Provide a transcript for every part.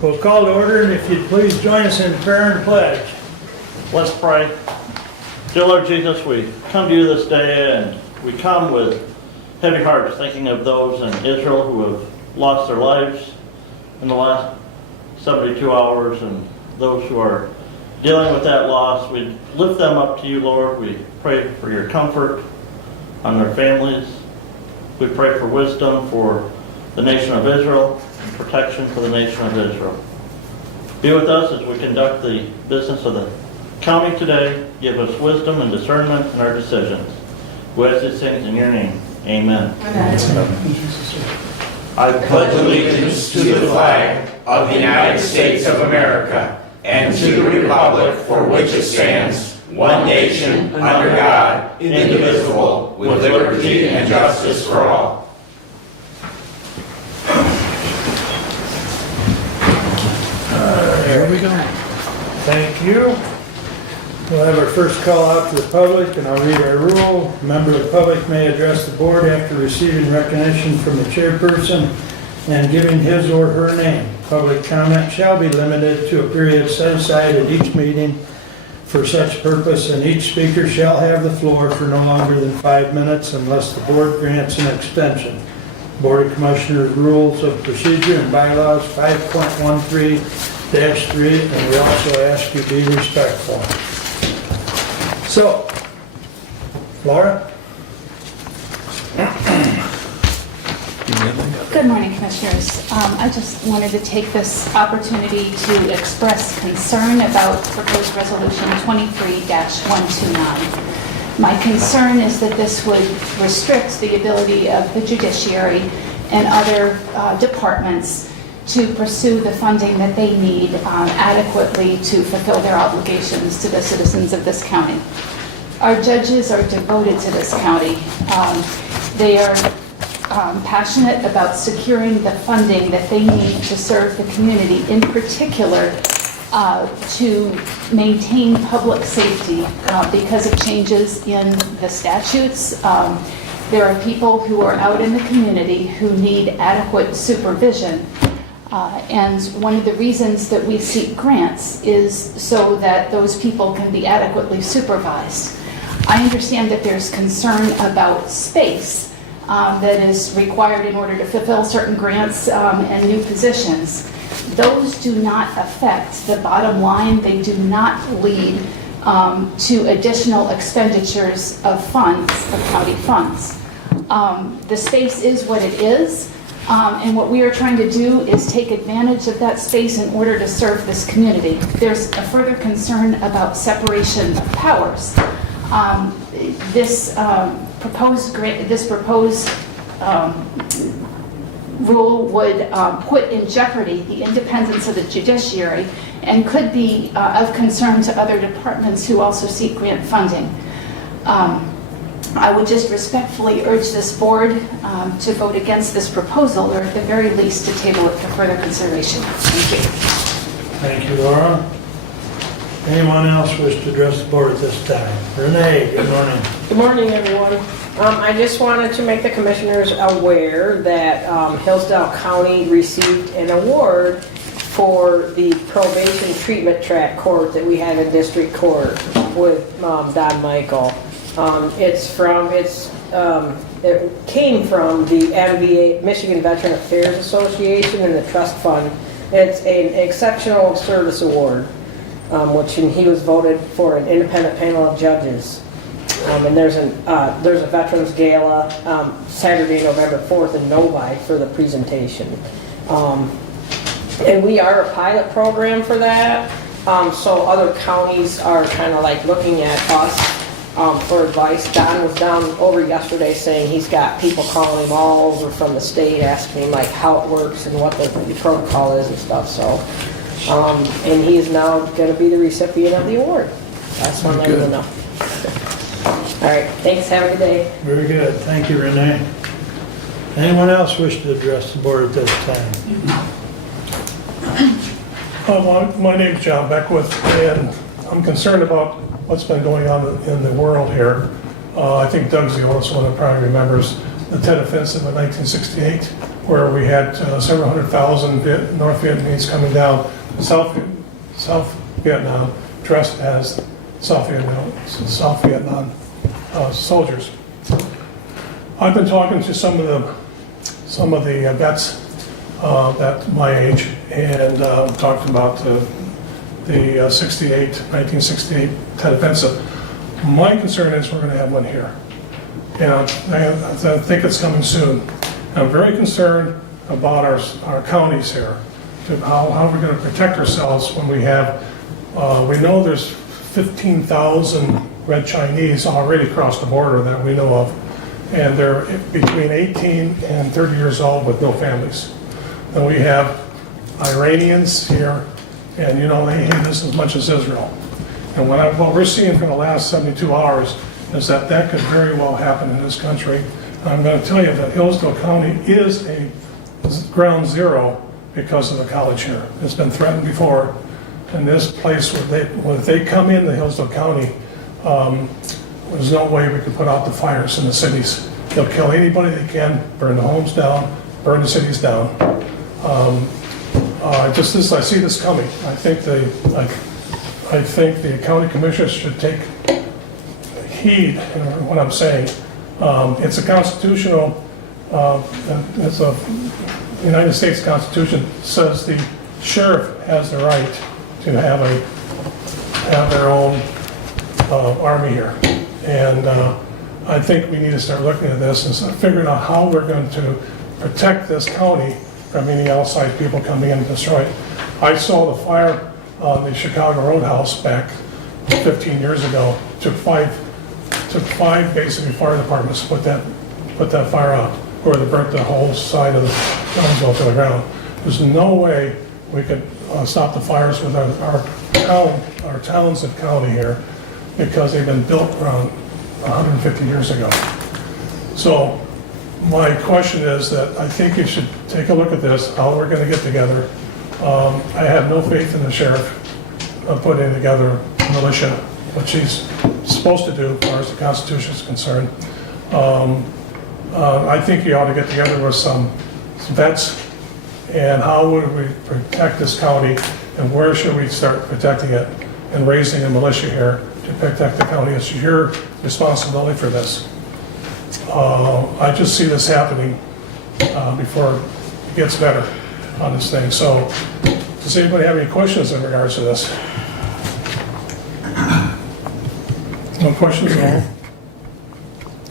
We'll call to order, and if you'd please join us in prayer and pledge. Let's pray. Dear Lord Jesus, we come to you this day, and we come with heavy hearts thinking of those in Israel who have lost their lives in the last 72 hours, and those who are dealing with that loss. We lift them up to you, Lord. We pray for your comfort on their families. We pray for wisdom for the nation of Israel, and protection for the nation of Israel. Be with us as we conduct the business of the county today. Give us wisdom and discernment in our decisions. We ask these things in your name. Amen. Amen. I Pledge allegiance to the flag of the United States of America and to the republic for which it stands, one nation, under God, indivisible, with liberty and justice for all. Here we go. Thank you. We'll have our first call out to the public, and I'll read our rule. A member of the public may address the board after receiving recognition from the chairperson and giving his or her name. Public comment shall be limited to a period set aside at each meeting for such purpose, and each speaker shall have the floor for no longer than 5 minutes unless the board grants an extension. Board of Commissioners Rules of Procedure and Bylaws 5.13-3, and we also ask you be respectful. So, Laura? Good morning, Commissioners. I just wanted to take this opportunity to express concern about proposed resolution 23-129. My concern is that this would restrict the ability of the judiciary and other departments to pursue the funding that they need adequately to fulfill their obligations to the citizens of this county. Our judges are devoted to this county. They are passionate about securing the funding that they need to serve the community, in particular to maintain public safety because of changes in the statutes. There are people who are out in the community who need adequate supervision. And one of the reasons that we seek grants is so that those people can be adequately supervised. I understand that there's concern about space that is required in order to fulfill certain grants and new positions. Those do not affect the bottom line. They do not lead to additional expenditures of funds, of county funds. The space is what it is. And what we are trying to do is take advantage of that space in order to serve this community. There's a further concern about separation of powers. This proposed rule would put in jeopardy the independence of the judiciary and could be of concern to other departments who also seek grant funding. I would just respectfully urge this board to vote against this proposal, or at the very least to table it for further consideration. Thank you. Thank you, Laura. Anyone else wish to address the board at this time? Renee, good morning. Good morning, everyone. I just wanted to make the commissioners aware that Hillsdale County received an award for the probation treatment track court that we have in district court with Don Michael. It came from the MVA, Michigan Veteran Affairs Association, and the Trust Fund. It's an exceptional service award, which he was voted for an independent panel of judges. And there's a Veterans Gala Saturday, November 4th in Novi for the presentation. And we are a pilot program for that. So other counties are kind of like looking at us for advice. Don was down over yesterday saying he's got people calling him all over from the state asking him like how it works and what the protocol is and stuff. So, and he is now going to be the recipient of the award. That's one I want to know. All right, thanks. Have a good day. Very good. Thank you, Renee. Anyone else wish to address the board at this time? My name's John Beckwith, and I'm concerned about what's been going on in the world here. I think Doug's the oldest one that probably remembers the Tet Offensive in 1968, where we had several 100,000 North Vietnamese coming down South Vietnam, dressed as South Vietnam soldiers. I've been talking to some of the vets that my age, and talked about the 1968 Tet Offensive. My concern is we're going to have one here, and I think it's coming soon. I'm very concerned about our counties here, to how we're going to protect ourselves when we have, we know there's 15,000 Red Chinese already across the border that we know of, and they're between 18 and 30 years old with no families. And we have Iranians here, and you know, they hate us as much as Israel. And what we're seeing for the last 72 hours is that could very well happen in this country. And I'm going to tell you that Hillsdale County is a ground zero because of the college here. It's been threatened before. And this place, when they come into Hillsdale County, there's no way we could put out the fires in the cities. They'll kill anybody they can, burn the homes down, burn the cities down. I see this coming. I think the county commissioners should take heed in what I'm saying. It's a constitutional, the United States Constitution says the sheriff has the right to have their own army here. And I think we need to start looking at this and start figuring out how we're going to protect this county from any outside people coming in and destroy it. I saw the fire on the Chicago Roadhouse back 15 years ago. Took five basically fire departments to put that fire out, where they burnt the whole side of the Jonesville to the ground. There's no way we could stop the fires with our towns and county here, because they've been built around 150 years ago. So my question is that I think you should take a look at this, how we're going to get together. I have no faith in the sheriff putting together a militia, what she's supposed to do as far as the Constitution is concerned. I think you ought to get together with some vets, and how would we protect this county, and where should we start protecting it, and raising a militia here to protect the county. It's your responsibility for this. I just see this happening before it gets better on this thing. So, does anybody have any questions in regards to this? No questions at all?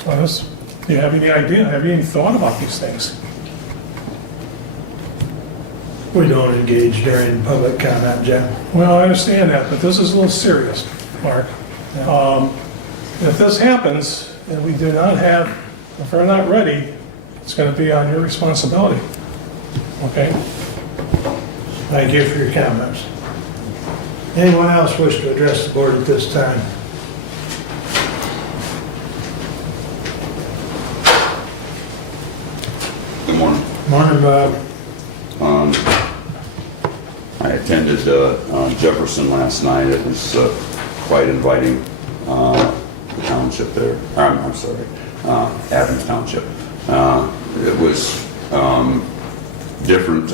Dennis, do you have any idea? Have you even thought about these things? We don't engage during public comment, Jeff. Well, I understand that, but this is a little serious, Mark. If this happens and we do not have, if we're not ready, it's going to be on your responsibility. Okay? Thank you for your comments. Anyone else wish to address the board at this time? Good morning. Morning, Bob. I attended Jefferson last night. It was quite inviting. The township there. I'm sorry, Adams Township. It was different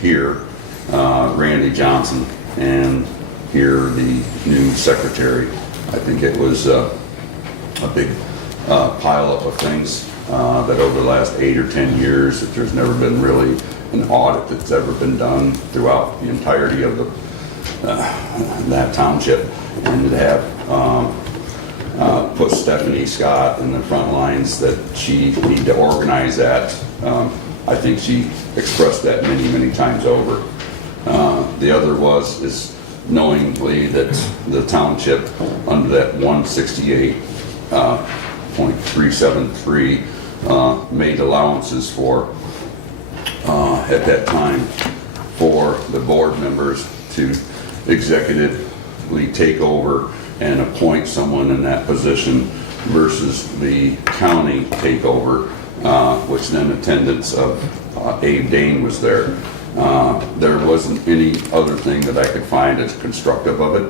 here. Randy Johnson, and here the new secretary. I think it was a big pileup of things that over the last 8 or 10 years, that there's never been really an audit that's ever been done throughout the entirety of that township, and to have put Stephanie Scott in the front lines that she need to organize that. I think she expressed that many times over. The other is knowingly that the township under that 168.373 made allowances for at that time for the board members to executively take over and appoint someone in that position versus the county takeover, which then attendance of Abe Dane was there. There wasn't any other thing that I could find as constructive of it,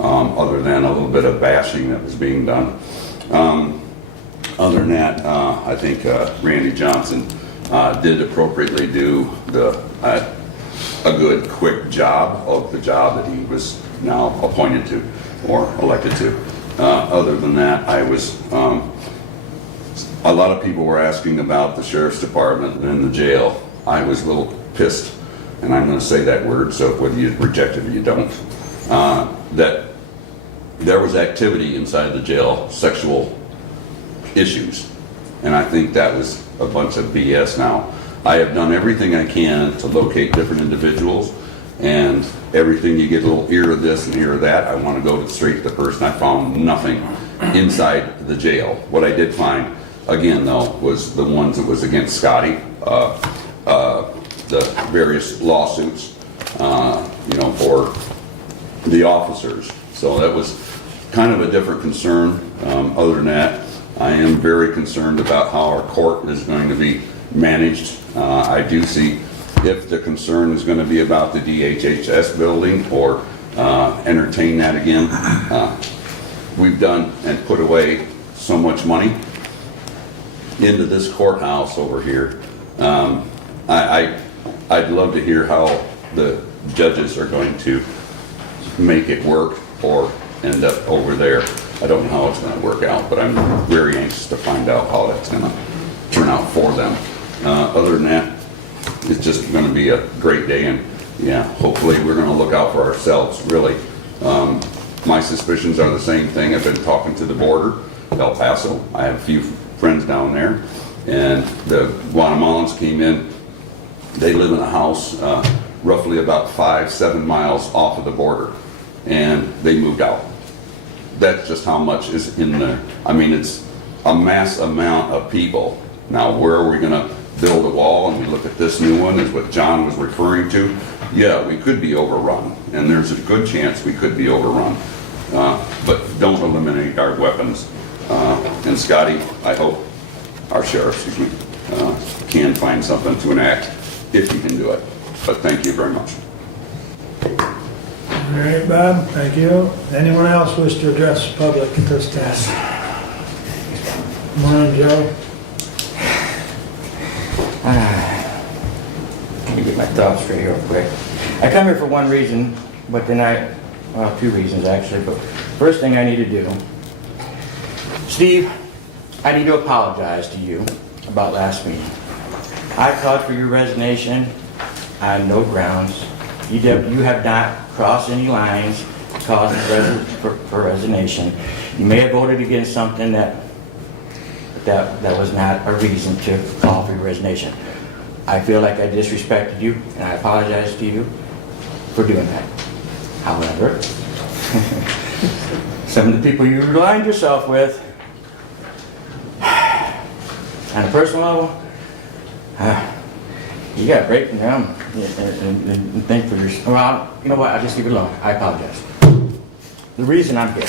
other than a little bit of bashing that was being done. Other than that, I think Randy Johnson did appropriately do a good, quick job of the job that he was now appointed to or elected to. Other than that, I was, a lot of people were asking about the sheriff's department and the jail. I was a little pissed, and I'm going to say that word, so whether you reject it or you don't, that there was activity inside the jail, sexual issues, and I think that was a bunch of BS now. I have done everything I can to locate different individuals, and everything, you get a little ear of this and ear of that. I want to go straight to the person. I found nothing inside the jail. What I did find, again though, was the ones that was against Scotty, the various lawsuits, for the officers. So that was kind of a different concern. Other than that, I am very concerned about how our court is going to be managed. I do see if the concern is going to be about the DHHS building or entertain that again. We've done and put away so much money into this courthouse over here. I'd love to hear how the judges are going to make it work or end up over there. I don't know how it's going to work out, but I'm very anxious to find out how that's going to turn out for them. Other than that, it's just going to be a great day, and yeah, hopefully we're going to look out for ourselves, really. My suspicions are the same thing. I've been talking to the border, El Paso. I have a few friends down there, and the Guatemalans came in. They live in a house roughly about 5-7 miles off of the border, and they moved out. That's just how much is in there. I mean, it's a mass amount of people. Now, where are we going to build a wall? And we look at this new one, is what John was referring to. Yeah, we could be overrun, and there's a good chance we could be overrun. But don't eliminate our weapons. And Scotty, I hope our sheriff, can find something to enact if he can do it. But thank you very much. All right, Bob, thank you. Anyone else wish to address the public at this time? Morning, Joe. Let me get my thoughts straight real quick. I come here for one reason, but then two reasons actually, but first thing I need to do, Steve, I need to apologize to you about last meeting. I called for your resignation on no grounds. You have not crossed any lines causing for resignation. You may have voted against something that was not a reason to call for your resignation. I feel like I disrespected you, and I apologize to you for doing that. However, some of the people you aligned yourself with, on a personal level, you got to break them down and think for yourself. Well, you know what? I'll just leave it alone. I apologize. The reason I'm here.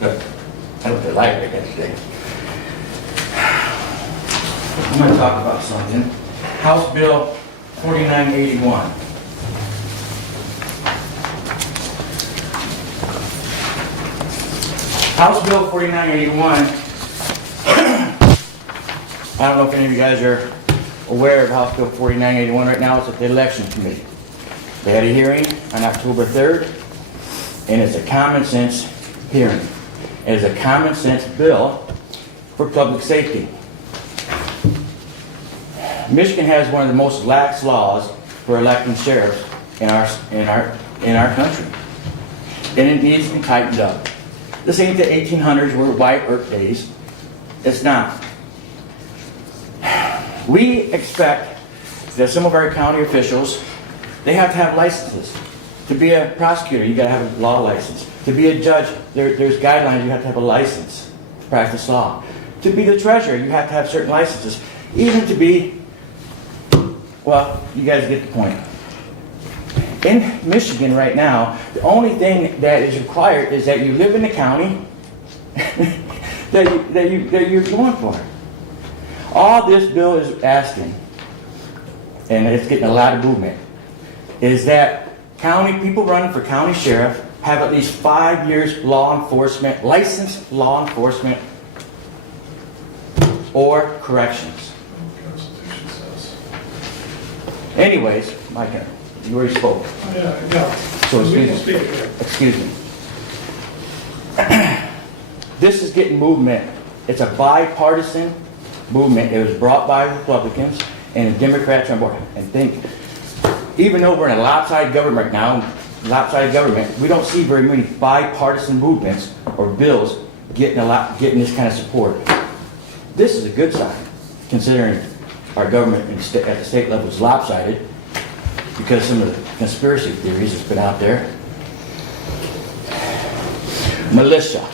Look, I don't like it again today. I'm going to talk about something. House Bill 4981. House Bill 4981. I don't know if any of you guys are aware of House Bill 4981 right now. It's at the election committee. They had a hearing on October 3rd, and it's a common sense hearing. It is a common sense bill for public safety. Michigan has one of the most lax laws for electing sheriffs in our country, and it needs to be tightened up. This ain't the 1800s where white earth days. It's not. We expect that some of our county officials, they have to have licenses. To be a prosecutor, you got to have a law license. To be a judge, there's guidelines. You have to have a license to practice law. To be the treasurer, you have to have certain licenses. Even to be, well, you guys get the point. In Michigan right now, the only thing that is required is that you live in the county that you're going for. All this bill is asking, and it's getting a lot of movement, is that county people running for county sheriff have at least 5 years licensed law enforcement or corrections. Constitution says. Anyways, my turn. You already spoke. Yeah. So We can excuse speak me. again. Excuse me. This is getting movement. It's a bipartisan movement. It was brought by Republicans and the Democrats on board. And think, even though we're in a lopsided government now, we don't see very many bipartisan movements or bills getting this kind of support. This is a good sign, considering our government at the state level is lopsided because some of the conspiracy theories that's been out there. Militia.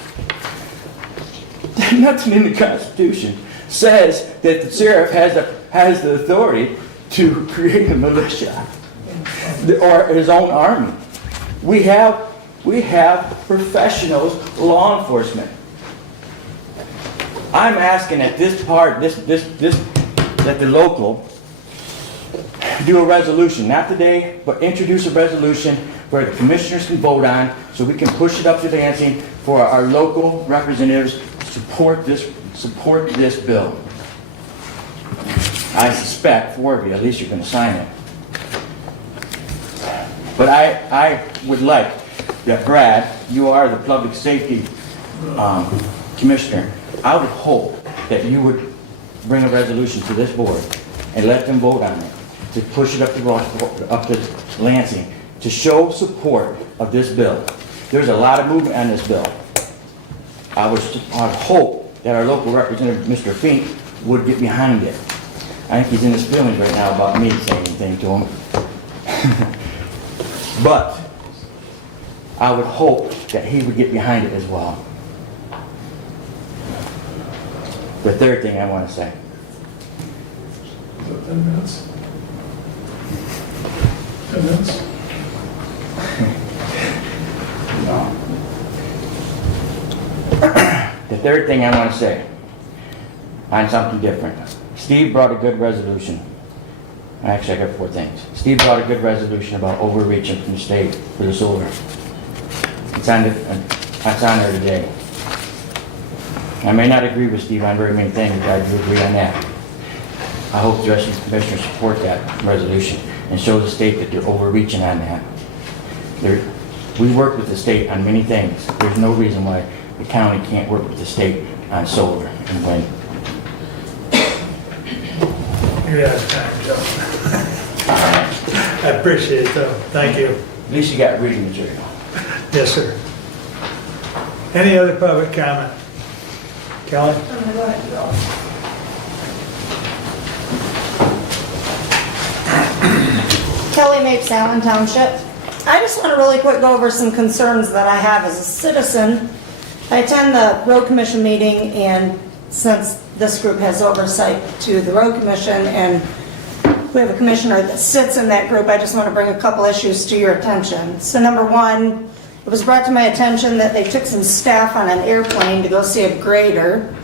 Nothing in the Constitution says that the sheriff has the authority to create a militia or his own army. We have professionals, law enforcement. I'm asking that that the local do a resolution, not today, but introduce a resolution where the commissioners can vote on, so we can push it up to Lansing for our local representatives to support this bill. I suspect 4 of you, at least you're going to sign it. But I would like that, Brad, you are the public safety commissioner. I would hope that you would bring a resolution to this board and let them vote on it, to push it up to Lansing, to show support of this bill. There's a lot of movement on this bill. I would hope that our local representative, Mr. Fink, would get behind it. I think he's in his feelings right now about me saying anything to him. But I would hope that he would get behind it as well. The third thing I want to say. Is that 10 minutes? 10 minutes? No. The third thing I want to say on something different. Steve brought a good resolution. Actually, I got 4 things. Steve brought a good resolution about overreaching from the state for the solar. It's on there today. I may not agree with Steve on very many things, but I do agree on that. I hope the rest of the commissioners support that resolution and show the state that they're overreaching on that. We work with the state on many things. There's no reason why the county can't work with the state on solar and wind. You're out of time, Joe. I appreciate it, though. Thank you. At least you got reading material. Yes, sir. Any other public comment? Kelly? Kelly Mapes, Allen Township. I just want to really quick go over some concerns that I have as a citizen. I attend the road commission meeting, and since this group has oversight to the road commission and we have a commissioner that sits in that group, I just want to bring a couple issues to your attention. So number one, it was brought to my attention that they took some staff on an airplane to go see a grader.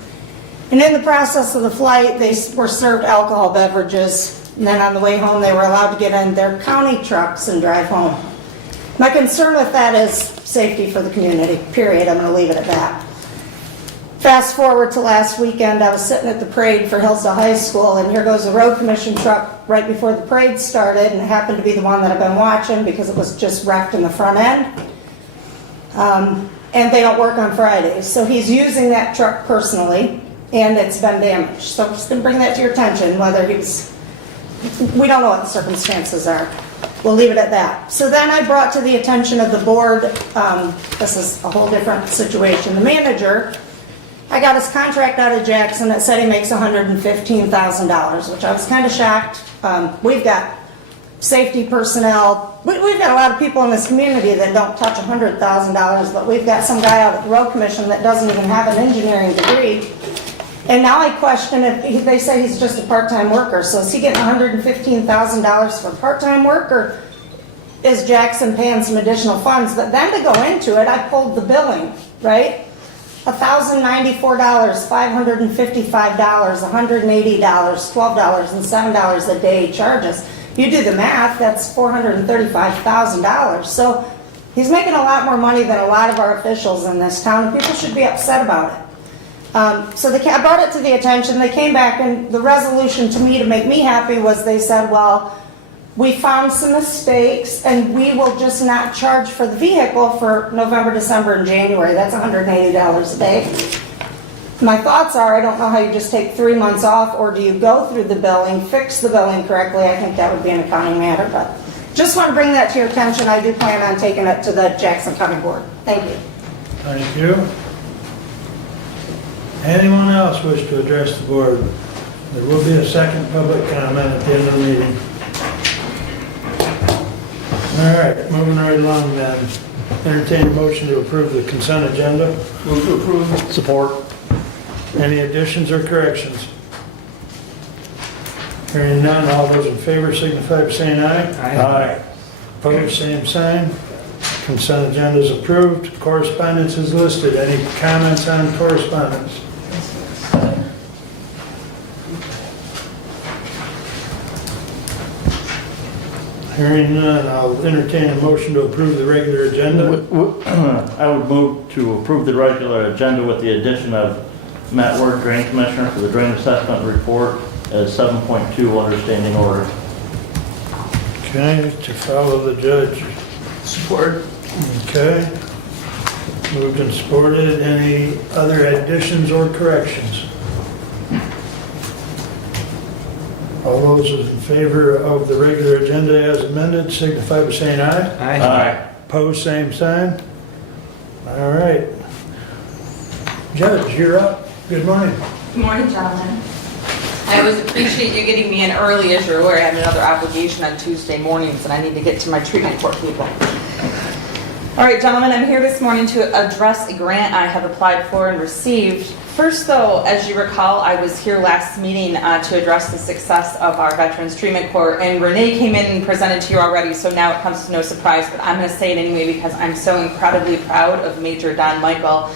And in the process of the flight, they were served alcohol beverages. And then on the way home, they were allowed to get in their county trucks and drive home. My concern with that is safety for the community, period. I'm going to leave it at that. Fast forward to last weekend, I was sitting at the parade for Hillsdale High School, and here goes a road commission truck right before the parade started, and it happened to be the one that I've been watching because it was just wrecked in the front end. And they don't work on Fridays. So he's using that truck personally, and it's been damaged. So I'm just going to bring that to your attention, whether we don't know what the circumstances are. We'll leave it at that. So then I brought to the attention of the board, this is a whole different situation. The manager, I got his contract out of Jackson that said he makes $115,000, which I was kind of shocked. We've got safety personnel. We've got a lot of people in this community that don't touch $100,000, but we've got some guy out at the road commission that doesn't even have an engineering degree. And now I question if they say he's just a part-time worker. So is he getting $115,000 for part-time work, or is Jackson paying some additional funds? But then to go into it, I pulled the billing, right? $1,094, $555, $180, $12, and $7 a day charges. You do the math, that's $435,000. So he's making a lot more money than a lot of our officials in this town, and people should be upset about it. I brought it to the attention, they came back, and the resolution to me, to make me happy, was they said, well, we found some mistakes, and we will just not charge for the vehicle for November, December, and January. That's $180 a day. My thoughts are, I don't know how you just take 3 months off, or do you go through the billing, fix the billing correctly? I think that would be an accounting matter, but just want to bring that to your attention. I do plan on taking it to the Jackson County Board. Thank you. Thank you. Anyone else wish to address the board? There will be a second public comment at the end of the meeting. All right, moving right along then. Entertain a motion to approve the consent agenda. Move to approve. Support. Any additions or corrections? Hearing none, all those in favor signify by saying aye. Aye. Opposed, same sign. Consent agenda is approved. Correspondence is listed. Any comments on correspondence? Hearing none, I'll entertain a motion to approve the regular agenda. I would move to approve the regular agenda with the addition of Matt Ward, Drain Commissioner, for the drain assessment report as 7.2 under standing order. Okay, to follow the judge. Support. Okay. Moved and supported. Any other additions or corrections? All those in favor of the regular agenda as amended signify by saying aye. Aye. Opposed, same sign. All right. Judge, you're up. Good morning. Good morning, gentlemen. I always appreciate you getting me in early, as you're aware. I have another obligation on Tuesday mornings, and I need to get to my treatment court people. All right, gentlemen, I'm here this morning to address a grant I have applied for and received. First, though, as you recall, I was here last meeting to address the success of our Veterans Treatment Court, and Renee came in and presented to you already, so now it comes to no surprise, but I'm going to say it anyway because I'm so incredibly proud of Major Don Michael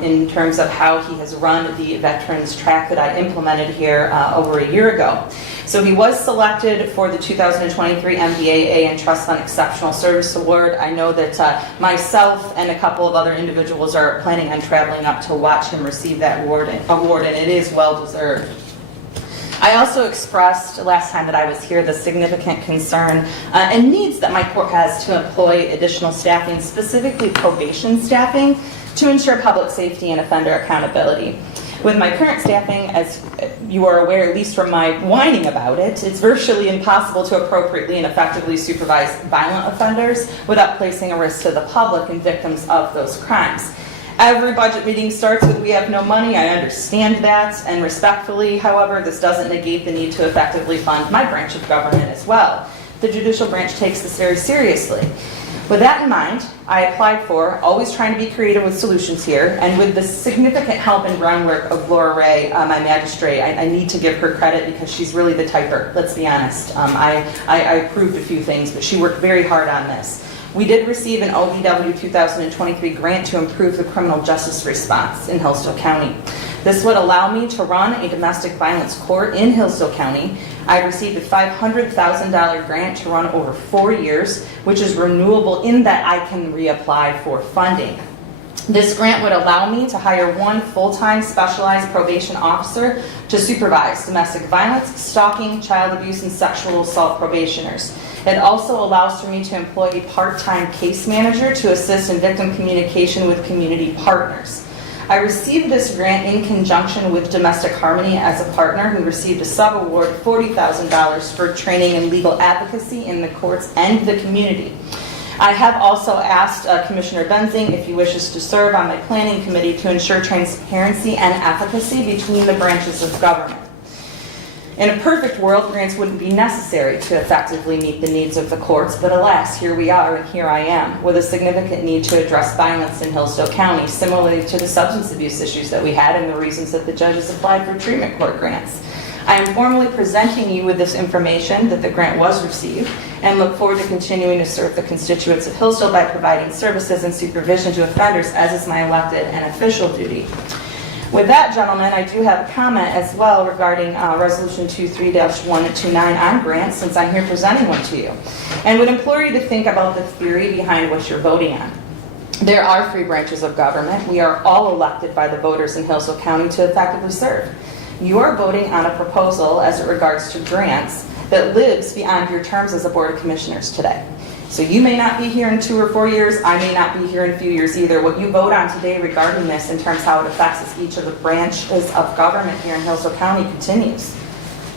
in terms of how he has run the veterans track that I implemented here over a year ago. So he was selected for the 2023 MBAA and Trust Fund Exceptional Service Award. I know that myself and a couple of other individuals are planning on traveling up to watch him receive that award, and it is well deserved. I also expressed last time that I was here the significant concern and needs that my court has to employ additional staffing, specifically probation staffing, to ensure public safety and offender accountability. With my current staffing, as you are aware, at least from my whining about it, it's virtually impossible to appropriately and effectively supervise violent offenders without placing a risk to the public and victims of those crimes. Every budget meeting starts with "we have no money." I understand that, and respectfully, however, this doesn't negate the need to effectively fund my branch of government as well. The judicial branch takes this very seriously. With that in mind, I applied for, always trying to be creative with solutions here, and with the significant help and groundwork of Laura Ray, my magistrate. I need to give her credit because she's really the typer, let's be honest. I approved a few things, but she worked very hard on this. We did receive an OVW 2023 grant to improve the criminal justice response in Hillsdale County. This would allow me to run a domestic violence court in Hillsdale County. I received a $500,000 grant to run over 4 years, which is renewable in that I can reapply for funding. This grant would allow me to hire one full-time specialized probation officer to supervise domestic violence, stalking, child abuse, and sexual assault probationers. It also allows for me to employ a part-time case manager to assist in victim communication with community partners. I received this grant in conjunction with Domestic Harmony as a partner, who received a sub-award of $40,000 for training in legal advocacy in the courts and the community. I have also asked Commissioner Benzing if he wishes to serve on my planning committee to ensure transparency and efficacy between the branches of government. In a perfect world, grants wouldn't be necessary to effectively meet the needs of the courts, but alas, here we are and here I am, with a significant need to address violence in Hillsdale County, similarly to the substance abuse issues that we had and the reasons that the judges applied for treatment court grants. I am formally presenting you with this information that the grant was received, and look forward to continuing to serve the constituents of Hillsdale by providing services and supervision to offenders, as is my elected and official duty. With that, gentlemen, I do have a comment as well regarding Resolution 23-129 on grants, since I'm here presenting one to you, and would implore you to think about the theory behind what you're voting on. There are three branches of government. We are all elected by the voters in Hillsdale County to effectively serve. You are voting on a proposal as it regards to grants that lives beyond your terms as a Board of Commissioners today. So you may not be here in 2 or 4 years, I may not be here in a few years either. What you vote on today regarding this in terms of how it affects each of the branches of government here in Hillsdale County continues.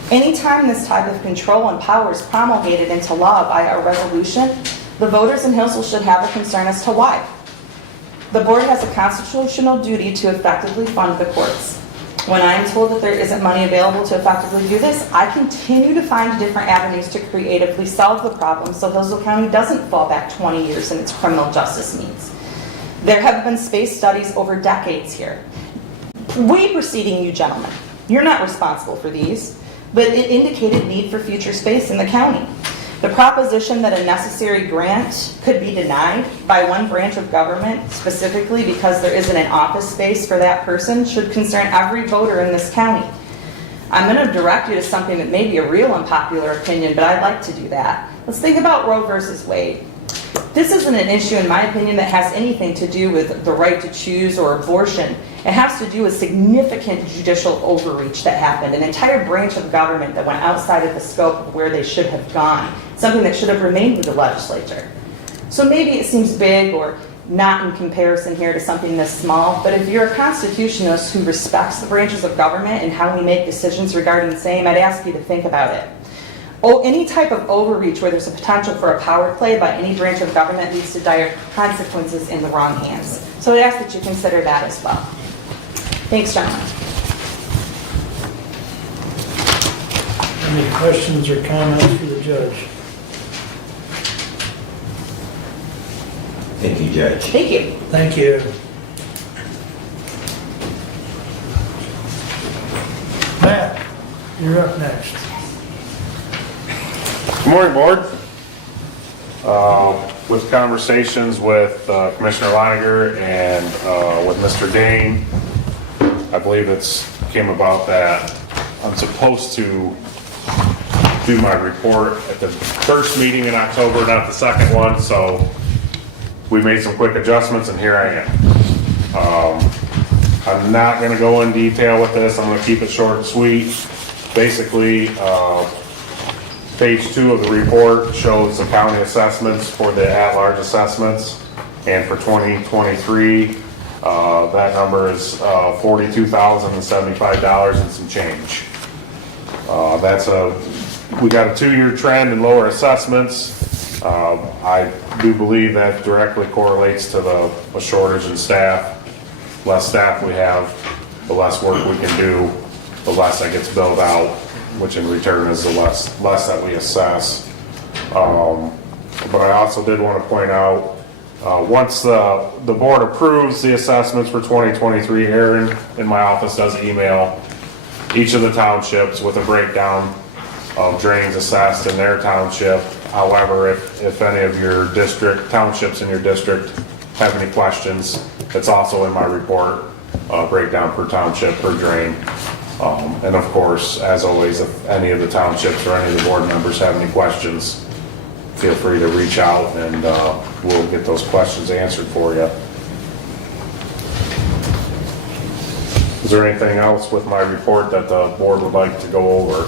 Anytime this type of control and power is promulgated into law by a resolution, the voters in Hillsdale should have a concern as to why. The board has a constitutional duty to effectively fund the courts. When I am told that there isn't money available to effectively do this, I continue to find different avenues to creatively solve the problem so Hillsdale County doesn't fall back 20 years in its criminal justice needs. There have been space studies over decades here, way preceding you gentlemen. You're not responsible for these, but it indicated need for future space in the county. The proposition that a necessary grant could be denied by one branch of government, specifically because there isn't an office space for that person, should concern every voter in this county. I'm going to direct you to something that may be a real unpopular opinion, but I'd like to do that. Let's think about Roe versus Wade. This isn't an issue, in my opinion, that has anything to do with the right to choose or abortion. It has to do with significant judicial overreach that happened, an entire branch of government that went outside of the scope of where they should have gone, something that should have remained with the legislature. So maybe it seems big or not in comparison here to something this small, but if you're a constitutionalist who respects the branches of government and how we make decisions regarding the same, I'd ask you to think about it. Any type of overreach where there's a potential for a power play by any branch of government leads to dire consequences in the wrong hands. So I'd ask that you consider that as well. Thanks, gentlemen. Any questions or comments for the judge? Thank you, Judge. Thank you. Thank you. Matt, you're up next. Good morning, Board. With conversations with Commissioner Leininger and with Mr. Dane, I believe it's came about that I'm supposed to do my report at the first meeting in October, not the second one, so we made some quick adjustments and here I am. I'm not going to go in detail with this. I'm going to keep it short and sweet. Basically, page 2 of the report shows the county assessments for the at-large assessments, and for 2023, that number is $42,075 and some change. We got a 2-year trend in lower assessments. I do believe that directly correlates to a shortage in staff. Less staff we have, the less work we can do, the less that gets billed out, which in return is the less that we assess. But I also did want to point out, once the board approves the assessments for 2023, Aaron in my office does email each of the townships with a breakdown of drains assessed in their township. However, if any of your townships in your district have any questions, it's also in my report, breakdown per township, per drain. And of course, as always, if any of the townships or any of the board members have any questions, feel free to reach out and we'll get those questions answered for you. Is there anything else with my report that the board would like to go over?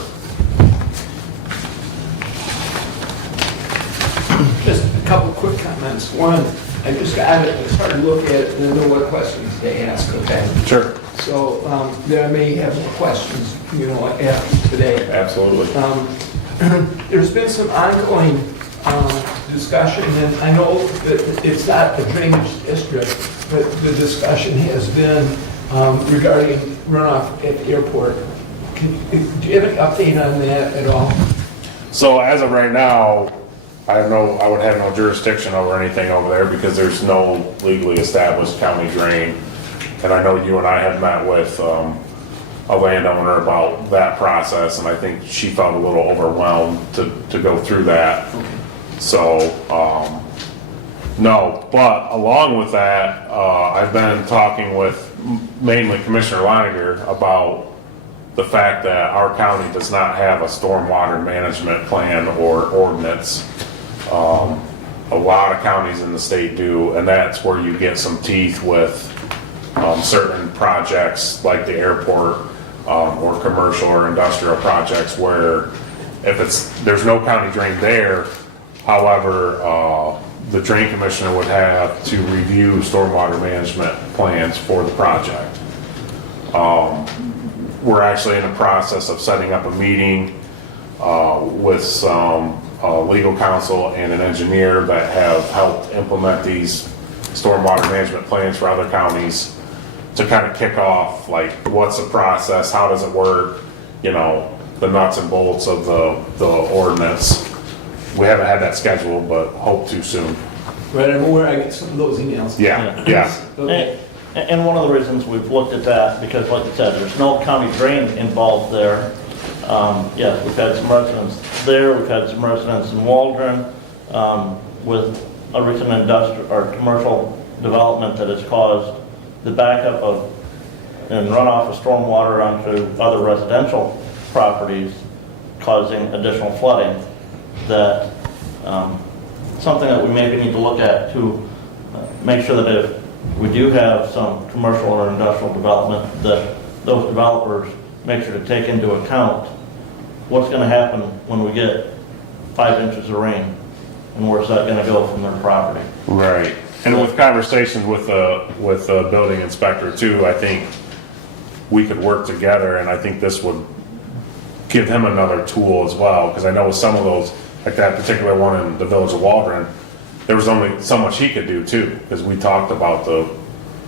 Just a couple quick comments. One, I just got it, I started to look at it and I know what questions they ask, okay? Sure. So there I may have more questions, after today. Absolutely. There's been some ongoing discussion, and I know that it's not a drainage district, but the discussion has been regarding runoff at the airport. Do you have any update on that at all? So as of right now, I would have no jurisdiction over anything over there because there's no legally established county drain. And I know you and I had met with a landowner about that process, and I think she felt a little overwhelmed to go through that. Okay. So, no. But along with that, I've been talking with mainly Commissioner Leininger about the fact that our county does not have a stormwater management plan or ordinance. a lot of counties in the state do, and that's where you get some teeth with certain projects like the airport or commercial or industrial projects where if there's no county drain there, however, the drain commissioner would have to review stormwater management plans for the project. We're actually in the process of setting up a meeting with some legal counsel and an engineer that have helped implement these stormwater management plans for other counties to kind of kick off, like, what's the process, how does it work, you know, the nuts and bolts of the ordinance. We haven't had that scheduled, but hope to soon. Right, I'm aware, I get some of those emails. Yeah. Okay. And one of the reasons we've looked at that, because like I said, there's no county drain involved there. Yes, we've had some residents there, we've had some residents in Waldron, with a recent industrial or commercial development that has caused the backup of and runoff of stormwater onto other residential properties, causing additional flooding. That something that we maybe need to look at to make sure that if we do have some commercial or industrial development, that those developers make sure to take into account what's going to happen when we get 5 inches of rain, and where's that going to go from their property. Right. And with conversations with the building inspector too, I think we could work together, and I think this would give him another tool as well, because I know with some of those, like that particular one in the village of Waldron, there was only so much he could do too, because we talked about the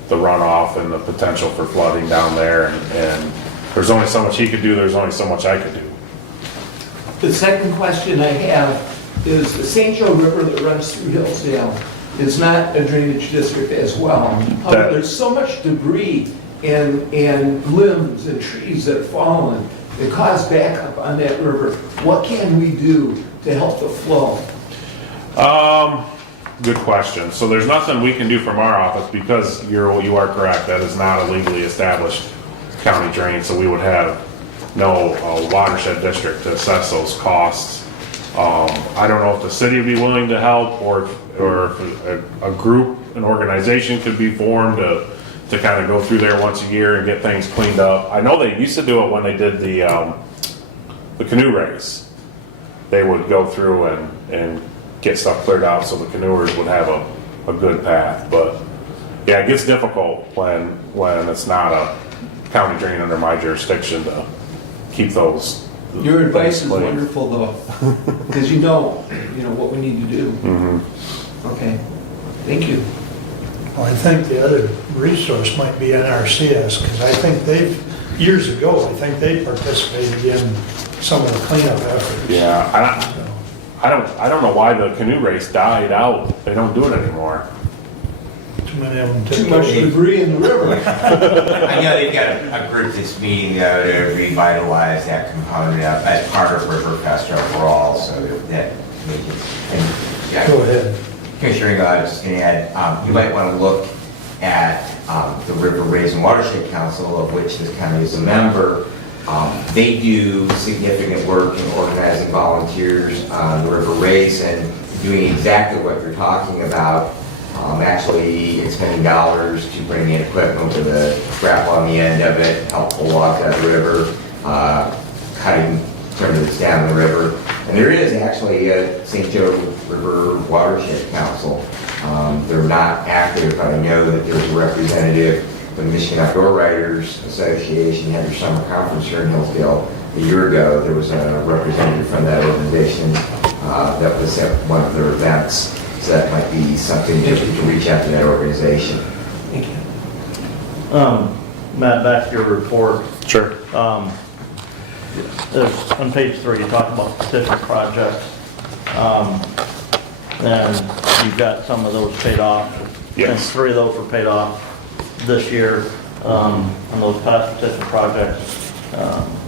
runoff and the potential for flooding down there, and there's only so much he could do, there's only so much I could do. The second question I have is the St. Joe River that runs through Hillsdale is not a drainage district as well. However, there's so much debris and limbs and trees that have fallen that cause backup on that river. What can we do to help the flow? Good question. So there's nothing we can do from our office, because you are correct, that is not a legally established county drain, so we would have no watershed district to assess those costs. I don't know if the city would be willing to help, or if a group, an organization could be formed to kind of go through there once a year and get things cleaned up. I know they used to do it when they did the canoe race. They would go through and get stuff cleared out so the canoers would have a good path. But yeah, it gets difficult when it's not a county drain under my jurisdiction to keep those. Your advice is clean. wonderful though, because you know what we need to do. Mm-hmm. Okay, thank you. Well, I think the other resource might be NRCS, because I think years ago, I think they participated in some of the cleanup efforts. Yeah, I don't know why the canoe race died out. They don't do it anymore. Too many of them. Too much debris in the river. I know they've got a group that's meeting to revitalize that component as part of Riverfest overall, so that makes it. Yeah. Go ahead. Commissioner Ringo, I was just going to add, you might want to look at the River Basin Watershed Council, of which this county is a member. They do significant work in organizing volunteers on the River Basin, doing exactly what you're talking about. Actually expending dollars to bring in equipment with a strap on the end of it, help pull off that river, cutting timber down the river. And there is actually a St. Joe River Watershed Council. They're not active, but I know that there's a representative from the Michigan Outdoor Writers Association. Had their summer conference here in Hillsdale a year ago. There was a representative from that organization that was at one of their events. So that might be something to reach out to that organization. Thank you. Matt, back to your report. Sure. There's, on page 3, you talk about specific projects. And you've got some of those paid off. Yes. And 3 of those were paid off this year on those past petition projects.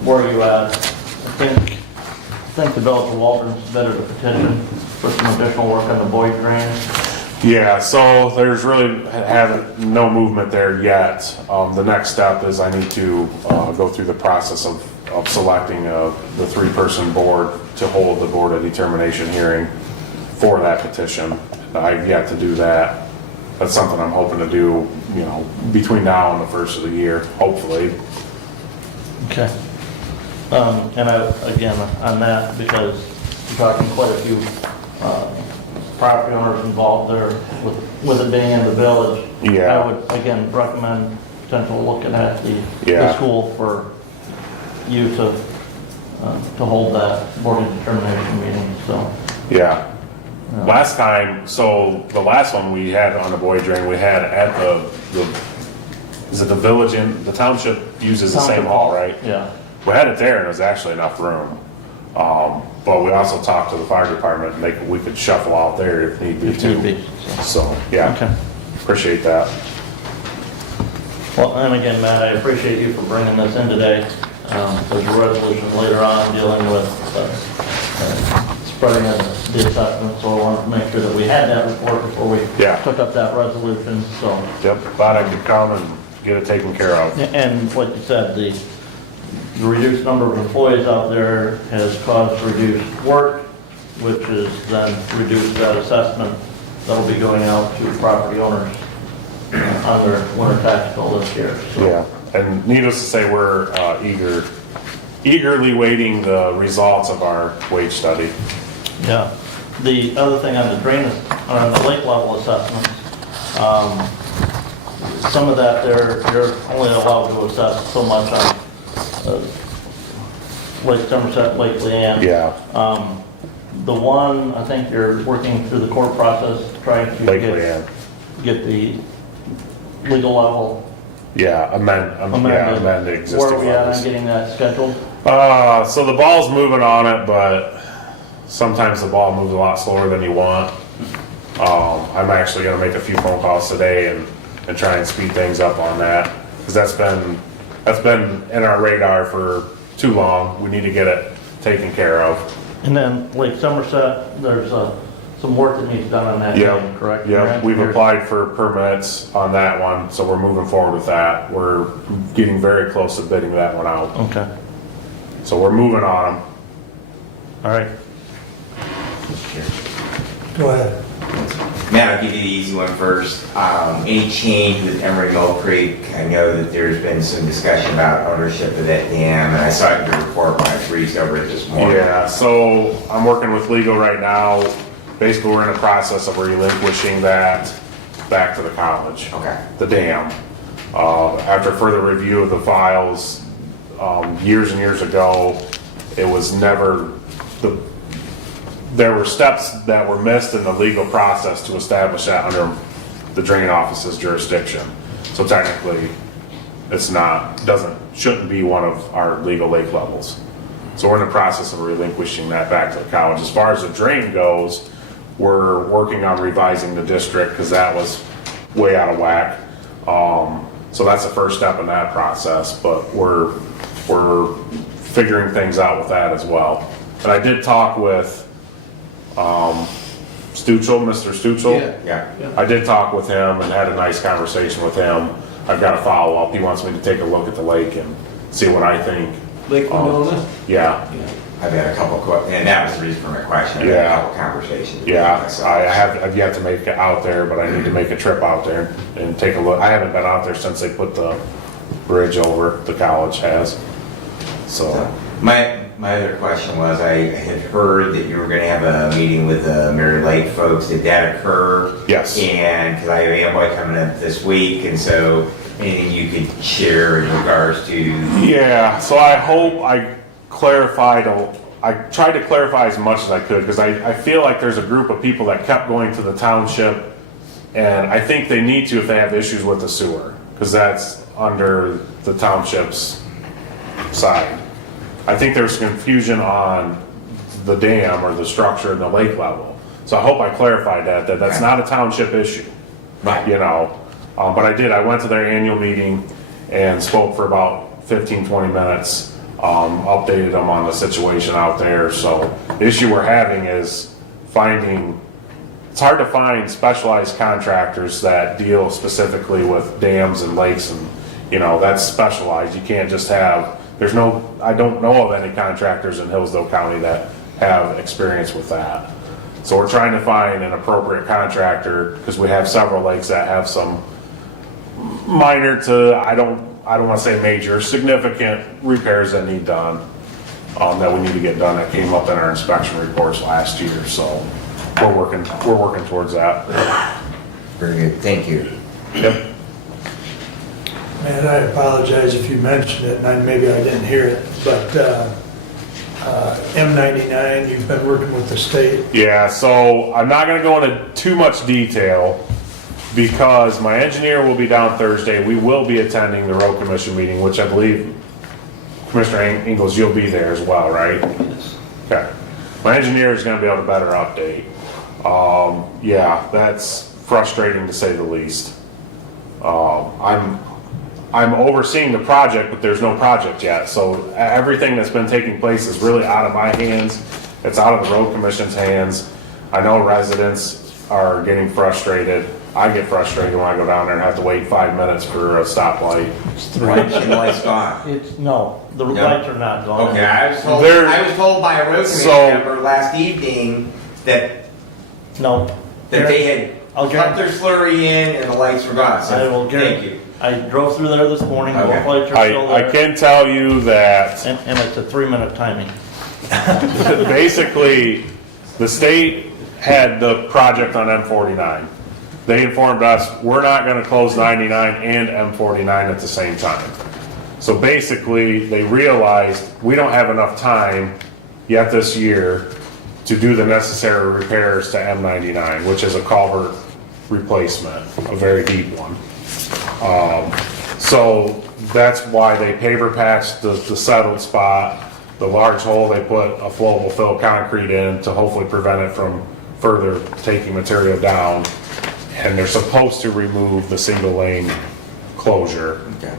Where are you at? I think the village of Waldron submitted a petition for some additional work on the Boyd drain. Yeah, so there's really no movement there yet. The next step is I need to go through the process of selecting the 3-person board to hold the board of determination hearing for that petition. I've yet to do that. That's something I'm hoping to do, between now and the first of the year, hopefully. Okay. And again, on that, because you're talking quite a few property owners involved there with it being in the village. Yeah. I would, again, recommend potential looking at the Yeah. school for you to hold that board of determination meeting, so. Yeah. Last time, so the last one we had on the boy drain, we had at is it the village the township uses the same hall, right? Yeah. We had it there and there was actually enough room. But we also talked to the fire department and we could shuffle out there if need be If need too. be, So, yeah, Okay. appreciate that. Well, and again, Matt, I appreciate you for bringing this in today. There's a resolution later on dealing with spreading of the assessment, so I wanted to make sure that we had that report before we Yeah. took up that resolution, so. Yep, glad I could come and get it taken care of. And like you said, the reduced number of employees out there has caused reduced work, which is then reduced that assessment that'll be going out to property owners on their winter tax bill this year. So. Yeah, and needless to say, we're eagerly waiting the results of our wage study. Yeah. The other thing on the drainage, on the lake level assessments, some of that you're only allowed to assess so much on Lake Somerset, Lake Leanne. Yeah, The one, I think you're working through the court process, trying to Lake Leanne. get the legal level Yeah, amend the existing Where are we at on levels. getting that scheduled? So the ball's moving on it, but sometimes the ball moves a lot slower than you want. I'm actually gonna make a few phone calls today and try and speed things up on that, because that's been in our radar for too long. We need to get it taken care of. And then Lake Somerset, there's some work that needs done on that, Yeah, correct? yeah, we've applied for permits on that one, so we're moving forward with that. We're getting very close to bidding that one out. Okay, So we're moving on them. all right. Go ahead. Matt, I'll give you the easy one first. Any change with Emery Mill Creek? I know that there's been some discussion about ownership of that dam, and I saw it in your report when I breezed over it this morning. Yeah, so I'm working with legal right now. Basically, we're in the process of relinquishing that back to the college. Okay. The dam. After further review of the files, years and years ago, it was never, there were steps that were missed in the legal process to establish that under the drain office's jurisdiction. So technically, it's not, shouldn't be one of our legal lake levels. So we're in the process of relinquishing that back to the college. As far as the drain goes, we're working on revising the district because that was way out of whack. So that's the first step in that process, but we're figuring things out with that as well. And I did talk with Stuchel, Mr. Stuchel. Yeah. I did talk with him and had a nice conversation with him. I've got a follow-up. He wants me to take a look at the lake and see what I think. Lake Winona? Yeah, I've had a couple, and that was the reason for my question. I've had Yeah. a couple conversations. with yeah. myself. I've yet to make it out there, but I need to make a trip out there and take a look. I haven't been out there since they put the bridge over, the college has. So, My other question was, I had heard that you were going to have a meeting with the Mary Lake folks. Did that occur? yes. And because I have Amboy coming up this week, and so anything you could share in regards to? Yeah, so I hope I clarified, I tried to clarify as much as I could, because I feel like there's a group of people that kept going to the township, and I think they need to if they have issues with the sewer, because that's under the township's side. I think there's confusion on the dam or the structure in the lake level. So I hope I clarified that that's not a township issue. Right. You know, but I went to their annual meeting and spoke for about 15, 20 minutes, updated them on the situation out there. So the issue we're having is it's hard to find specialized contractors that deal specifically with dams and lakes, and, you know, that's specialized. You can't just have, I don't know of any contractors in Hillsdale County that have experience with that. So we're trying to find an appropriate contractor, because we have several lakes that have some minor to, I don't want to say major, significant repairs that need done, that we need to get done, that came up in our inspection reports last year, so we're working towards that. Very good, thank you. Yep. And I apologize if you mentioned it, and maybe I didn't hear it, but M99, you've been working with the state. Yeah, so I'm not gonna go into too much detail because my engineer will be down Thursday. We will be attending the road commission meeting, which I believe, Commissioner Ingles, you'll be there as well, right? Yes. Okay. My engineer is gonna be able to better update. Yeah, that's frustrating to say the least. I'm overseeing the project, but there's no project yet. So everything that's been taking place is really out of my hands. It's out of the road commission's hands. I know residents are getting frustrated. I get frustrated when I go down there and have to wait 5 minutes for a stoplight. And the light's gone. No, the lights are not gone. Okay, I was told by a road commission member last evening that No. they had cut their slurry in and the lights were gone. So, thank you. I drove through there this morning, Okay. both lights are still I there. can tell you that And it's a 3-minute timing. basically, the state had the project on M49. They informed us, we're not gonna close 99 and M49 at the same time. So basically, they realized we don't have enough time yet this year to do the necessary repairs to M99, which is a culvert replacement, a very deep one. So that's why they paver patched the settled spot. The large hole, they put a flowable fill concrete in to hopefully prevent it from further taking material down. And they're supposed to remove the single lane closure. Okay.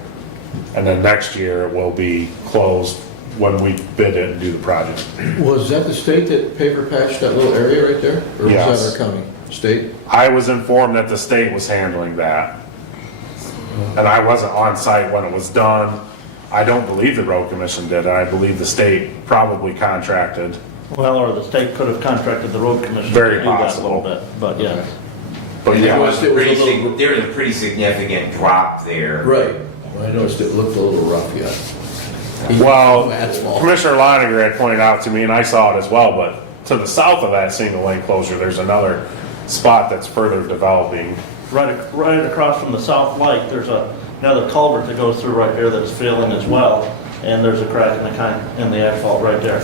And then next year it will be closed when we bid it and do the project. Was that the state that paper patched that little area right there? Or was Yes. that our county? State? I was informed that the state was handling that. And I wasn't on site when it was done. I don't believe the road commission did. I believe the state probably contracted. Well, or the state could have contracted the road commission Very to do that a possible. little bit, but yeah. But And yeah, there was a pretty significant drop there. Right. I noticed it looked a little rough yet. well, Asphalt. Commissioner Leininger had pointed out to me, and I saw it as well, but to the south of that single lane closure, there's another spot that's further developing. Right across from the south light, there's another culvert that goes through right there that's failing as well. And there's a crack in the asphalt right there.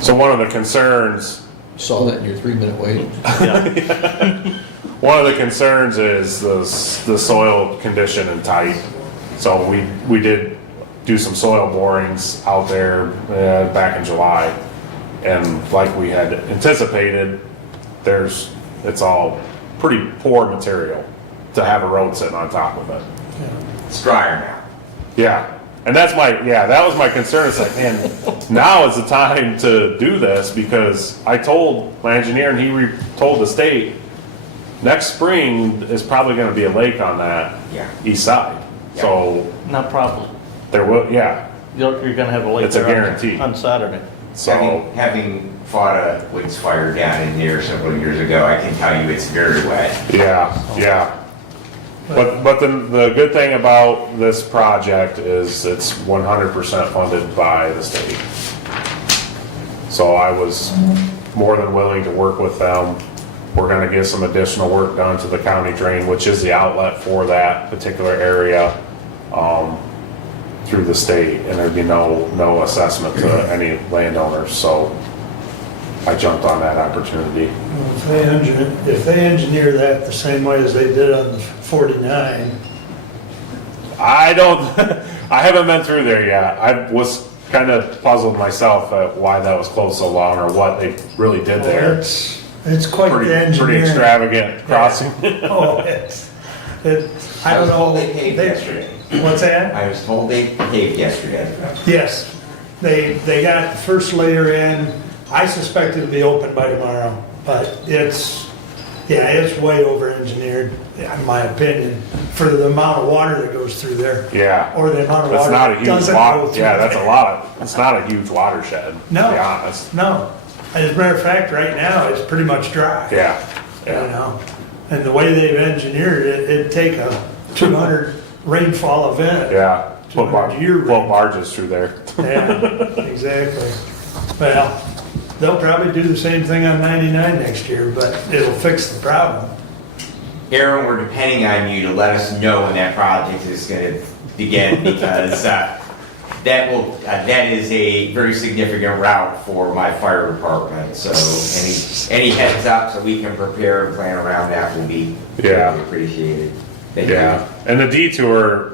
So one of the concerns Saw that in your 3-minute wait. Yeah. One of the concerns is the soil condition and type. So we did do some soil borings out there back in July, and like we had anticipated, it's all pretty poor material to have a road sitting on top of it. It's drier now. Yeah. And that was my concern. It's like, man, now is the time to do this, because I told my engineer and he told the state, next spring is probably going to be a lake on that east side. Yeah. So Not problem. there will, You're gonna have a lake It's a there guarantee. on Saturday. So Having fought a woods fire down in there several years ago, I can tell you it's very wet. yeah. But the good thing about this project is it's 100% funded by the state. So I was more than willing to work with them. We're gonna get some additional work done to the county drain, which is the outlet for that particular area, through the state, and there'd be no assessment to any landowners, so I jumped on that opportunity. Well, if they engineer that the same way as they did on the 49, I haven't been through there yet. I was kind of puzzled myself at why that was closed so long, or what they really did there. it's quite the Pretty engineering. extravagant crossing. Oh, I don't know. They paved yesterday. What's that? I was told they paved yesterday. Yes, they got the first layer in. I suspect it'll be open by tomorrow, but it's way over-engineered, in my opinion, for the amount of water that goes through there. Yeah. Or the amount of That's water not a that huge doesn't water. go through Yeah, that's there. a lot. It's not a huge watershed, to No. be honest. No, As a matter of fact, right now, it's pretty much dry. Yeah. You know, and the way they've engineered it, it'd take a 200 rainfall event. Yeah. Put 200 year rain. barges through there. Yeah, exactly. Well, they'll probably do the same thing on 99 next year, but it'll fix the problem. Aaron, we're depending on you to let us know when that project is going to begin, because that is a very significant route for my fire department. So any heads up so we can prepare and plan around that will be Yeah. appreciated. Thank Yeah. you. And the detour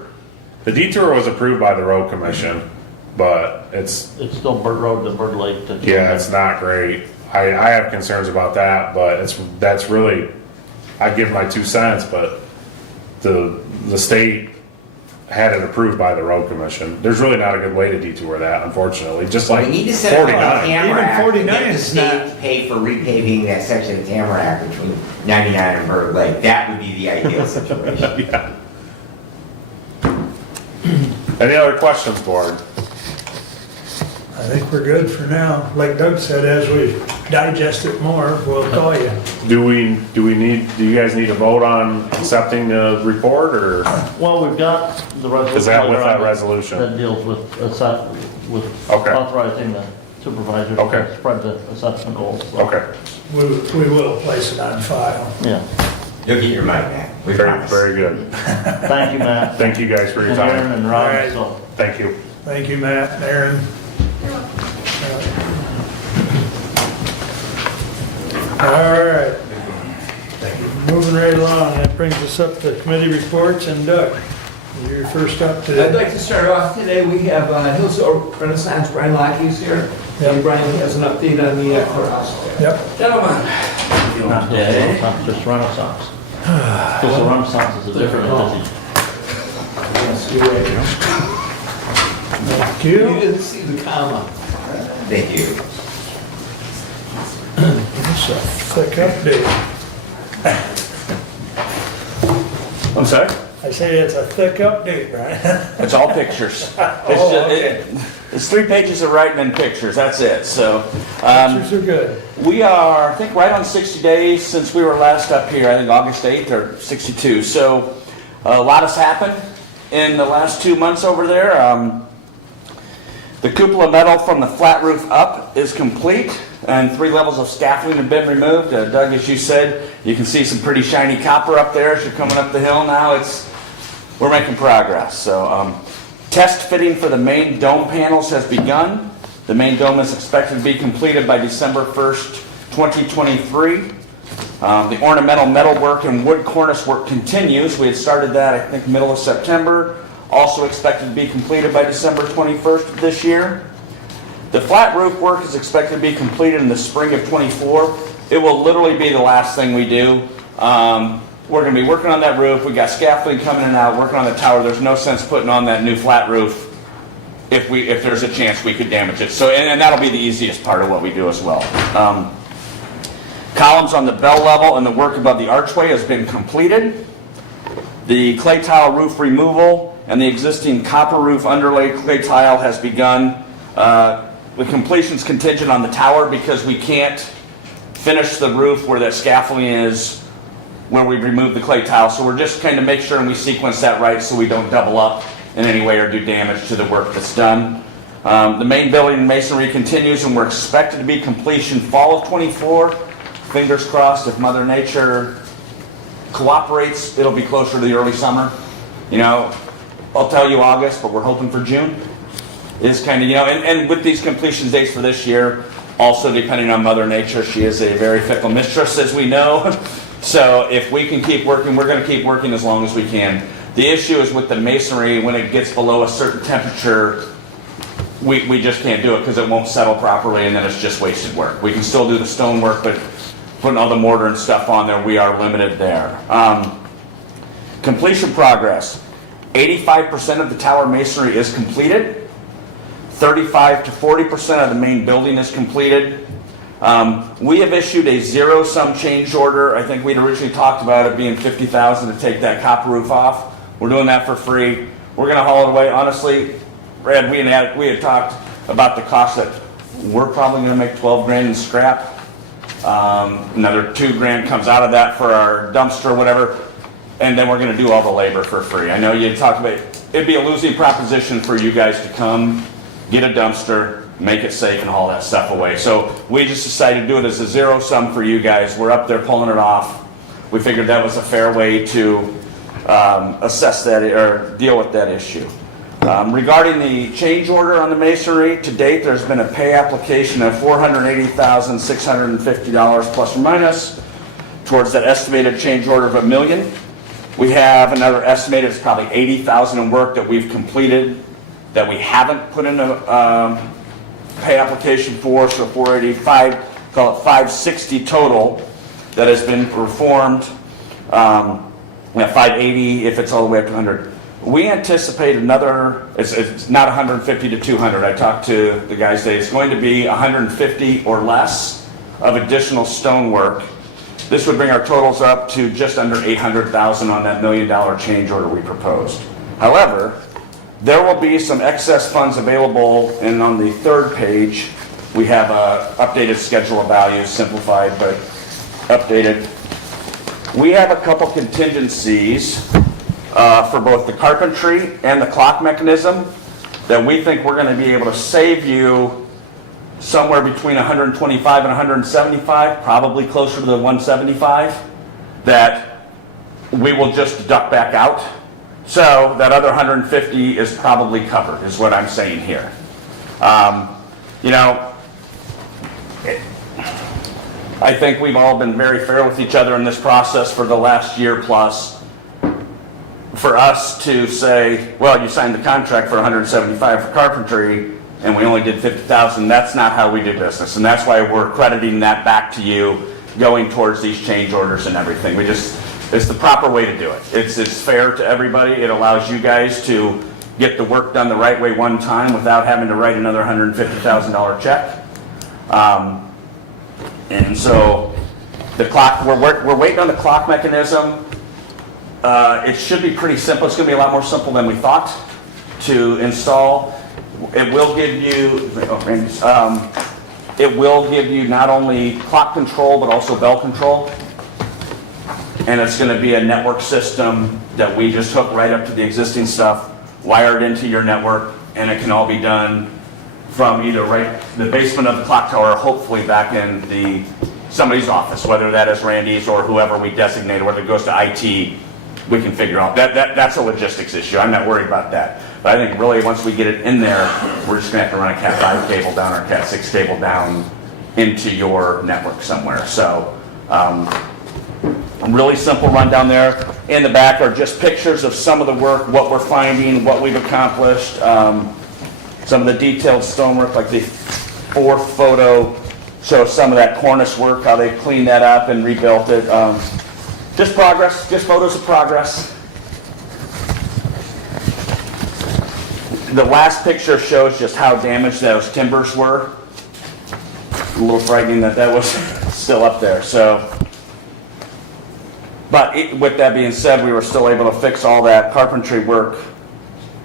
was approved by the road commission, but it's still Bird Road to Bird Lake to. yeah, it's not great. I have concerns about that, but that's really, I give my 2 cents, but the state had it approved by the road commission. There's really not a good way to detour that, unfortunately. Just like We need to set up a 49. Tamarack. Even 49 Get the is state not- to pay for repaving that section of Tamarack between 99 and Bird Lake. That would be the ideal situation. Yeah. Any other questions, board? I think we're good for now. Like Doug said, as we digest it more, we'll call you. Do you guys need to vote on accepting the report, or Well, we've got the resolution. is that with later that on resolution? That deals with Okay. authorizing the supervisor Okay. to spread the assessment goals. So, Okay, We will place it on file. Yeah, You'll get your money back. We very, promise. very good. thank you, Matt. Thank you guys for your And Aaron time. and All Ron, right. so. Thank you. Thank you, Matt and Aaron. All right. Moving right along, that brings us up to committee reports, and Doug, you're first up I'd today. like to start off today, we have Hillsdale Renaissance, Brian Lockey's here. Yep. And Brian has an update on the courthouse. Yep. Gentlemen. Not just Renaissance. Because the Renaissance is a different entity. Yes, you're right. Thank You you. didn't see the comma. Thank you. It's a thick update. I'm sorry? I say it's a thick update, right? It's all pictures. okay. It's 3 pages of writing and pictures, that's it. So, Pictures are good. we are, I think, right on 60 days since we were last up here, I think August 8th or 62. So, a lot has happened in the last 2 months over there. The cupola metal from the flat roof up is complete, and 3 levels of scaffolding have been removed. Doug, as you said, you can see some pretty shiny copper up there as you're coming up the hill now. We're making progress. So, test fitting for the main dome panels has begun. The main dome is expected to be completed by December 1st, 2023. The ornamental metalwork and wood cornice work continues. We had started that, I think, middle of September. Also expected to be completed by December 21st of this year. The flat roof work is expected to be completed in the spring of 24. It will literally be the last thing we do. We're going to be working on that roof. We got scaffolding coming in and out, working on the tower. There's no sense putting on that new flat roof if there's a chance we could damage it. So, and that'll be the easiest part of what we do as well. Columns on the bell level and the work above the archway has been completed. The clay tile roof removal and the existing copper roof underlay clay tile has begun. The completion's contingent on the tower because we can't finish the roof where that scaffolding is, where we remove the clay tile. So we're just kind of make sure and we sequence that right so we don't double up in any way or do damage to the work that's done. The main building masonry continues, and we're expected to be completion fall of 24. Fingers crossed, if Mother Nature cooperates, it'll be closer to the early summer. You know, I'll tell you August, but we're hoping for June. Is kind of, you know, and with these completion dates for this year, also depending on Mother Nature, she is a very fickle mistress, as we know. So if we can keep working, we're going to keep working as long as we can. The issue is with the masonry, when it gets below a certain temperature, we just can't do it because it won't settle properly, and then it's just wasted work. We can still do the stone work, but putting all the mortar and stuff on there, we are limited there. Completion progress. 85% of the tower masonry is completed. 35 to 40% of the main building is completed. We have issued a zero-sum change order. I think we'd originally talked about it being $50,000 to take that copper roof off. We're doing that for free. We're going to haul it away. Honestly, Brad, we had talked about the cost that we're probably gonna make 12 grand in scrap. Another 2 grand comes out of that for our dumpster, whatever, and then we're gonna do all the labor for free. I know you talked about, it'd be a losing proposition for you guys to come, get a dumpster, make it safe and haul that stuff away. So we just decided to do it as a zero sum for you guys. We're up there pulling it off. We figured that was a fair way to assess that or deal with that issue. Regarding the change order on the masonry, to date, there's been a pay application of $480,650 plus or minus towards that estimated change order of $1 million. We have another estimated, it's probably $80,000 in work that we've completed that we haven't put in a pay application for, so 485, call it 560 total that has been performed. 580 if it's all the way up to 100. We anticipate another, it's not 150 to 200. I talked to the guys today. It's going to be 150 or less of additional stonework. This would bring our totals up to just under 800,000 on that $1 million change order we proposed. However, there will be some excess funds available, and on the third page, we have a updated schedule of values, simplified but updated. We have a couple contingencies for both the carpentry and the clock mechanism that we think we're going to be able to save you somewhere between 125 and 175, probably closer to the 175, that we will just deduct back out. So that other 150 is probably covered, is what I'm saying here. I think we've all been very fair with each other in this process for the last year plus. For us to say, well, you signed the contract for 175 for carpentry and we only did 50,000, that's not how we do business. And that's why we're crediting that back to you going towards these change orders and everything. It's the proper way to do it. It's fair to everybody. It allows you guys to get the work done the right way one time without having to write another $150,000 check. And so the clock, we're waiting on the clock mechanism. It should be pretty simple. It's going to be a lot more simple than we thought to install. It will give you not only clock control but also bell control. And it's going to be a network system that we just hook right up to the existing stuff, wired into your network, and it can all be done from either right the basement of the clock tower, hopefully back in somebody's office, whether that is Randy's or whoever we designate, whether it goes to IT, we can figure out. That's a logistics issue. I'm not worried about that. But I think really once we get it in there, we're just going to have to run a Cat 5 cable down or a Cat 6 cable down into your network somewhere. So really simple rundown there. In the back are just pictures of some of the work, what we're finding, what we've accomplished, some of the detailed stonework, like the fourth photo shows some of that cornice work, how they cleaned that up and rebuilt it. Just progress, just photos of progress. The last picture shows just how damaged those timbers were. A little frightening that was still up there. But with that being said, we were still able to fix all that carpentry work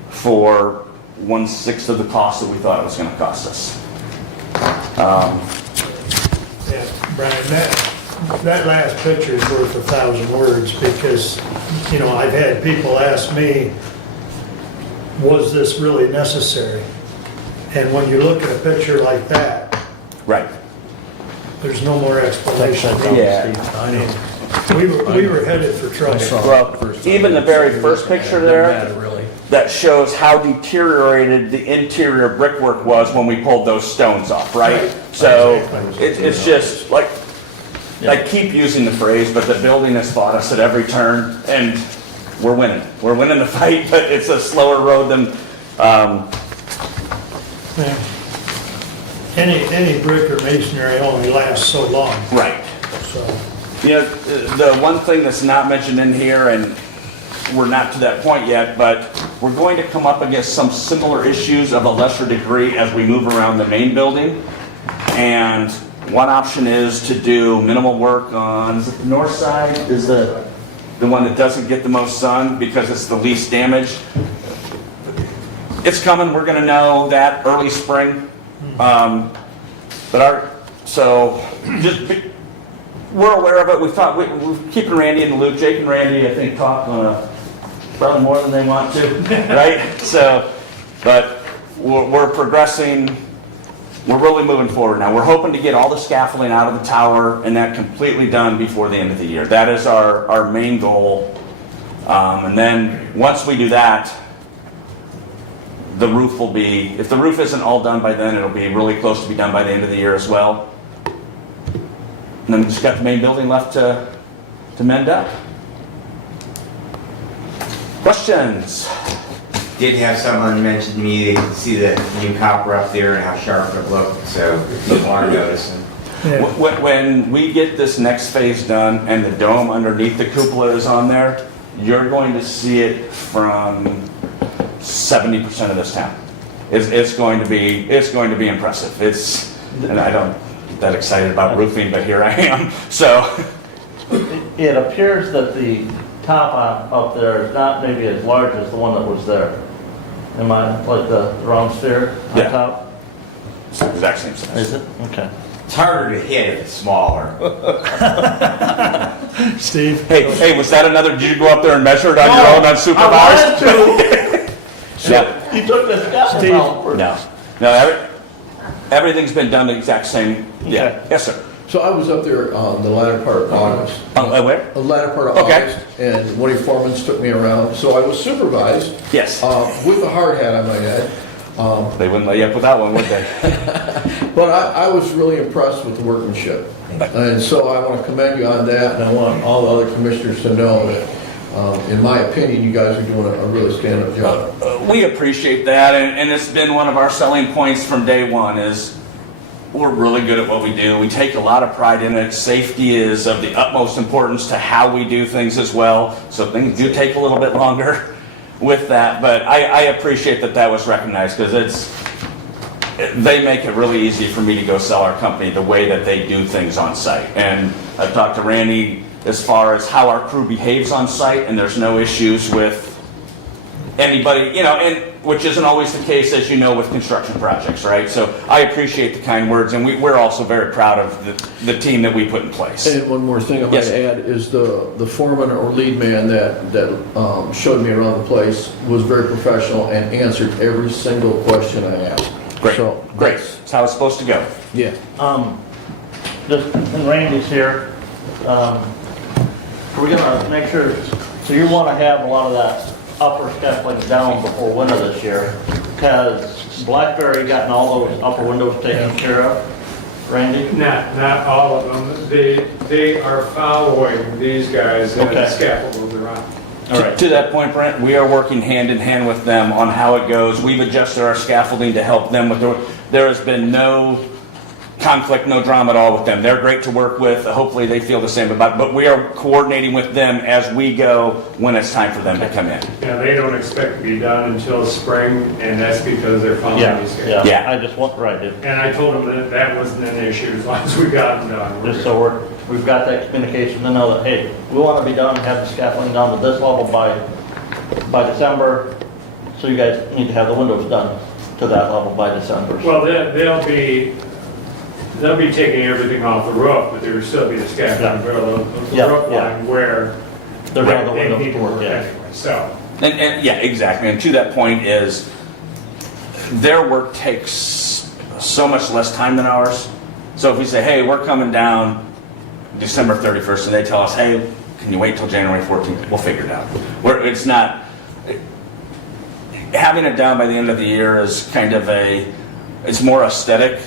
for 1/6 of the cost that we thought it was going to cost us. Yeah, Brian, that last picture is worth 1,000 words because, I've had people ask me, was this really necessary? And when you look at a picture like that, right, there's no more explanation. Yeah. I mean, we were headed for trouble. Well, even the very first picture there, that shows how deteriorated the interior brickwork was when we pulled those stones off, right? So it's just like, I keep using the phrase, but the building has fought us at every turn, and we're winning. We're winning the fight, but it's a slower road than... Any brick or masonry only lasts so long. Right. So. The one thing that's not mentioned in here, and we're not to that point yet, but we're going to come up against some similar issues of a lesser degree as we move around the main building. And one option is to do minimal work on, is it the north side? Is the one that doesn't get the most sun because it's the least damaged. It's coming. We're going to know that early spring. we're aware of it. We're keeping Randy in the loop. Jake and Randy, I think, talk probably more than they want to, right? So, but we're progressing. We're really moving forward now. We're hoping to get all the scaffolding out of the tower and that completely done before the end of the year. That is our main goal. And then once we do that, the roof will be, if the roof isn't all done by then, it'll be really close to be done by the end of the year as well. And then we just got the main building left to mend up. Questions? Did have someone mention to me they could see the new copper up there and how sharp it looked, so people are noticing. When we get this next phase done and the dome underneath the cupola is on there, you're going to see it from 70% of this town. It's going to be impressive. And I don't get that excited about roofing, but here I am. So It appears that the top up there is not maybe as large as the one that was there. Am I, like the round sphere on Yeah. top? it's the exact same size. Is it? Okay. It's harder to hit if it's smaller. Steve? Hey, was that another, did you go up there and measure it on your own unsupervised? I wanted to. No. You took the scaffold out first. No, everything's been done the exact same. Yeah. Okay. Yes, sir. So I was up there on the latter part of August. Where? The latter part of Okay. August, and one of your foremen took me around. So I was supervised, Yes. with a hard hat, I might add. They wouldn't let you up with that one, would they? But I was really impressed with the workmanship. And so I want to commend you on that, and I want all the other commissioners to know that, in my opinion, you guys are doing a really stand-up job. We appreciate that, and it's been one of our selling points from day one is we're really good at what we do. We take a lot of pride in it. Safety is of the utmost importance to how we do things as well. So things do take a little bit longer with that, but I appreciate that was recognized because they make it really easy for me to go sell our company the way that they do things on site. And I've talked to Randy as far as how our crew behaves on site, and there's no issues with anybody, and which isn't always the case, as you know, with construction projects, right? So I appreciate the kind words, and we're also very proud of the team that we put in place. And one more thing I might Yes. add is the foreman or lead man that showed me around the place was very professional and answered every single question I asked. Great, So, great. That's how it's supposed to go. Yeah. And Randy's here. We're gonna make sure, so you wanna have a lot of that upper scaffolding down before winter this year. Has Blackberry gotten all those upper windows taken care of? Randy? Not all of them. They are following these guys Okay. and scaffold around. All right. To that point, Brent, we are working hand in hand with them on how it goes. We've adjusted our scaffolding to help them with there has been no conflict, no drama at all with them. They're great to work with. Hopefully they feel the same about it, but we are coordinating with them as we go when it's time for them to come in. Yeah, they don't expect to be done until spring, and that's because they're following these guys. Yeah. I just want, right, And I told them that wasn't an issue as long as we got them done. just so we've got that communication to know that, hey, we want to be done, have the scaffolding down to this level by December, so you guys need to have the windows done to that level by December. Well, they'll be taking everything off the roof, but there will still be the scaffolding below the Yeah, roof yeah. line where They're down the they windows need to to work, work yeah. anyway, so. And yeah, exactly. And to that point is their work takes so much less time than ours. So if we say, hey, we're coming down December 31st, and they tell us, hey, can you wait till January 14th? We'll figure it out. It's not, having it down by the end of the year is kind of it's more aesthetic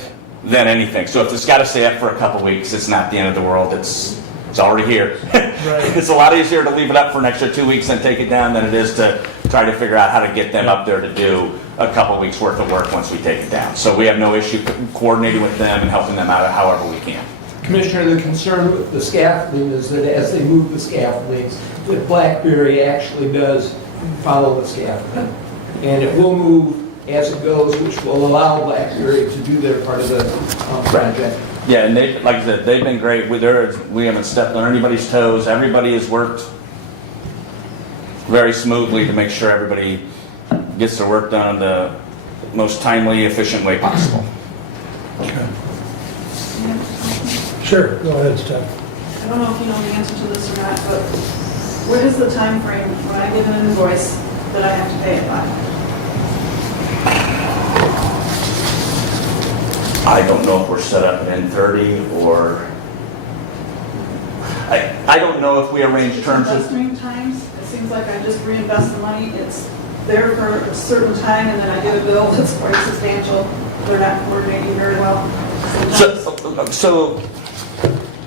than anything. So if it's got to stay up for a couple weeks, it's not the end of the world. It's already here. It's a lot easier to leave it up for an extra 2 weeks and take it down than it is to try to figure out how to get them up there to do a couple weeks worth of work once we take it down. So we have no issue coordinating with them and helping them out however we can. Commissioner, the concern with the scaffolding is that as they move the scaffoldings, that Blackberry actually does follow the scaffolding. And it will move as it goes, which will allow Blackberry to do their part of the project. Yeah, and they, like I said, they've been great. We haven't stepped on anybody's toes. Everybody has worked very smoothly to make sure everybody gets their work done in the most timely, efficient way possible. Sure, go ahead, Steph. I don't know if you know the answer to this or not, but what is the time frame when I give an invoice that I have to pay it by? I don't know if we're set up at N30 or, I don't know if we arrange terms of, Investing times, it seems like I just reinvest the money, it's there for a certain time, and then I get a bill that's quite substantial. They're not coordinating very well. so,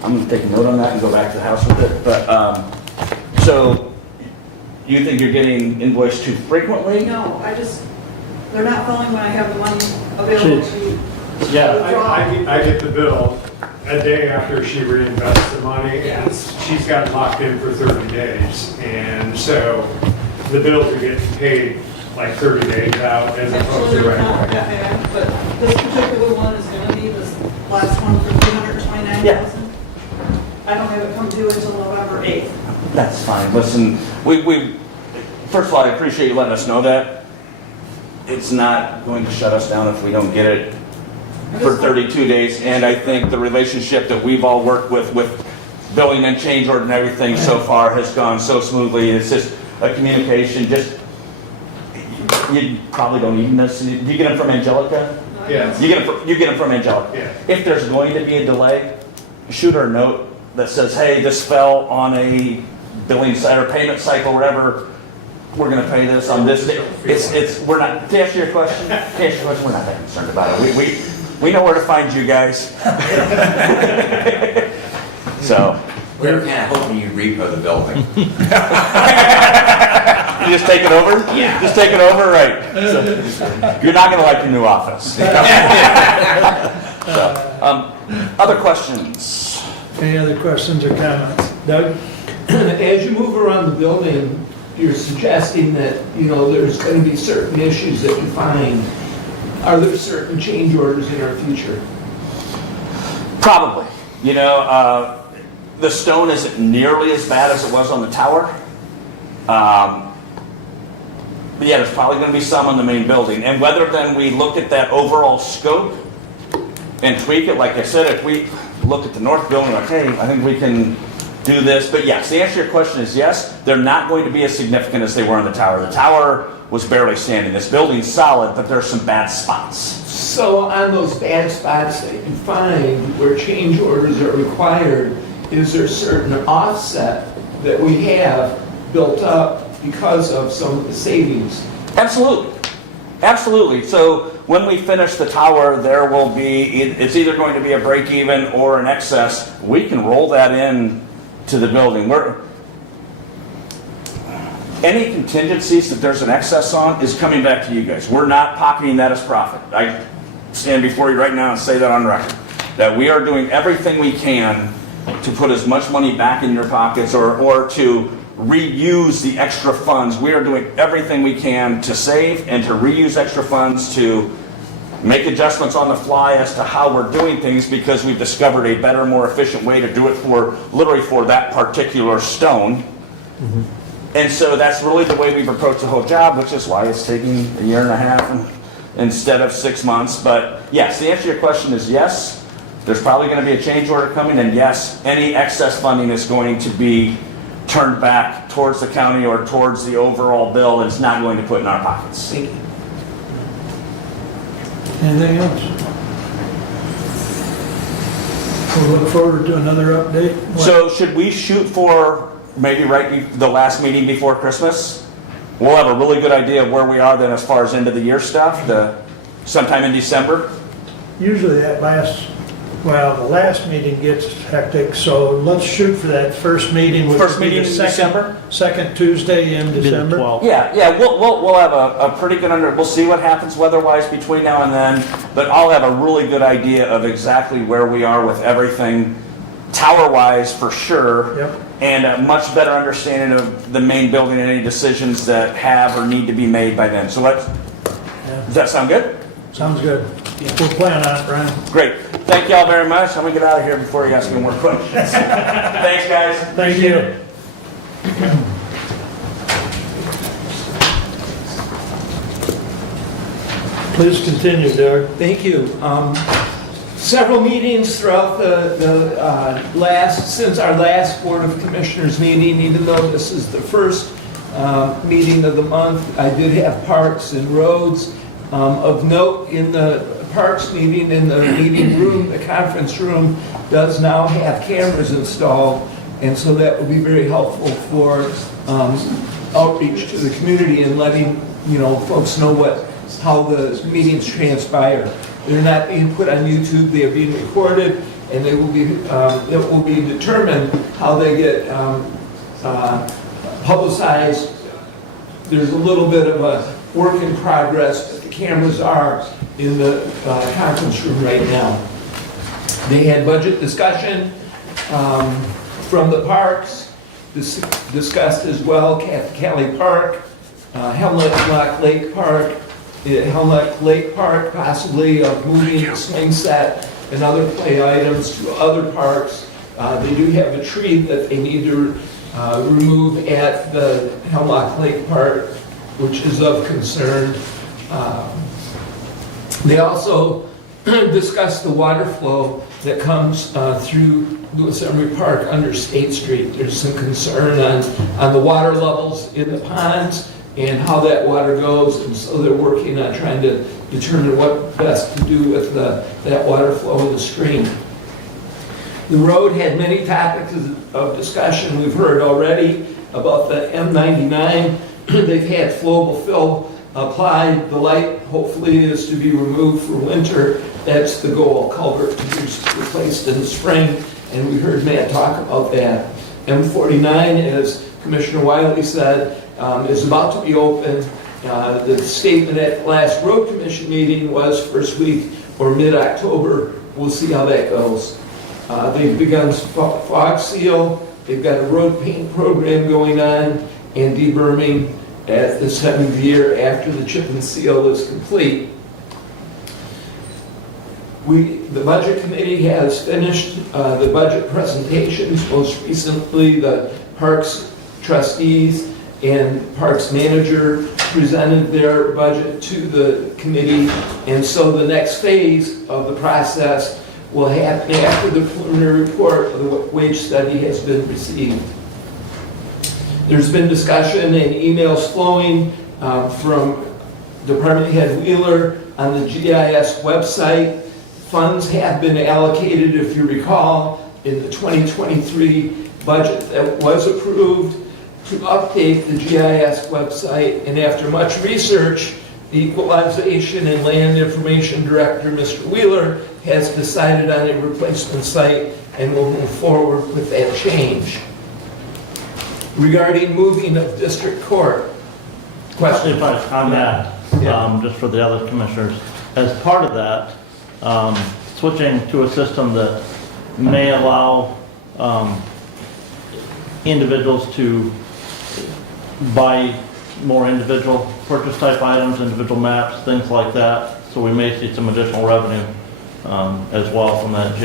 I'm gonna take a note on that and go back to the house with it, but, so, you think you're getting invoiced too frequently? No, they're not calling when I have the money available to you. Yeah, I get the bill a day after she reinvests the money, and she's got locked in for 30 days. And so the bills are getting paid like 30 days out as opposed Actually, to they're right not away. that bad, but this particular one is gonna be this last one for $329,000. I don't have it come due until November 8th. That's fine. Listen, we first of all, I appreciate you letting us know that. It's not going to shut us down if we don't get it for 32 days. And I think the relationship that we've all worked with billing and change order and everything so far has gone so smoothly. It's just a communication. Just, you probably don't even necessarily, do you get them from Angelica? Yes. You get them from Angelica. Yeah. If there's going to be a delay, shoot her a note that says, hey, this fell on a billing or payment cycle, whatever. We're going to pay this on this day. We're not, to answer your question, we're not that concerned about it. We know where to find you guys. So. We're kind of hoping you repo the building. You just take it over? Yeah. Just take it over, right. So, you're not going to like your new office. So, other questions? Any other questions or comments? Doug? As you move around the building, you're suggesting that, there's going to be certain issues that you find. Are there certain change orders in our future? Probably. The stone isn't nearly as bad as it was on the tower. But yeah, there's probably going to be some on the main building. And whether then we look at that overall scope and tweak it, like I said, if we look at the north building, like, hey, I think we can do this. But yes, the answer to your question is yes. They're not going to be as significant as they were in the tower. The tower was barely standing. This building's solid, but there's some bad spots. So on those bad spots that you find where change orders are required, is there a certain offset that we have built up because of some of the savings? Absolutely. Absolutely. So when we finish the tower, there will be, it's either going to be a break even or an excess. We can roll that in to the building. Any contingencies that there's an excess on is coming back to you guys. We're not pocketing that as profit. I stand before you right now and say that on record. That we are doing everything we can to put as much money back in your pockets or to reuse the extra funds. We are doing everything we can to save and to reuse extra funds to make adjustments on the fly as to how we're doing things because we've discovered a better, more efficient way to do it literally for that particular stone. Mm-hmm. And so that's really the way we've approached the whole job, which is why it's taking a year and a half instead of 6 months. But yes, the answer to your question is yes. There's probably going to be a change order coming, and yes, any excess funding is going to be turned back towards the county or towards the overall bill, and it's not going to put in our pockets. Thank you. Anything else? We'll look forward to another update. So should we shoot for maybe the last meeting before Christmas? We'll have a really good idea of where we are then as far as end of the year stuff, sometime in December. Usually the last meeting gets hectic, so let's shoot for that first meeting. First meeting in December? Second Tuesday in December. Yeah, we'll have a pretty good we'll see what happens weather-wise between now and then, but I'll have a really good idea of exactly where we are with everything, tower-wise for sure, yep. And a much better understanding of the main building and any decisions that have or need to be made by then. So does that sound good? Sounds good. We'll plan on it, Brian. Great. Thank you all very much. I'm going to get out of here before you ask me more questions. Thanks, guys. Thank you. Please continue, Doug. Thank you. several meetings throughout since our last Board of Commissioners meeting, even though this is the first meeting of the month. I did have parks and roads. Of note, in the parks meeting, in the meeting room, the conference room does now have cameras installed, and so that will be very helpful for outreach to the community and letting folks know how the meetings transpire. They're not being put on YouTube; they are being recorded, and they will be. It will be determined how they get publicized. There's a little bit of a work in progress, but the cameras are in the conference room right now. They had budget discussion from the parks, discussed as well Cali Park, Hemlock Lake Park, possibly moving the swing set and other play items to other parks. They do have a tree that they need to remove at the Hemlock Lake Park, which is of concern. They also discussed the water flow that comes through Lewis Emery Park under State Street. There's some concern on the water levels in the ponds and how that water goes, and so they're working on trying to determine what best to do with that water flow in the stream. The road had many topics of discussion. We've heard already about the M99. They've had flowable fill applied. The light hopefully is to be removed for winter. That's the goal. Culvert to be replaced in the spring, and we heard Matt talk about that. M49, as Commissioner Wiley said, is about to be open. The statement at the last road commission meeting was first week or mid-October. We'll see how that goes. They've begun fog seal. They've got a road paint program going on and deberming at the 7th year after the chip and seal is complete. The budget committee has finished the budget presentations. Most recently, the Parks trustees and Parks manager presented their budget to the committee, and so the next phase of the process will happen after the preliminary report of the wage study has been received. There's been discussion and emails flowing from Department Head Wheeler on the GIS website. Funds have been allocated, if you recall, in the 2023 budget that was approved to update the GIS website, and after much research, the Equalization and Land Information Director, Mr. Wheeler, has decided on a replacement site and will move forward with that change. Regarding moving of district court, question? If I comment, just for the other commissioners, as part of that, switching to a system that may allow individuals to buy more individual purchase type items, individual maps, things like that. So we may see some additional revenue as well from that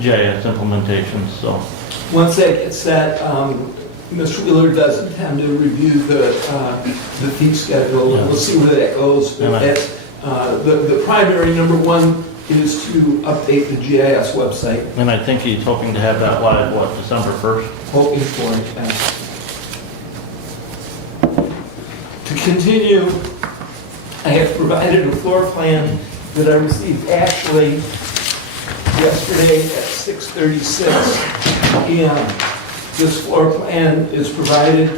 GIS implementation. So once that gets set, Mr. Wheeler does intend to review the fee schedule. Yeah. We'll see where that goes. But that's the primary number one is to update the GIS website. And I think he's hoping to have that live, what, December 1st? Hoping for it, yeah. To continue, I have provided a floor plan that I received actually yesterday at 6:36 p.m. This floor plan is provided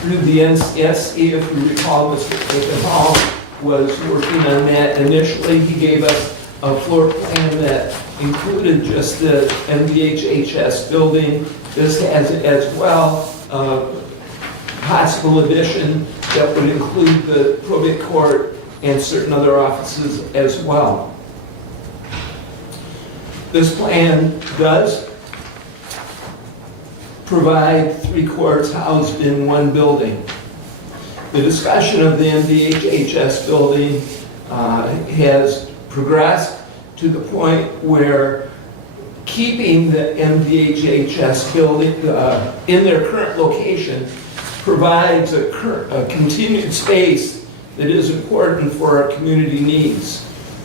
through the NCSC. If you recall, Mr. Nathan Hall was working on that initially. He gave us a floor plan that included just the MDHHS building. This has as well possible addition that would include the probate court and certain other offices as well. This plan does provide 3 courts housed in one building. The discussion of the MDHHS building has progressed to the point where keeping the MDHHS building in their current location provides a continued space that is important for our community needs.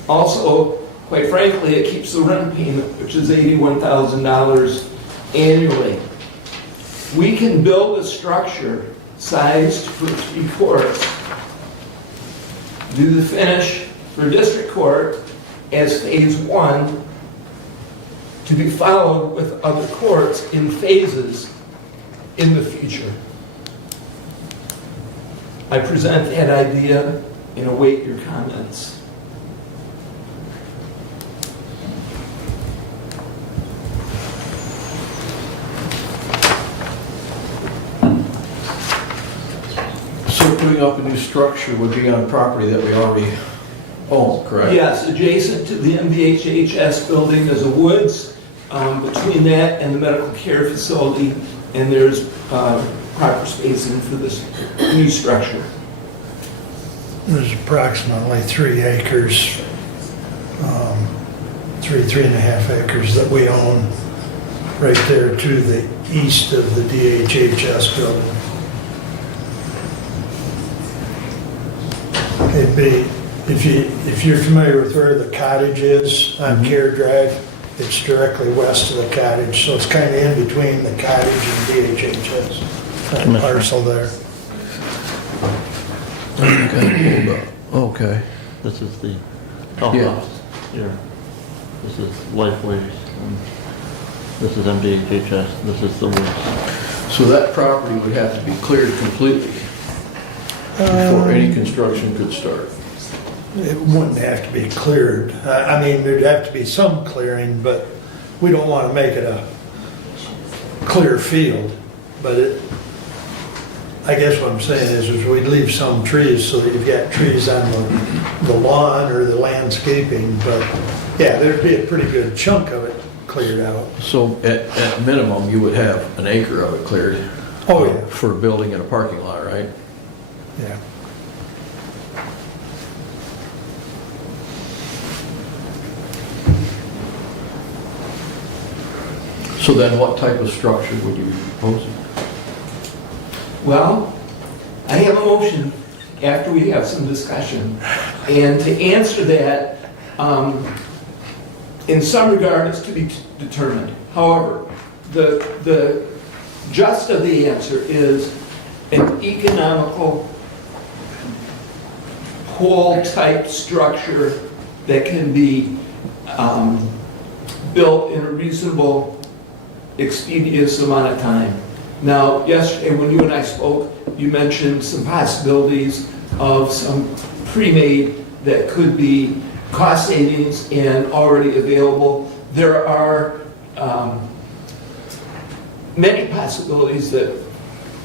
Also, Quite frankly, it keeps the rent payment, which is $81,000 annually. We can build a structure sized for 3 courts, do the finish for district court as phase 1, to be followed with other courts in phases in the future. I present that idea and await your comments. So putting up a new structure would be on property that we already own, correct? Yes, adjacent to the MDHHS building, there's a woods between that and the medical care facility, and there's proper spacing for this new structure. There's approximately 3 acres, 3.5 acres that we own right there to the east of the DHHS building. It'd be, if you're familiar with where the cottage is on Care Drive, it's directly west of the cottage, so it's kind of in between the cottage and DHHS, that parcel there. Okay. This is the health Yeah. office here. This is Lifeways. And this is MDHHS. This is the woods. So that property would have to be cleared completely before any construction could start. It wouldn't have to be cleared. I mean, there'd have to be some clearing, but we don't want to make it a clear field. But I guess what I'm saying is we'd leave some trees so that you've got trees on the lawn or the landscaping. But yeah, there'd be a pretty good chunk of it cleared out. So at minimum, you would have an acre of it cleared. Oh, yeah. For building in a parking lot, right? Yeah. So then what type of structure would you be proposing? Well, I have a motion after we have some discussion. And to answer that, in some regard, it's to be determined. However, the gist of the answer is an economical pole-type structure that can be built in a reasonable, expeditious amount of time. Now, yesterday when you and I spoke, you mentioned some possibilities of some pre-made that could be cost savings and already available. There are many possibilities that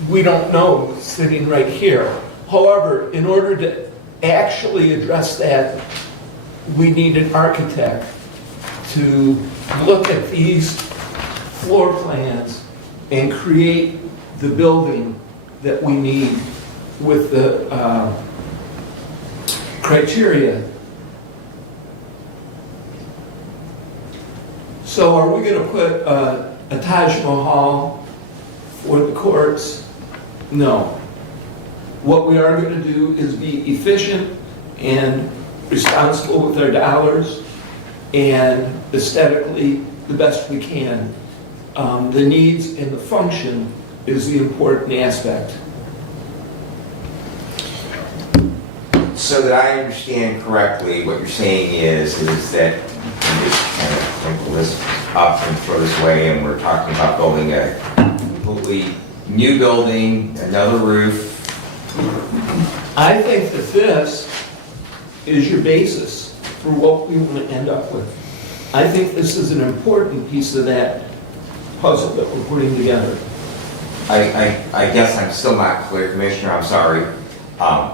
we don't know sitting right here. However, in order to actually address that, we need an architect to look at these floor plans and create the building that we need with the criteria. So are we going to put a Taj Mahal for the courts? No. What we are going to do is be efficient and responsible with our dollars and aesthetically the best we can. The needs and the function is the important aspect. So that I understand correctly, what you're saying is that you just kind of wrinkle this up and throw this away, and we're talking about building a completely new building, another roof. I think that this is your basis for what we want to end up with. I think this is an important piece of that puzzle that we're putting together. I guess I'm still not clear, Commissioner, I'm sorry.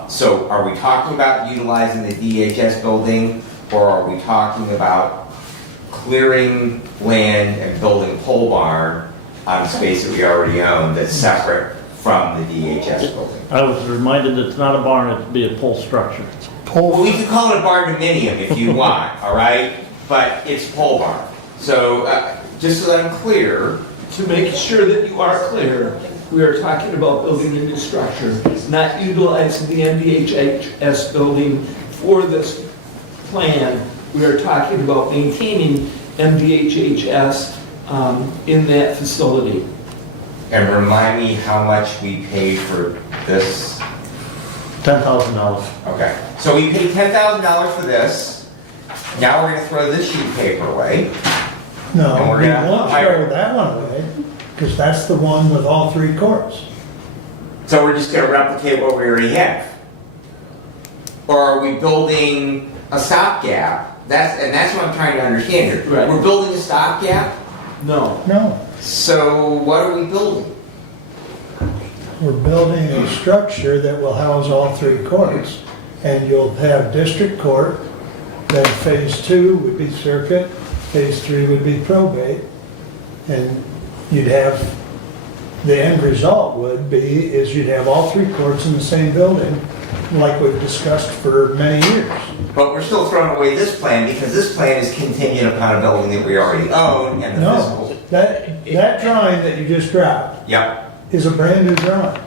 So are we talking about utilizing the DHS building, or are we talking about clearing land and building a pole barn on space that we already own that's separate from the DHS building? I was reminded it's not a barn, it'd be a pole structure. Well, we can call it a barndominium if you want, all right? But it's pole barn. So just so that I'm clear. To make sure that you are clear, we are talking about building a new structure, not utilizing the MDHHS building for this plan, we are talking about maintaining MDHHS in that facility. And remind me how much we paid for this? $10,000. Okay, so we paid $10,000 for this. Now we're gonna throw this sheet of paper away. No, And we're we gonna won't hire- throw that one away, because that's the one with all 3 courts. So we're just gonna replicate what we already have? Or are we building a stopgap? That's what I'm trying to understand here. Right. We're building a stopgap? No. No, So what are we building? we're building a structure that will house all 3 courts. And you'll have district court, then phase 2 would be circuit, phase 3 would be probate. And you'd have, the end result would be, is you'd have all 3 courts in the same building, like we've discussed for many years. But we're still throwing away this plan because this plan is contingent upon a building that we already own and the No, physical. that drawing that you just dropped Yep. is a brand new drawing.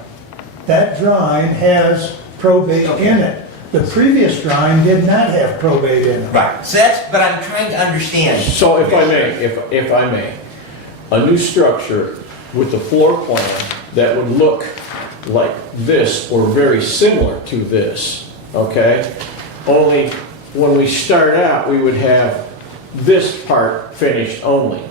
That drawing has probate in it. The previous drawing did not have probate in it. Right. So that's, but I'm trying to understand. So if I may, if I may, a new structure with the floor plan that would look like this or very similar to this, okay? Only when we start out, we would have this part finished only.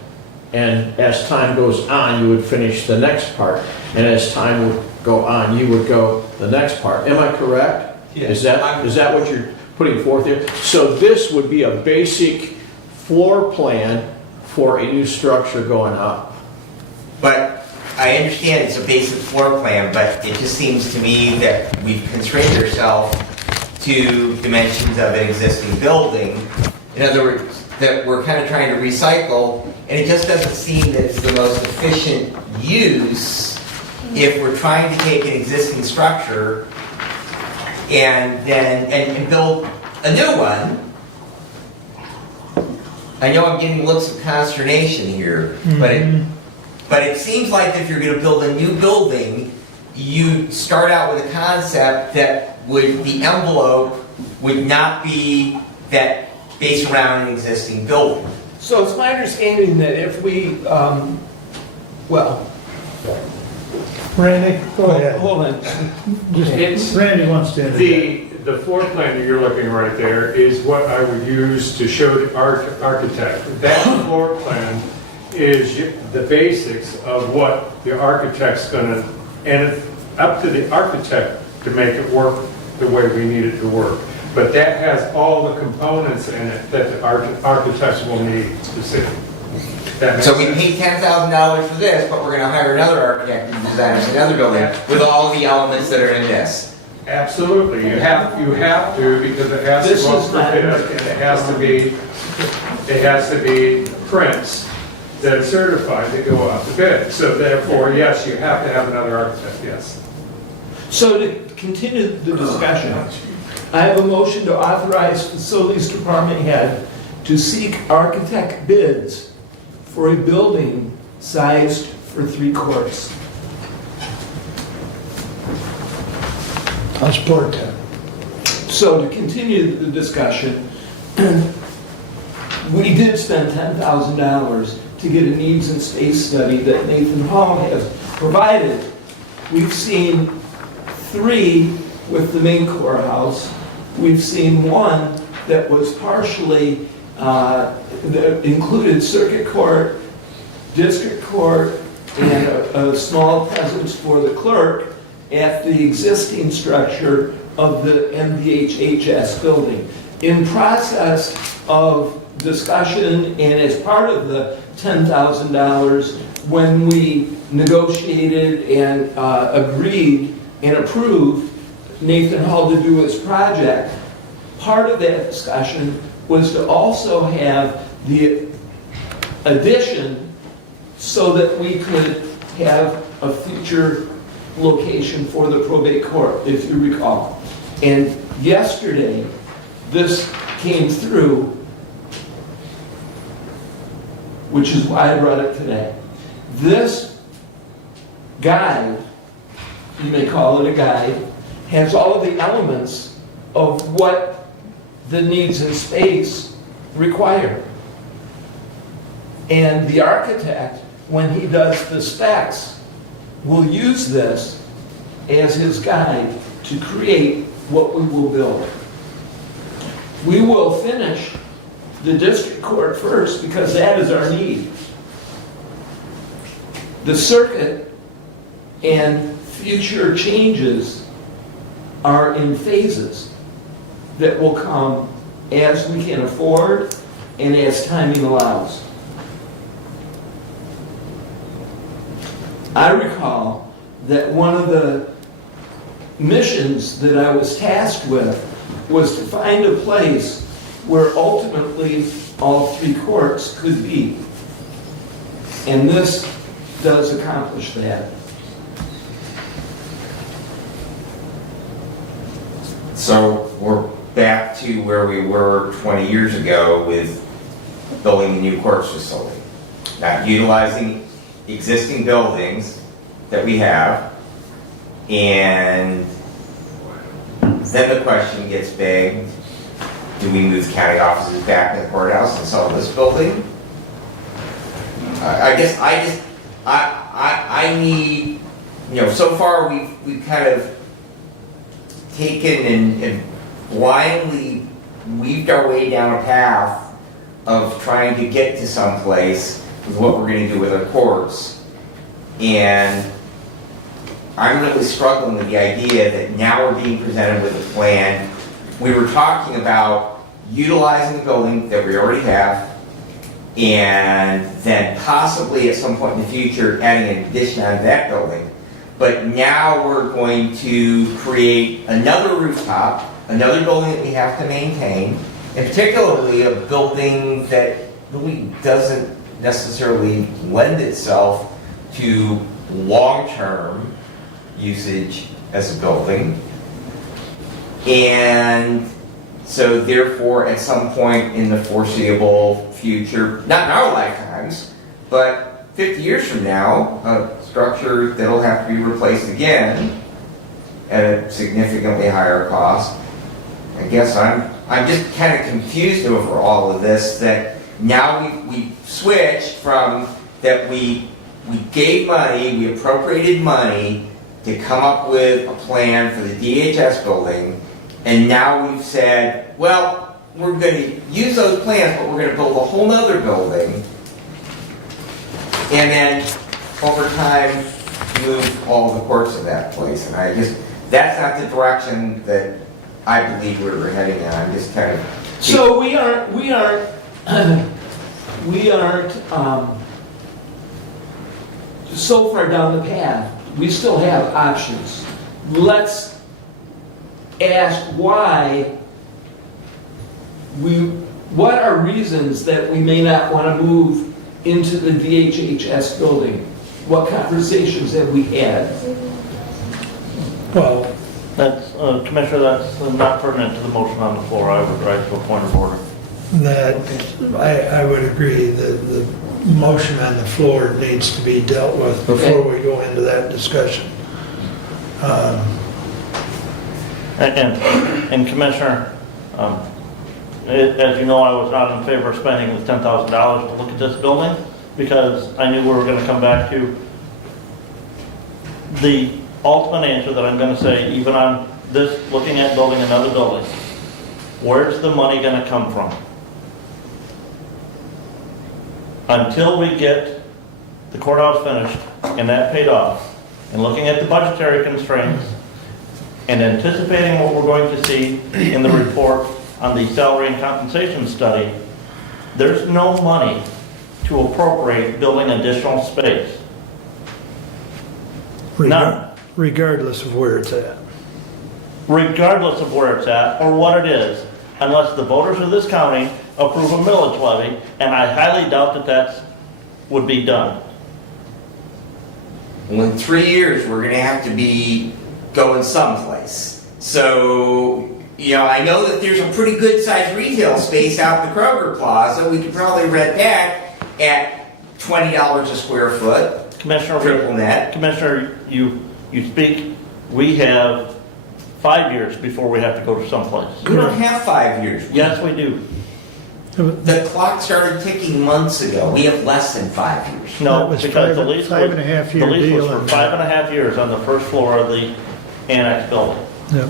And as time goes on, you would finish the next part. And as time would go on, you would go the next part. Am I correct? Yes. Is that what you're putting forth here? So this would be a basic floor plan for a new structure going up. But I understand it's a basic floor plan, but it just seems to me that we've constrained ourselves to dimensions of an existing building. In other words, that we're kind of trying to recycle, and it just doesn't seem that it's the most efficient use if we're trying to take an existing structure and then and build a new one. I know I'm getting looks of consternation here, but it seems like if you're going to build a new building, you start out with a concept that the envelope would not be that based around an existing building. So it's my understanding that if we, Randy, go ahead. hold on. Just, Randy wants to interject. The floor plan that you're looking right there is what I would use to show the architect. That floor plan is the basics of what the architect's gonna, and it's up to the architect to make it work the way we need it to work. But that has all the components in it that the architects will need to see. So we paid $10,000 for this, but we're going to hire another architect to design us another building with all the elements that are in this. Absolutely, you have to because it has to This go is for not- bid, and it has to be prints that are certified that go out to bid. So therefore, yes, you have to have another architect, yes. So to continue the discussion, I have a motion to authorize Facilities Department head to seek architect bids for a building sized for 3 courts. I'll support that. So to continue the discussion, we did spend $10,000 to get a needs and space study that Nathan Hall has provided. We've seen 3 with the main courthouse. We've seen 1 that was partially, that included circuit court, district court, and a small presence for the clerk at the existing structure of the MDHHS building. In process of discussion and as part of the $10,000, when we negotiated and agreed and approved Nathan Hall to do his project, part of that discussion was to also have the addition so that we could have a future location for the probate court, if you recall. And yesterday, this came through, which is why I brought it today. This guide, you may call it a guide, has all of the elements of what the needs in space required. And the architect, when he does the specs, will use this as his guide to create what we will build. We will finish the district court first because that is our need. The circuit and future changes are in phases that will come as we can afford and as timing allows. I recall that one of the missions that I was tasked with was to find a place where ultimately all three courts could be. And this does accomplish that. So we're back to where we were 20 years ago with building a new courts facility. Not utilizing existing buildings that we have, and then the question gets big, do we move county offices back to the courthouse and sell this building? I need, so far we've kind of taken and blindly weaved our way down a path of trying to get to some place with what we're going to do with our courts. And I'm really struggling with the idea that now we're being presented with a plan. We were talking about utilizing the building that we already have and then possibly at some point in the future adding an addition on that building. But now we're going to create another rooftop, another building that we have to maintain, and particularly a building that really doesn't necessarily lend itself to long-term usage as a building. And so therefore, at some point in the foreseeable future, not in our lifetimes, but 50 years from now, a structure that'll have to be replaced again at a significantly higher cost. I guess I'm just kind of confused over all of this, that now we switched from that we gave money, we appropriated money to come up with a plan for the DHS building, and now we've said, well, we're going to use those plans, but we're going to build a whole nother building, and then over time move all the courts to that place. And that's not the direction that I believe we're heading in. I'm just kind of... So we aren't so far down the path. We still have options. Let's ask what are reasons that we may not want to move into the DHHS building? What conversations have we had? Well, That's, Commissioner, that's not pertinent to the motion on the floor. I would rise to a point of order. that, I would agree that the motion on the floor needs to be dealt with before we go into that discussion. And Commissioner, as you know, I was not in favor of spending the $10,000 to look at this building because I knew we were going to come back to the ultimate answer that I'm going to say, even on this, looking at building another building. Where's the money going to come from? Until we get the courthouse finished and that paid off, and looking at the budgetary constraints, and anticipating what we're going to see in the report on the salary and compensation study, there's no money to appropriate building additional space. None. Regardless of where it's at. Regardless of where it's at or what it is, unless the voters of this county approve a millage levy, and I highly doubt that would be done. Well, in 3 years, we're going to have to be going someplace. So, I know that there's a pretty good sized retail space out in the Kroger Plaza. We could probably rent that at $20 a square foot. Commissioner, triple net. Commissioner, you speak, we have 5 years before we have to go to someplace. We don't have 5 years. Yes, we do. The clock started ticking months ago. We have less than 5 years. No, That was because the five- lease five and a half year the lease was deal for and- 5.5 years on the first floor of the annex building. Yeah.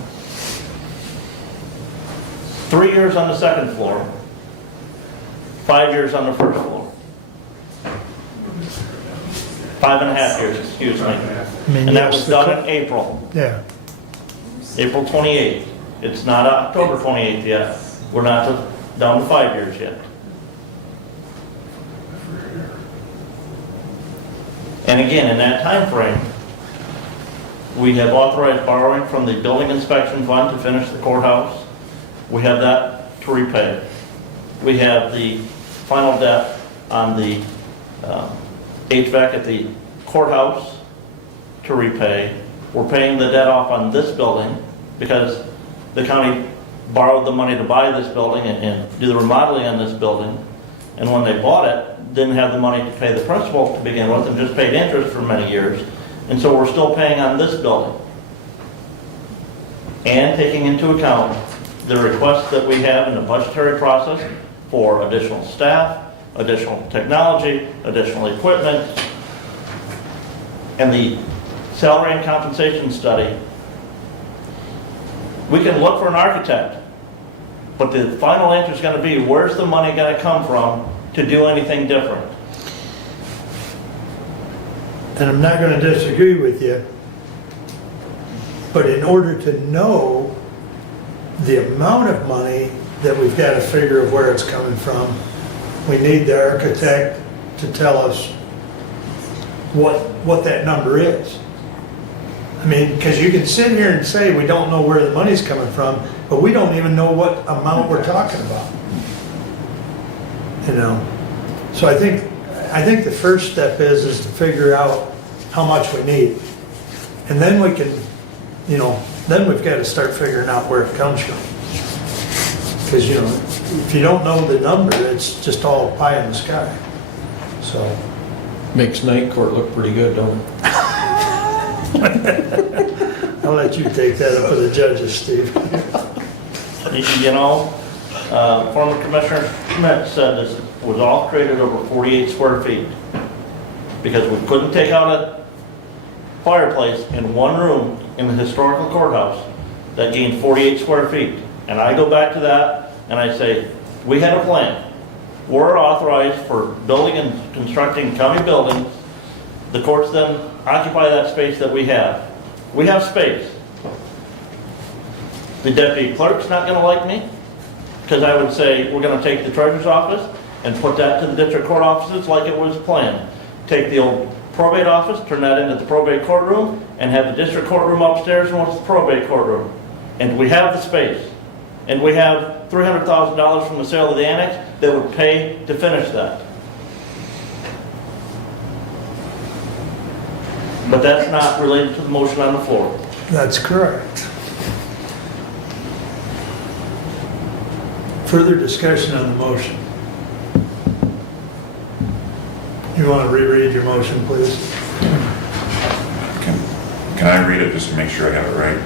3 years on the second floor, 5 years on the first floor. 5.5 years, excuse me. I mean, And that yes, was the done co- in April, Yeah, April 28th. It's not October 28th yet. We're not down to 5 years yet. And again, in that time frame, we have authorized borrowing from the building inspection fund to finish the courthouse. We have that to repay. We have the final debt on the HVAC at the courthouse to repay. We're paying the debt off on this building because the county borrowed the money to buy this building and do the remodeling on this building. And when they bought it, didn't have the money to pay the principal to begin with and just paid interest for many years. And so we're still paying on this building. And taking into account the requests that we have in the budgetary process for additional staff, additional technology, additional equipment, and the salary and compensation study. We can look for an architect, but the final answer is going to be, where's the money going to come from to do anything different? and I'm not going to disagree with you, but in order to know the amount of money that we've got to figure of where it's coming from, we need the architect to tell us what that number is. I mean, because you can sit here and say we don't know where the money's coming from, but we don't even know what amount we're talking about. You know, so I think the first step is to figure out how much we need, and then we can, you know, then we've got to start figuring out where it comes from. Because, you know, if you don't know the number, it's just all pie in the sky. So. Makes night court look pretty good, don't it? I'll let you take that up with the judges, Steve. You know, former Commissioner Schmidt said this was all created over 48 square feet because we couldn't take out a fireplace in one room in the historical courthouse that gained 48 square feet. And I go back to that and I say, we had a plan. We're authorized for building and constructing county buildings. The courts then occupy that space that we have. We have space. The deputy clerk's not going to like me because I would say we're going to take the treasurer's office and put that to the district court offices like it was planned. Take the old probate office, turn that into the probate courtroom, and have the district courtroom upstairs and what's the probate courtroom. And we have the space. And we have $300,000 from the sale of the annex that would pay to finish that. But that's not related to the motion on the floor. That's correct. Further discussion on the motion. You want to reread your motion, please? Can I read it just to make sure I have it right?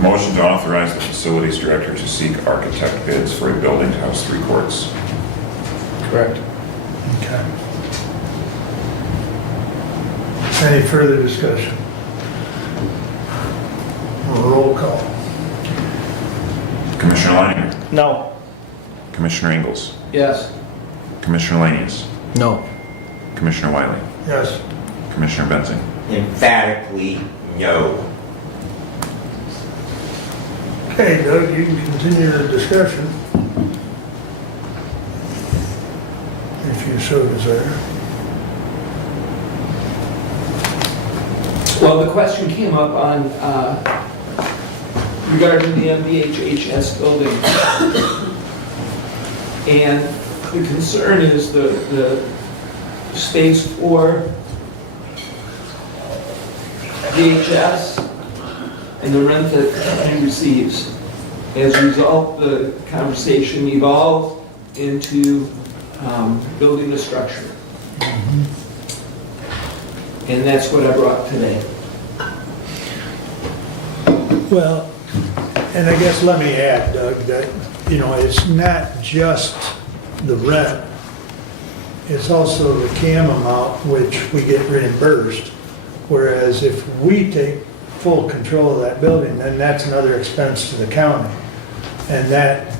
Motion to authorize the facilities director to seek architect bids for a building to house 3 courts. Correct. Okay. Any further discussion? Roll call. Commissioner Leininger. No. Commissioner Ingalls. Yes. Commissioner Lanius. No. Commissioner Wiley. Yes. Commissioner Benzing. Emphatically, no. Okay, Doug, you can continue the discussion if you so desire. Well, the question came up on, regarding the MVHHS building. And the concern is the space for VHS and the rent that the company receives. As a result, the conversation evolved into building a structure. And that's what I brought today. Well, and I guess let me add, Doug, that, you know, it's not just the rent, it's also the CAM amount, which we get reimbursed. Whereas if we take full control of that building, then that's another expense to the county. And that,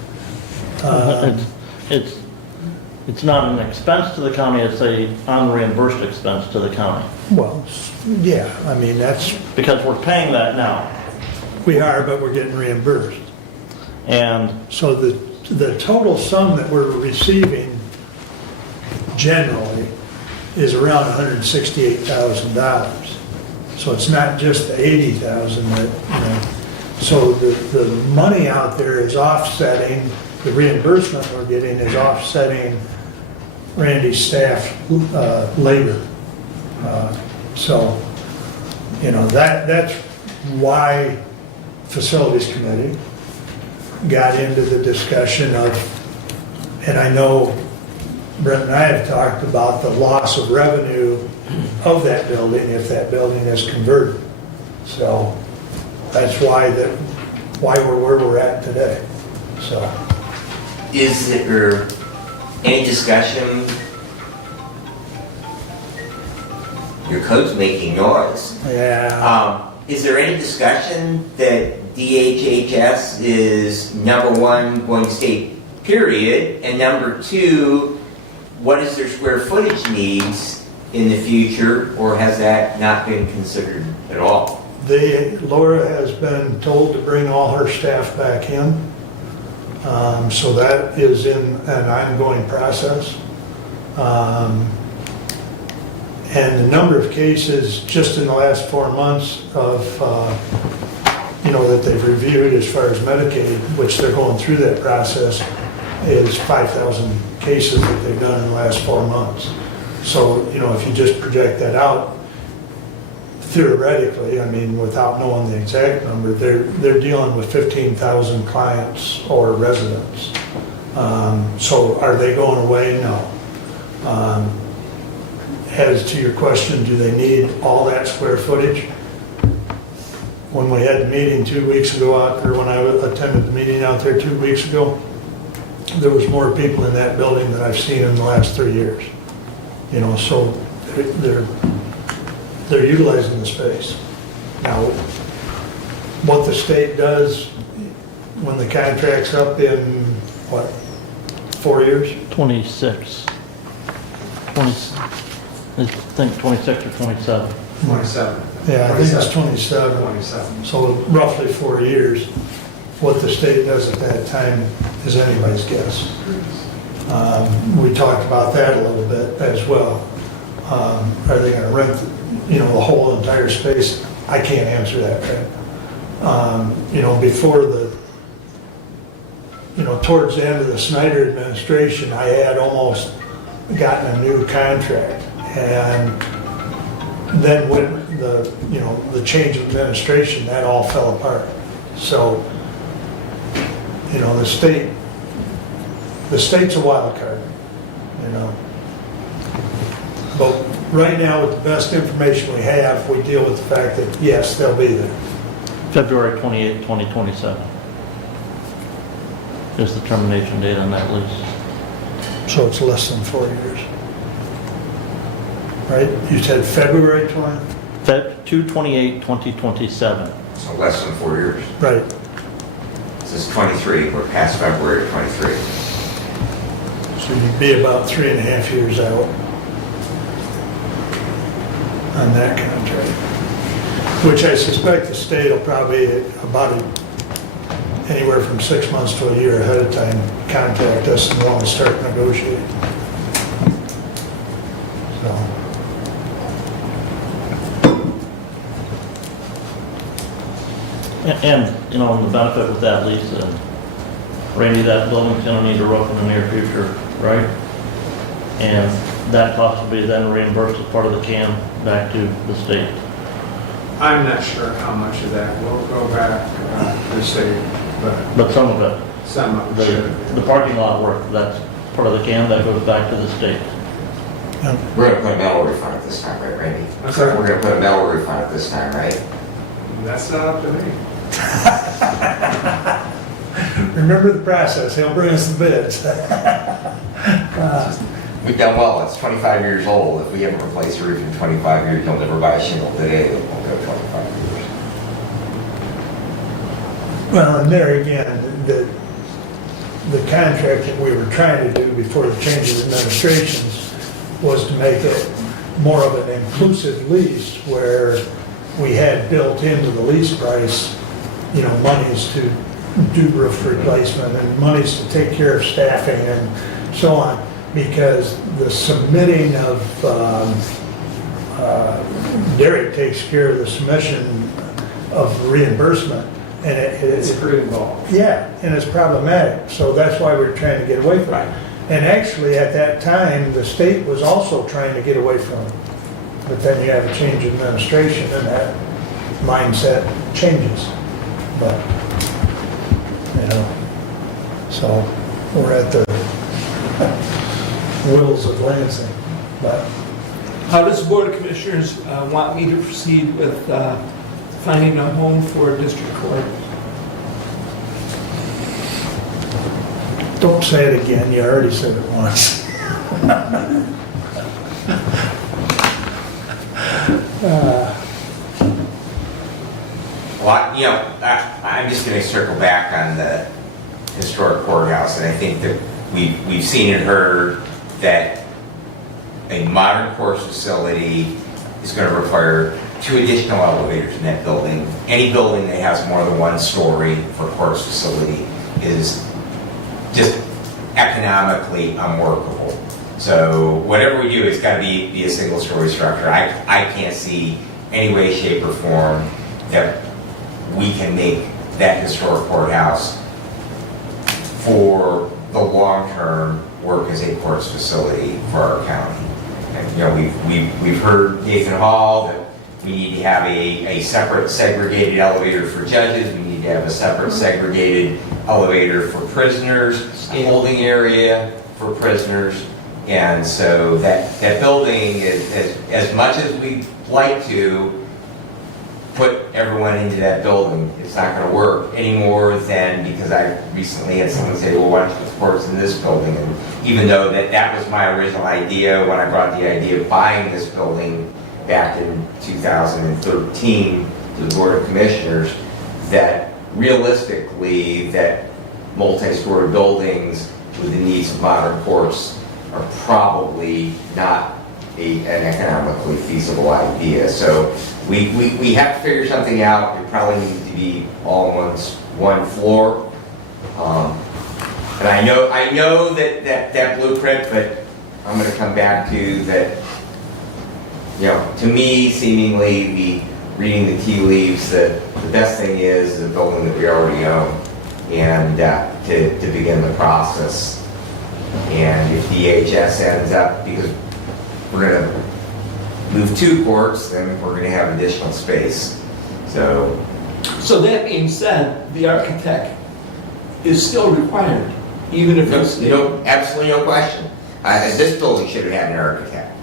It's not an expense to the county, it's a unreimbursed expense to the county. well, yeah, I mean, that's, Because we're paying that now. we are, but we're getting reimbursed. And So the total sum that we're receiving generally is around $168,000. So it's not just the 80,000 that, you know, so the money out there is offsetting, the reimbursement we're getting is offsetting Randy's staff labor. So, you know, that's why Facilities Committee got into the discussion of, and I know Brent and I have talked about the loss of revenue of that building if that building is converted. So that's why we're where we're at today. So. Is there any discussion? Your code's making noise. Yeah. Is there any discussion that DHHS is number one, going to stay, period, and number two, what is their square footage needs in the future, or has that not been considered at all? Laura has been told to bring all her staff back in. So that is in an ongoing process. And the number of cases just in the last 4 months of, you know, that they've reviewed as far as Medicaid, which they're going through that process, is 5,000 cases that they've done in the last 4 months. So, you know, if you just project that out, theoretically, I mean, without knowing the exact number, they're dealing with 15,000 clients or residents. So are they going away? No. As to your question, do they need all that square footage? When we had the meeting 2 weeks ago out there, when I attended the meeting out there 2 weeks ago, there was more people in that building than I've seen in the last 3 years. You know, so they're utilizing the space. Now, what the state does when the contract's up in, what, 4 years? 26. I think 26 or 27. 27. Yeah, I think it's 27. 27. So roughly 4 years. What the state does at that time is anybody's guess. We talked about that a little bit as well. Are they gonna rent, you know, the whole entire space? I can't answer that, right? You know, before towards the end of the Snyder administration, I had almost gotten a new contract. And then when the change of administration, that all fell apart. So, you know, the state's a wild card, you know. But right now, with the best information we have, we deal with the fact that, yes, they'll be there. February 28, 2027 is the termination date on that lease. So it's less than 4 years. Right? You said February 20? Feb 2/28/2027. So less than 4 years. Right. This is 23, we're past February 23. So you'd be about 3.5 years out on that contract. Which I suspect the state will probably, anywhere from 6 months to a year ahead of time, contact us and want to start negotiating. So. And, you know, the benefit with that lease, Randy, that building's gonna need a roof in the near future, right? And that cost will be then reimbursed as part of the CAM back to the state. I'm not sure how much of that will go back to the state, But some of it, some of it should. the parking lot work, that's part of the CAM, that goes back to the state. We're gonna put a metal roof on it this time, right, Randy? I'm sorry? We're gonna put a metal roof on it this time, right? That's not up to me. remember the process, he'll bring us the bids. We've done well, it's 25 years old. If we haven't replaced a roof in 25 years, you'll never buy a shingle today that won't go 25 years. Well, and there again, the contract that we were trying to do before the change of administrations was to make it more of an inclusive lease where we had built into the lease price, monies to do roof replacement and monies to take care of staffing and so on, because the submitting of, Derek takes care of the submission of reimbursement, and It's pretty involved. yeah, and it's problematic, so that's why we're trying to get away from it. And actually, at that time, the state was also trying to get away from it. But then you have a change in administration and that mindset changes. But, so we're at the wills of Lansing. But How does the Board of Commissioners want me to proceed with finding a home for district court? don't say it again, you already said it once. I'm just going to circle back on the historic courthouse, and I think that we've seen and heard that a modern courts facility is going to require 2 additional elevators in that building. Any building that has more than 1 story for courts facility is just economically unworkable. So whatever we do, it's got to be a single story structure. I can't see any way, shape, or form that we can make that historic courthouse for the long term work as a courts facility for our county. And, we've heard Nathan Hall that we need to have a separate segregated elevator for judges. We need to have a separate segregated elevator for prisoners, a holding area for prisoners. And so that building is, as much as we'd like to put everyone into that building, it's not going to work any more than, because I recently had someone say, well, why don't you put the courts in this building? And even though that was my original idea when I brought the idea of buying this building back in 2013 to the Board of Commissioners, that realistically that multi-story buildings with the needs of modern courts are probably not an economically feasible idea. So we have to figure something out. It probably needs to be all on one floor. And I know that blueprint, but I'm going to come back to that. To me, seemingly, reading the tea leaves, that the best thing is the building that we already own, and to begin the process. And if DHS ends up, because we're going to move 2 courts, then we're going to have additional space. So that being said, the architect is still required, even if it's... absolutely no question. This building should have had an architect.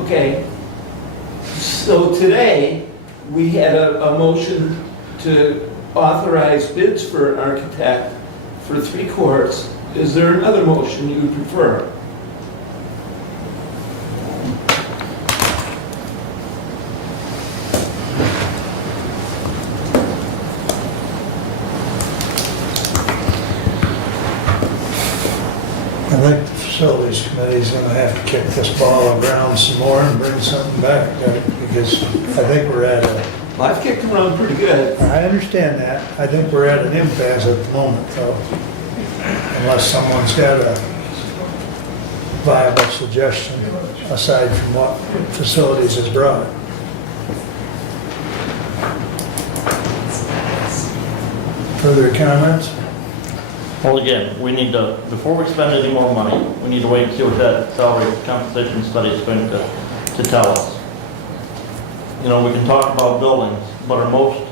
Okay. So today, we had a motion to authorize bids for an architect for 3 courts. Is there another motion you would prefer? I think the facilities committee is going to have to kick this ball around some more and bring something back, because I think we're at a... Well, I've kicked around pretty good. I understand that. I think we're at an impasse at the moment, though. Unless someone's got a viable suggestion aside from what facilities has brought. Further comments? Well, again, we need to, before we spend any more money, we need to wait and see what that salary compensation study is going to tell us. We can talk about buildings, but our most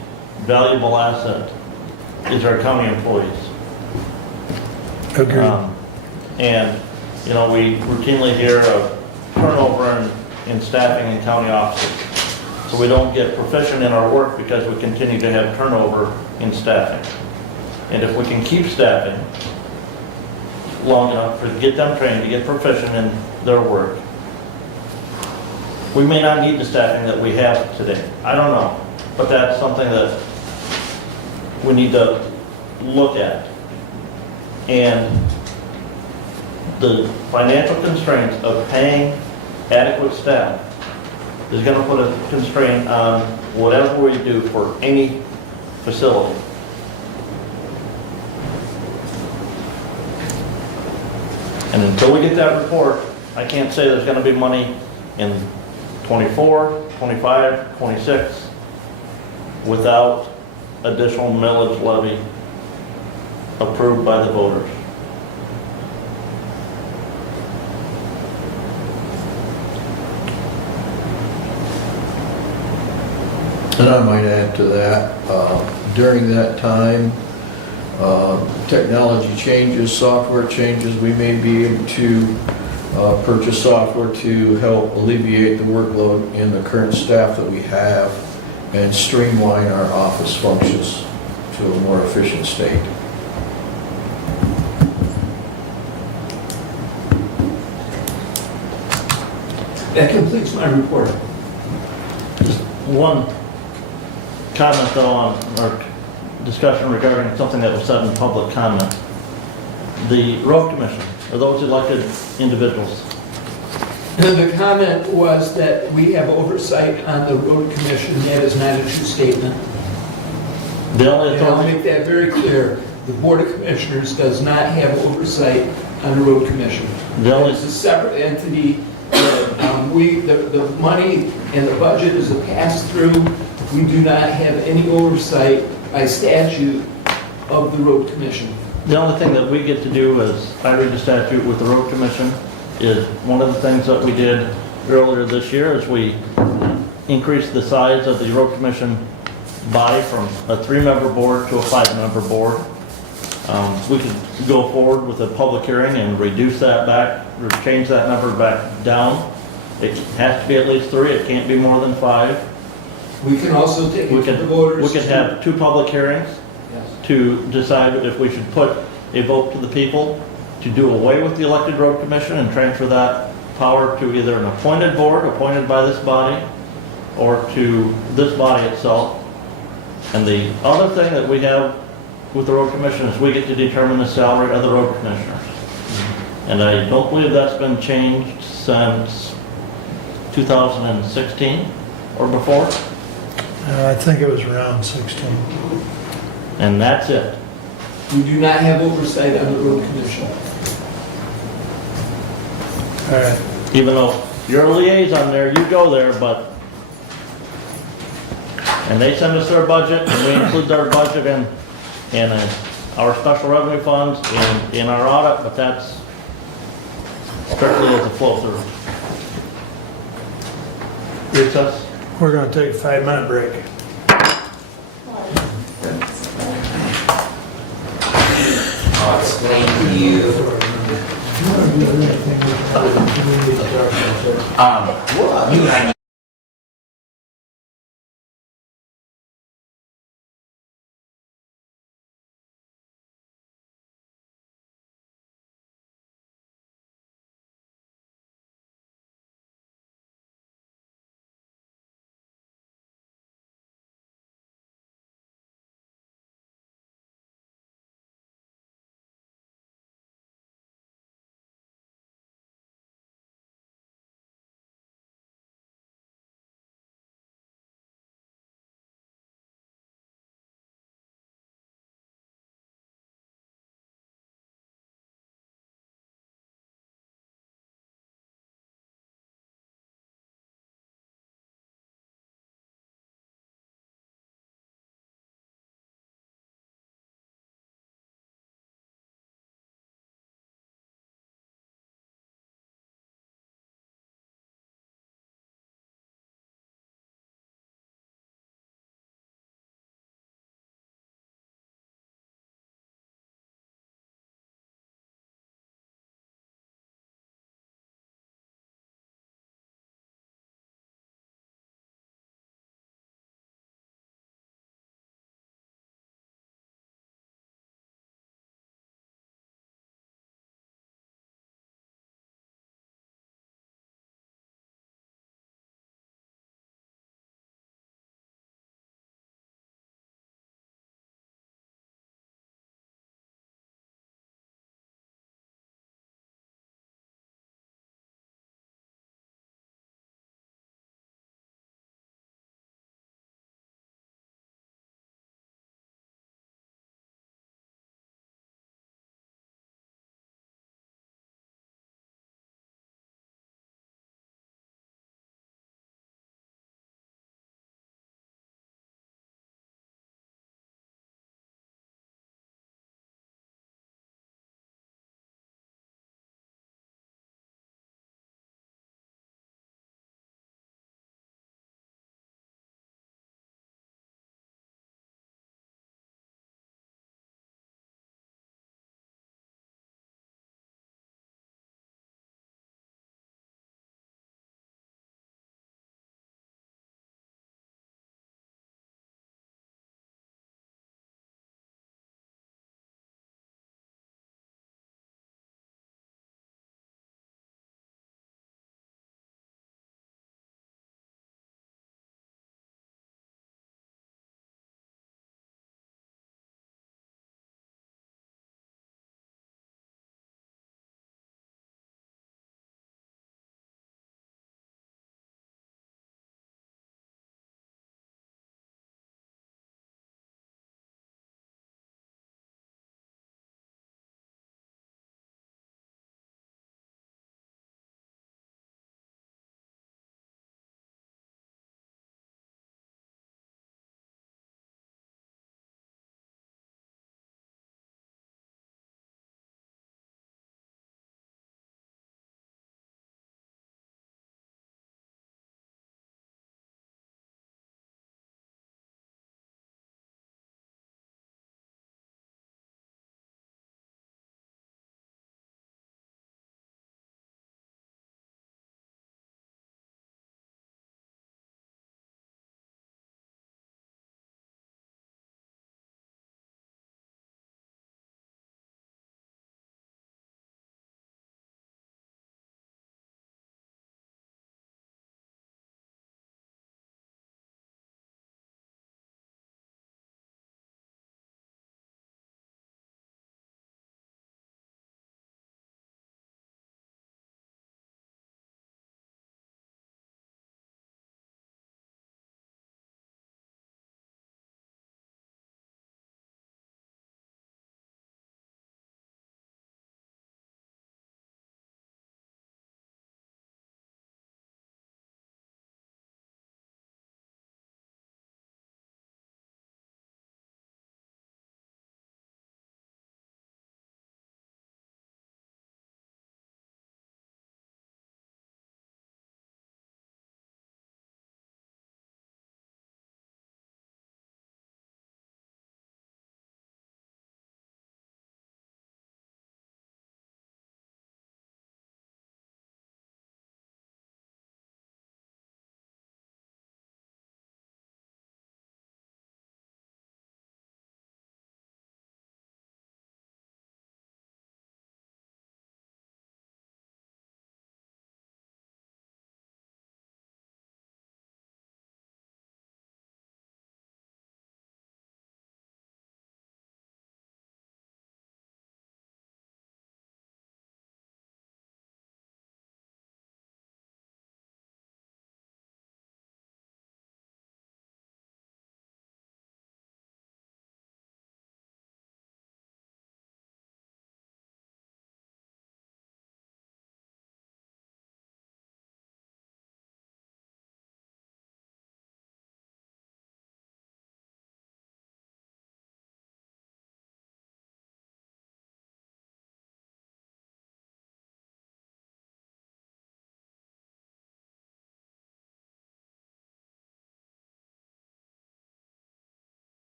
valuable asset is our county employees. Agreed. And, we routinely hear of turnover in staffing in county offices. So we don't get proficient in our work because we continue to have turnover in staffing. And if we can keep staffing long enough to get them trained, to get proficient in their work, we may not need the staffing that we have today. I don't know, but that's something that we need to look at. And the financial constraints of paying adequate staff is going to put a constraint on whatever we do for any facility. And until we get that report, I can't say there's going to be money in 24, 25, 26 without additional millage levy approved by the voters. And I might add to that, during that time, technology changes, software changes, we may be able to purchase software to help alleviate the workload in the current staff that we have and streamline our office functions to a more efficient state. That completes my report. Just one comment though on our discussion regarding something that was said in public comment. The road commission, are those elected individuals? And the comment was that we have oversight on the road commission. That is not a true statement. The only And I'll authority, make that very clear. The Board of Commissioners does not have oversight on the road commission. the only, It's a separate entity. The money and the budget is a pass-through. We do not have any oversight by statute of the road commission. the only thing that we get to do as I read the statute with the road commission is one of the things that we did earlier this year is we increased the size of the road commission body from a 3-member board to a 5-member board. We could go forward with a public hearing and reduce that back, or change that number back down. It has to be at least 3, it can't be more than 5. We can also take it to the voters. We could have 2 public hearings to decide if we should put a vote to the people to do away with the elected road commission and transfer that power to either an appointed board, appointed by this body, or to this body itself. And the other thing that we have with the road commission is we get to determine the salary of the road commissioners. And I don't believe that's been changed since 2016 or before. I think it was around 16. And that's it. We do not have oversight on the road commission. All right. Even though you're a liaison there, you go there, but, and they send us their budget, and we include their budget in our special revenue funds, in our audit, but that's strictly as a flow through. Recess? We're going to take a 5-minute break. I'll explain to you. You and I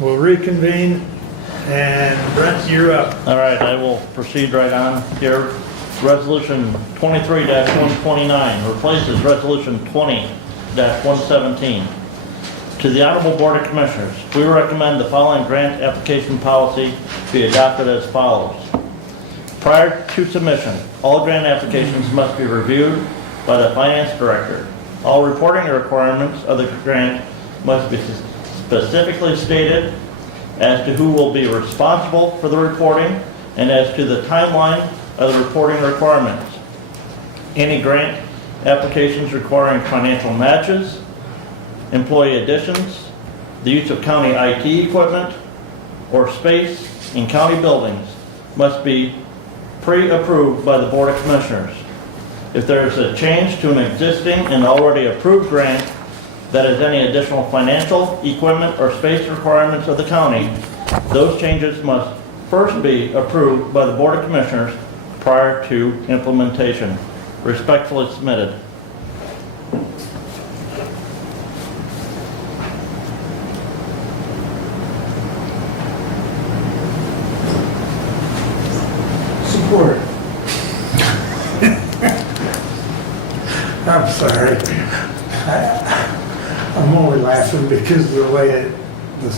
We'll reconvene, and Brent, you're up. All right, I will proceed right on here. Resolution 23-129 replaces Resolution 20-117. To the Honorable Board of Commissioners, we recommend the following grant application policy be adopted as follows. Prior to submission, all grant applications must be reviewed by the Finance Director. All reporting requirements of the grant must be specifically stated as to who will be responsible for the reporting and as to the timeline of the reporting requirements. Any grant applications requiring financial matches, employee additions, the use of county IT equipment, or space in county buildings must be pre-approved by the Board of Commissioners. If there is a change to an existing and already approved grant that has any additional financial, equipment, or space requirements of the county, those changes must first be approved by the Board of Commissioners prior to implementation. Respectfully submitted. Support. I'm sorry. I'm only laughing because of the way the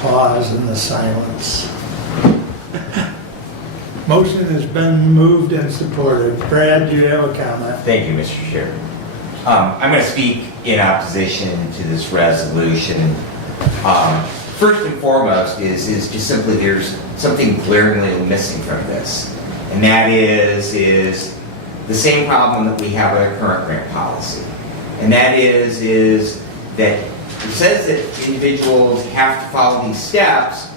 pause and the silence. Motion has been moved and supported. Brad, do you have a comment? Thank you, Mr. Chair. I'm going to speak in opposition to this resolution. First and foremost is just simply there's something glaringly missing from this. And that is the same problem that we have with our current grant policy. And that is that it says that individuals have to follow these steps,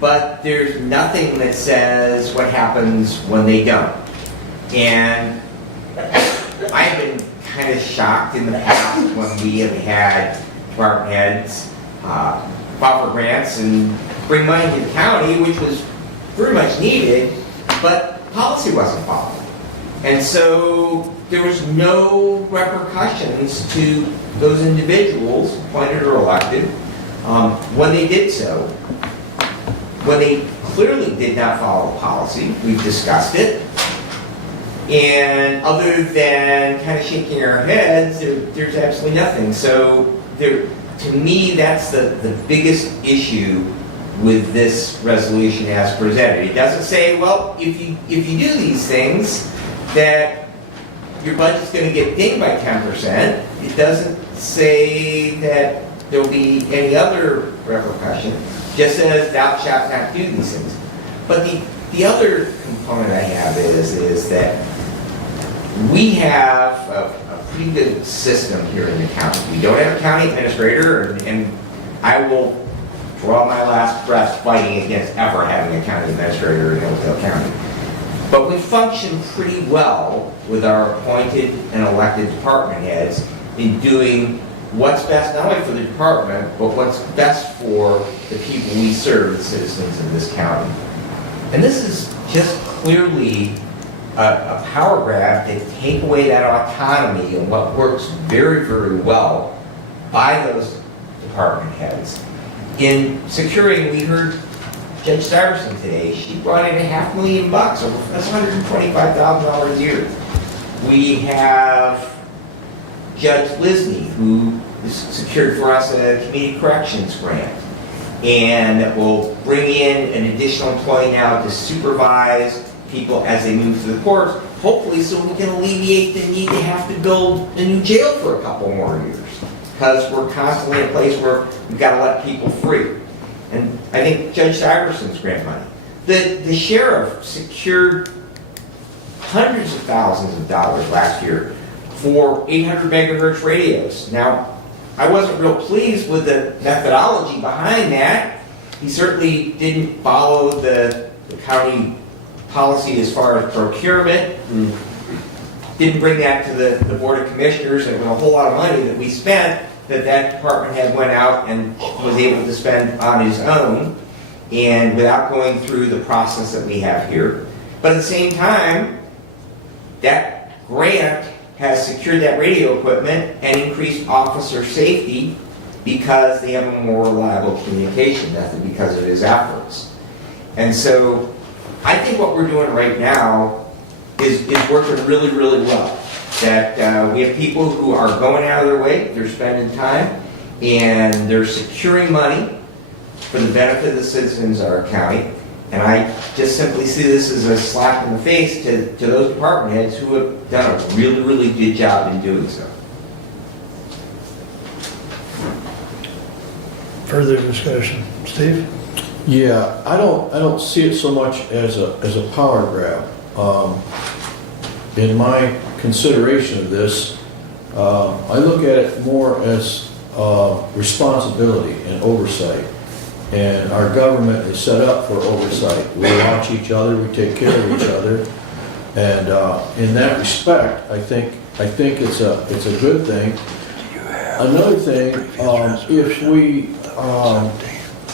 but there's nothing that says what happens when they don't. And I've been kind of shocked in the past when we have had department heads file for grants and bring money to the county, which was very much needed, but policy wasn't followed. And so there was no repercussions to those individuals, appointed or elected, when they did so. When they clearly did not follow the policy, we've discussed it, and other than kind of shaking our heads, there's absolutely nothing. So to me, that's the biggest issue with this resolution as presented. It doesn't say, well, if you do these things, that your budget's going to get dinged by 10%. It doesn't say that there'll be any other repercussion. Just says thou shalt not do these things. But the other component I have is that we have a pretty good system here in the county. We don't have a county administrator, and I will draw my last breath fighting against ever having a county administrator in Hillsdale County. But we function pretty well with our appointed and elected department heads in doing what's best not only for the department, but what's best for the people we serve, the citizens in this county. And this is just clearly a power grab to take away that autonomy and what works very, very well by those department heads. In securing, we heard Judge Stuyvesant today, she brought in $500,000, that's $125,000 a year. We have Judge Lisney, who secured for us a community corrections grant, and that will bring in an additional employee now to supervise people as they move through the courts, hopefully so we can alleviate the need to have to build a new jail for a couple more years, because we're constantly in a place where we've got to let people free. And I think Judge Stuyvesant's grant money. The sheriff secured hundreds of thousands of dollars last year for 800 megahertz radios. Now, I wasn't real pleased with the methodology behind that. He certainly didn't follow the county policy as far as procurement. Didn't bring that to the Board of Commissioners, and it was a whole lot of money that we spent that department head went out and was able to spend on his own and without going through the process that we have here. But at the same time, that grant has secured that radio equipment and increased officer safety because they have a more reliable communication method because of his efforts. And so I think what we're doing right now is working really, really well. That we have people who are going out of their way, they're spending time, and they're securing money for the benefit of the citizens of our county. And I just simply see this as a slap in the face to those department heads who have done a really, really good job in doing so. Further discussion. Steve? Yeah, I don't see it so much as a power grab. In my consideration of this, I look at it more as responsibility and oversight. And our government is set up for oversight. We watch each other, we take care of each other, and in that respect, I think it's a good thing. Another thing,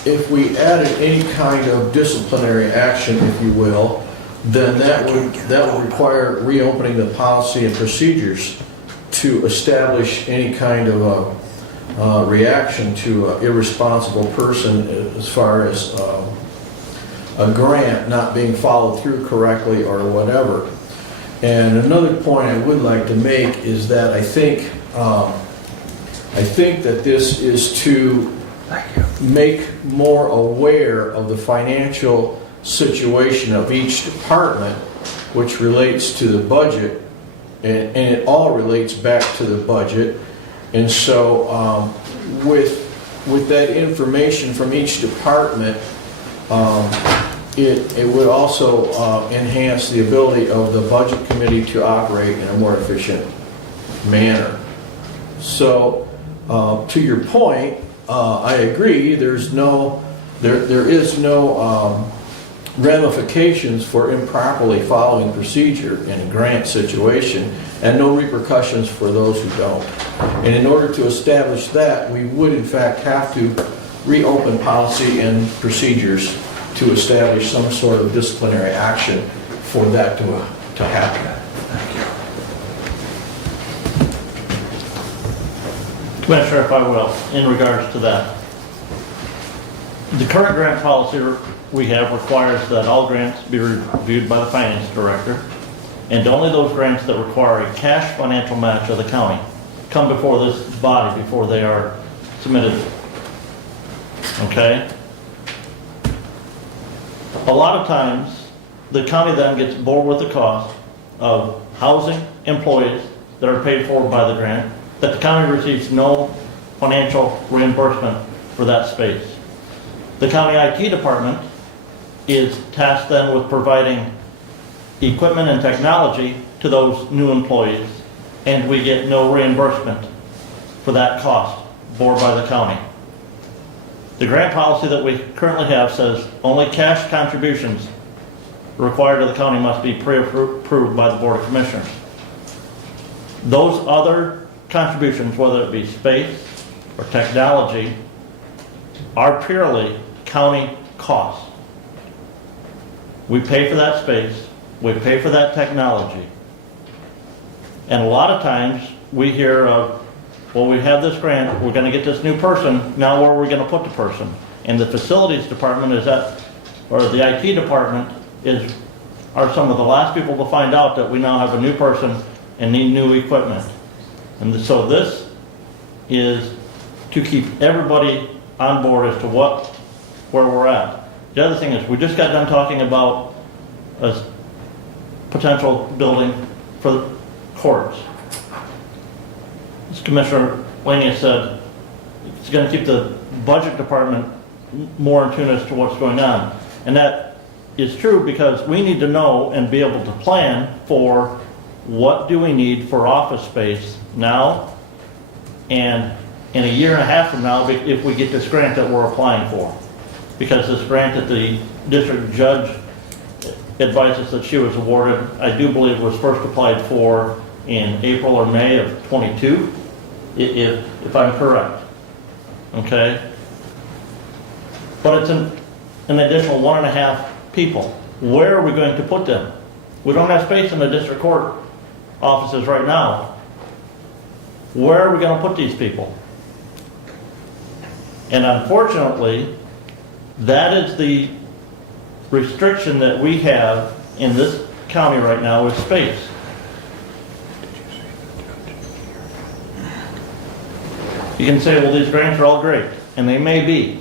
if we added any kind of disciplinary action, if you will, then that would require reopening the policy and procedures to establish any kind of reaction to an irresponsible person as far as a grant not being followed through correctly or whatever. And another point I would like to make is that I think that this is to make more aware of the financial situation of each department, which relates to the budget, and it all relates back to the budget. And so with that information from each department, it would also enhance the ability of the budget committee to operate in a more efficient manner. So to your point, I agree, there is no ramifications for improperly following procedure in a grant situation, and no repercussions for those who don't. And in order to establish that, we would in fact have to reopen policy and procedures to establish some sort of disciplinary action for that to happen. Commissioner, if I will, in regards to that. The current grant policy we have requires that all grants be reviewed by the finance director, and only those grants that require a cash financial match of the county come before this body before they are submitted. Okay? A lot of times, the county then gets bored with the cost of housing employees that are paid for by the grant, that the county receives no financial reimbursement for that space. The county IT department is tasked then with providing equipment and technology to those new employees, and we get no reimbursement for that cost borne by the county. The grant policy that we currently have says only cash contributions required to the county must be pre-approved by the Board of Commissioners. Those other contributions, whether it be space or technology, are purely county costs. We pay for that space, we pay for that technology. And a lot of times we hear of, well, we have this grant, we're going to get this new person, now where are we going to put the person? And the facilities department is that, or the IT department are some of the last people to find out that we now have a new person and need new equipment. And so this is to keep everybody on board as to where we're at. The other thing is, we just got done talking about a potential building for the courts. As Commissioner Laney said, it's going to keep the budget department more in tune as to what's going on. And that is true because we need to know and be able to plan for what do we need for office space now and in a year and a half from now if we get this grant that we're applying for. Because this grant that the district judge advised us that she was awarded, I do believe was first applied for in April or May of 22, if I'm correct. Okay? But it's an additional 1.5 people. Where are we going to put them? We don't have space in the district court offices right now. Where are we going to put these people? And unfortunately, that is the restriction that we have in this county right now with space. You can say, well, these grants are all great, and they may be,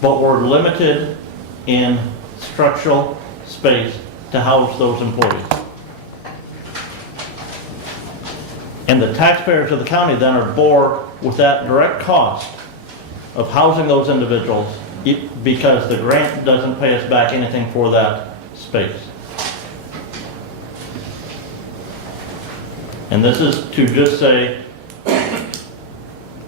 but we're limited in structural space to house those employees. And the taxpayers of the county then are bore with that direct cost of housing those individuals because the grant doesn't pay us back anything for that space. And this is to just say,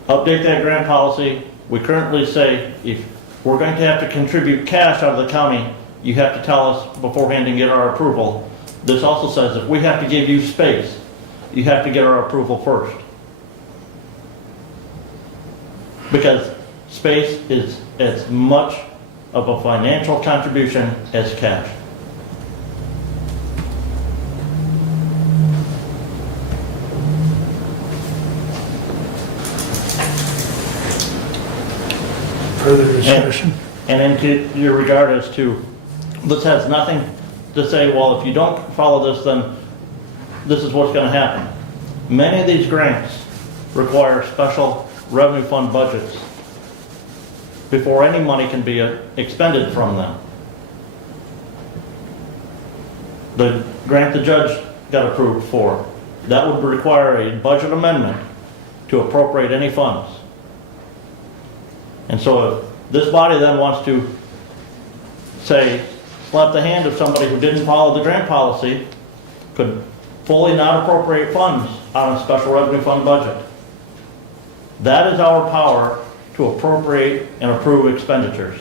update that grant policy. We currently say if we're going to have to contribute cash out of the county, you have to tell us beforehand and get our approval. This also says if we have to give you space, you have to get our approval first. Because space is as much of a financial contribution as cash. Further discussion? And into your regard as to, this has nothing to say, well, if you don't follow this, then this is what's going to happen. Many of these grants require special revenue fund budgets before any money can be expended from them. The grant the judge got approved for, that would require a budget amendment to appropriate any funds. And so if this body then wants to say, slap the hand of somebody who didn't follow the grant policy, could fully not appropriate funds on a special revenue fund budget. That is our power to appropriate and approve expenditures.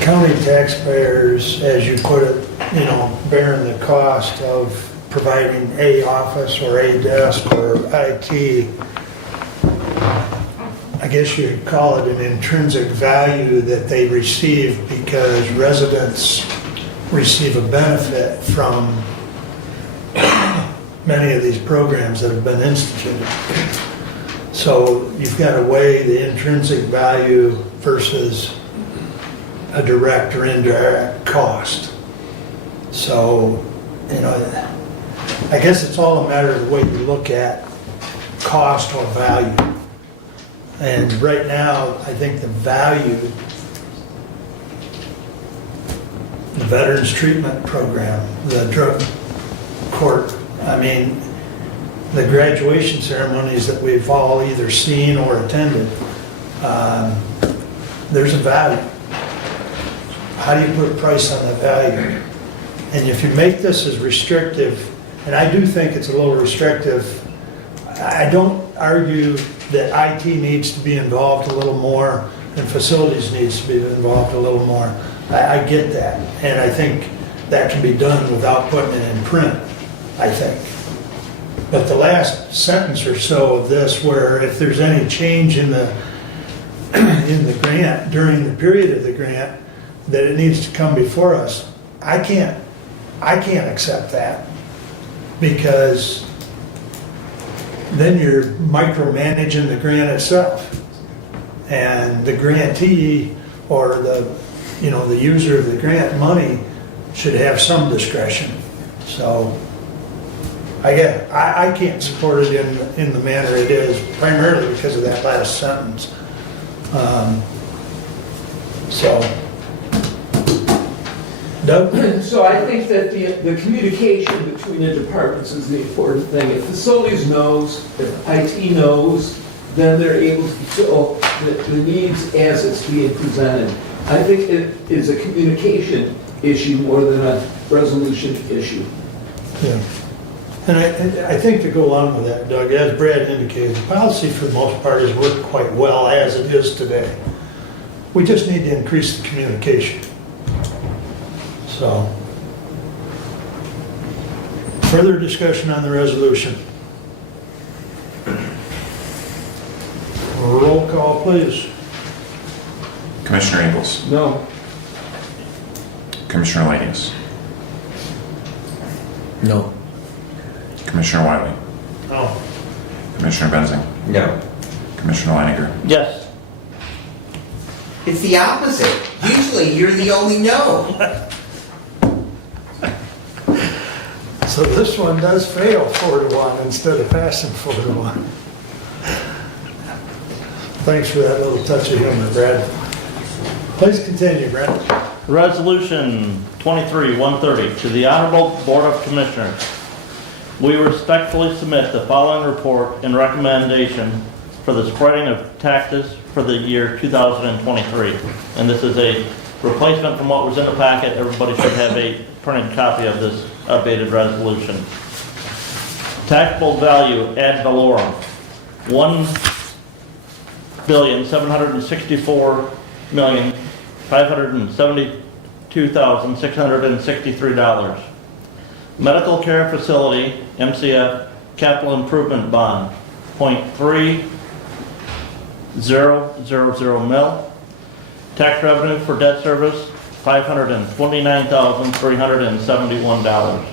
County taxpayers, as you put it, bearing the cost of providing a office or a desk or IT, I guess you could call it an intrinsic value that they receive because residents receive a benefit from many of these programs that have been instituted. So you've got to weigh the intrinsic value versus a direct or indirect cost. So, I guess it's all a matter of the way you look at cost or value. And right now, I think the value, the Veterans Treatment Program, the drug court, the graduation ceremonies that we've all either seen or attended, there's a value. How do you put a price on that value? And if you make this as restrictive, and I do think it's a little restrictive, I don't argue that IT needs to be involved a little more and facilities needs to be involved a little more. I get that. And I think that can be done without putting it in print, I think. But the last sentence or so of this, where if there's any change in the grant, during the period of the grant, that it needs to come before us, I can't accept that, because then you're micromanaging the grant itself, and the grantee or the user of the grant money should have some discretion. So I can't support it in the manner it is, primarily because of that last sentence. Doug? So I think that the communication between the departments is the important thing. If facilities knows, if IT knows, then they're able to fulfill the needs as it's being presented. I think it is a communication issue more than a resolution issue. Yeah. And I think to go along with that, Doug, as Brad indicated, the policy for the most part has worked quite well as it is today. We just need to increase the communication. So, further discussion on the resolution. Roll call, please. Commissioner Ingles, No. Commissioner Lanius, No. Commissioner Wiley, No. Commissioner Benzing, No. Commissioner Leininger, Yes. It's the opposite. Usually you're the only no. So this one does fail 4-1 instead of passing 4-1. Thanks for that little touch of humor, Brad. Please continue, Brad. Resolution 23-130 to the Honorable Board of Commissioners. We respectfully submit the following report and recommendation for the spreading of taxes for the year 2023. And this is a replacement from what was in the packet. Everybody should have a printed copy of this updated resolution. Taxable value ad valorem, $1,764,572,663. Medical care facility, MCF, capital improvement bond, 0.3000 mil. Tax revenue for debt service, $529,371.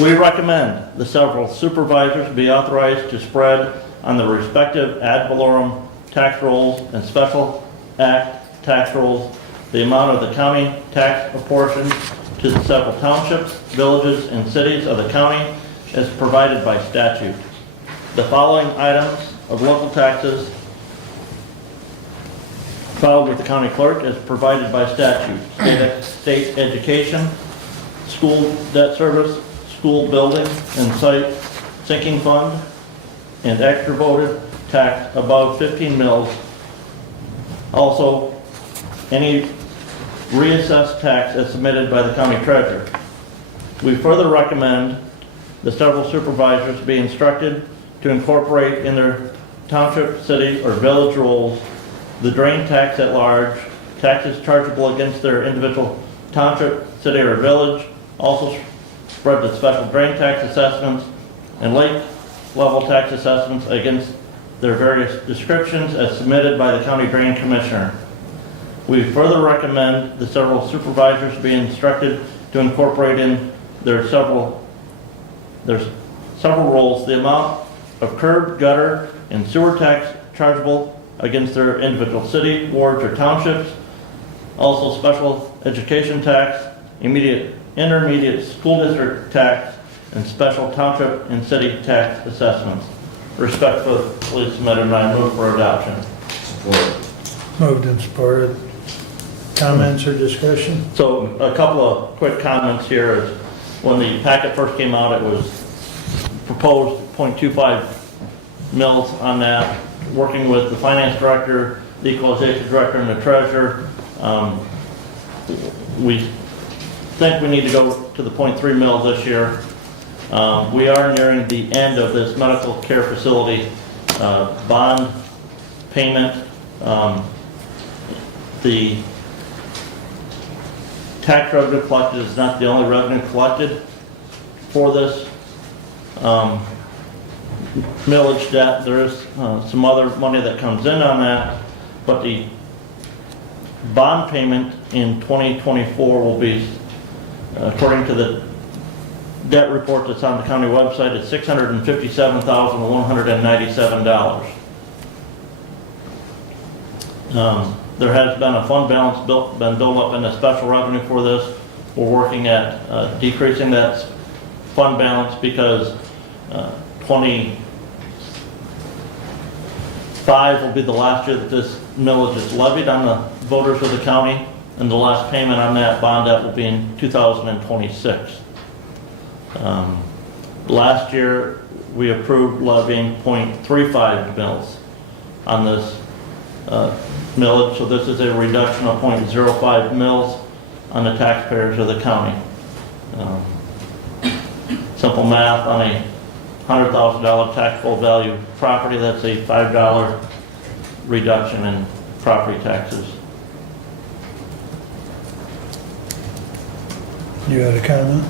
We recommend the several supervisors be authorized to spread on the respective ad valorem tax rolls and special act tax rolls the amount of the county tax apportioned to the several townships, villages, and cities of the county as provided by statute. The following items of local taxes filed with the county clerk as provided by statute. State education, school debt service, school building and site sinking fund, and extra voted tax above 15 mils. Also, any reassessed tax as submitted by the county treasurer. We further recommend the several supervisors be instructed to incorporate in their township, city, or village rolls the drain tax at large, taxes chargeable against their individual township, city, or village, also spread the special drain tax assessments and lake level tax assessments against their various descriptions as submitted by the county drain commissioner. We further recommend the several supervisors be instructed to incorporate in their several rolls the amount of curb, gutter, and sewer tax chargeable against their individual city, wards, or townships. Also special education tax, intermediate school district tax, and special township and city tax assessments. Respectfully submitted, and I move for adoption. Support. Moved and supported. Comments or discussion? So a couple of quick comments here is when the packet first came out, it was proposed 0.25 mils on that. Working with the finance director, the equalization director, and the treasurer, we think we need to go to the 0.3 mil this year. We are nearing the end of this medical care facility bond payment. The tax revenue collected is not the only revenue collected for this millage debt. There is some other money that comes in on that, but the bond payment in 2024 will be, according to the debt report that's on the county website, it's $657,197. There has been a fund balance built up in the special revenue for this. We're working at decreasing that fund balance because 25 will be the last year that this millage is levied on the voters of the county, and the last payment on that bond debt will be in 2026. Last year, we approved levying 0.35 mils on this millage, so this is a reduction of 0.05 mils on the taxpayers of the county. Simple math, on a $100,000 taxable value property, that's a $5 reduction in property taxes. You had a comment?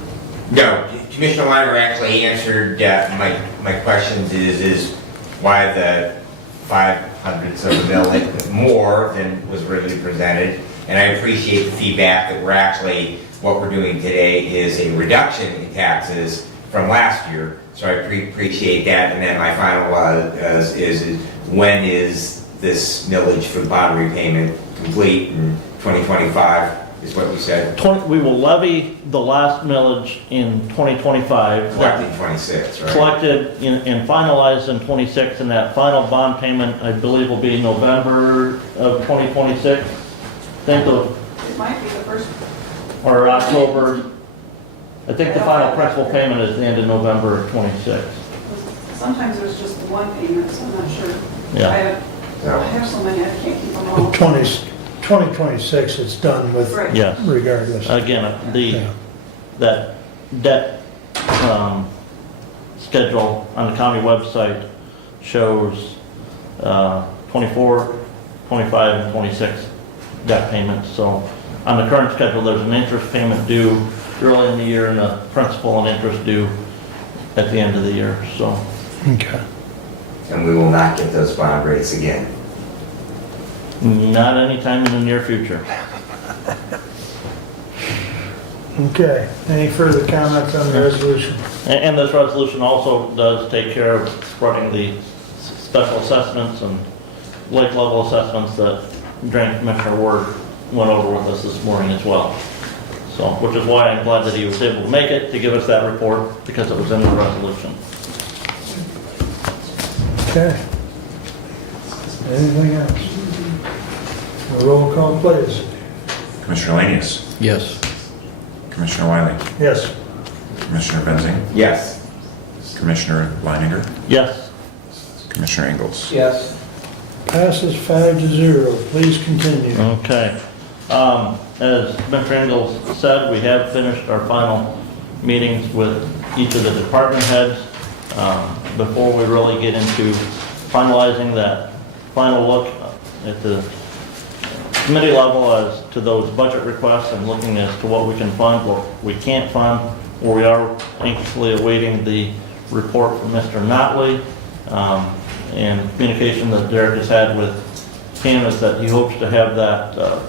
No, Commissioner Weiner actually answered my questions is why the 500ths of a million more than was originally presented. And I appreciate the feedback that what we're doing today is a reduction in taxes from last year. So I appreciate that. And then my final is when is this millage for the bond repayment complete in 2025? Is what you said. We will levy the last millage in 2025. Collected 26, right? Collected and finalized in 26, and that final bond payment, I believe, will be November of 2026. Think of, It might be the first, or October. I think the final principal payment is the end of November of 26. sometimes there's just one payment, so I'm not sure. Yeah. I have so many, I can't keep them all. 2026 it's done with Right. Yes. regardless. Again, Yeah. that debt schedule on the county website shows 24, 25, and 26 debt payments. So on the current schedule, there's an interest payment due early in the year and a principal and interest due at the end of the year. So Okay. And we will not get those bond rates again. not anytime in the near future. Okay. Any further comments on the resolution? And this resolution also does take care of spreading the special assessments and lake level assessments that Drain Commissioner Ward went over with us this morning as well. So, which is why I'm glad that he was able to make it to give us that report, because it was in the resolution. Okay. Anything else? A roll call, please. Commissioner Lanius. Yes. Commissioner Wiley. Yes. Commissioner Benzing. Yes. Commissioner Leininger. Yes. Commissioner Ingalls. Yes. Passes 5-0. Please continue. Okay. As Mr. Ingalls said, we have finished our final meetings with each of the department heads. Before we really get into finalizing that final look at the committee level as to those budget requests and looking as to what we can fund, what we can't fund, where we are anxiously awaiting the report from Mr. Notley, and communication that Derek has had with him is that he hopes to have that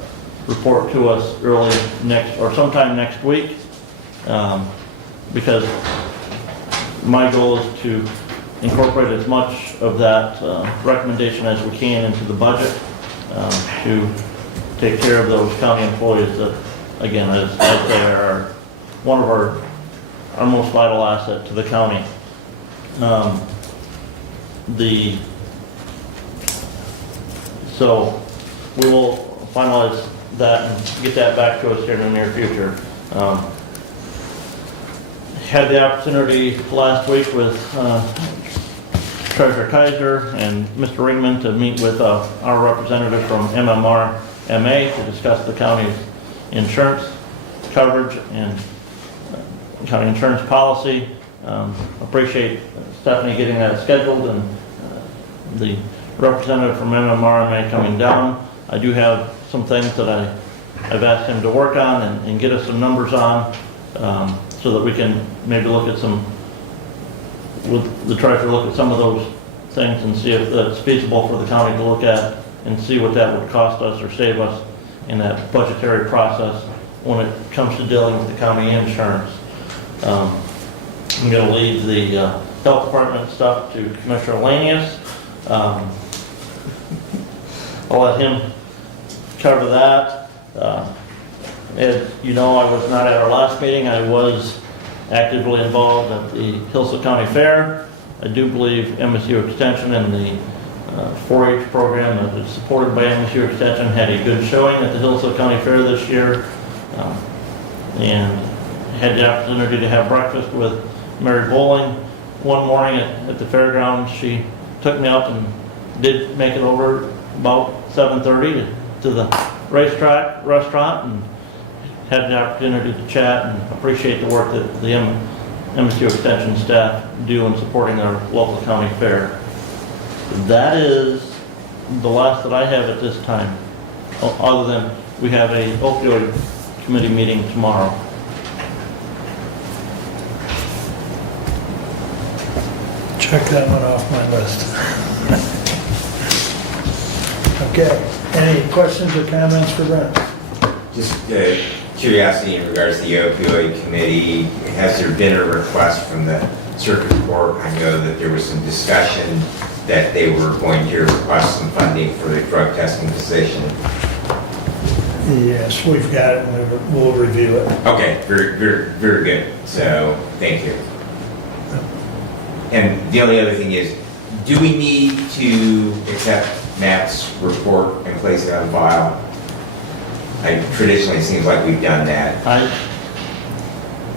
report to us early next, or sometime next week, because my goal is to incorporate as much of that recommendation as we can into the budget to take care of those county employees that, again, as they are one of our most vital asset to the county. So we will finalize that and get that back to us here in the near future. Had the opportunity last week with Treasurer Kaiser and Mr. Ringman to meet with our representative from MMR-MA to discuss the county's insurance coverage and county insurance policy. Appreciate Stephanie getting that scheduled and the representative from MMR-MA coming down. I do have some things that I've asked him to work on and get us some numbers on, so that we can maybe look at some, with the treasurer, look at some of those things and see if that's feasible for the county to look at and see what that would cost us or save us in that budgetary process when it comes to dealing with the county insurance. I'm going to leave the health department stuff to Commissioner Lanius. I'll let him cover that. As you know, I was not at our last meeting. I was actively involved at the Hillsdale County Fair. I do believe MSU Extension and the 4-H program that is supported by MSU Extension had a good showing at the Hillsdale County Fair this year, and had the opportunity to have breakfast with Mary Bowling one morning at the fairgrounds. She took me up and did make it over about 7:30 to the racetrack restaurant and had the opportunity to chat and appreciate the work that the MSU Extension staff do in supporting our local county fair. That is the last that I have at this time, other than we have a opioid committee meeting tomorrow. Check that one off my list. Okay, any questions or comments for Brent? Just curiosity in regards to the opioid committee, has there been a request from the circuit court? I know that there was some discussion that they were going to request some funding for the drug testing position. Yes, we've got it, and we'll review it. Okay, very good. So, thank you. And the only other thing is, do we need to accept Matt's report and place it on file? Traditionally, it seems like we've done that.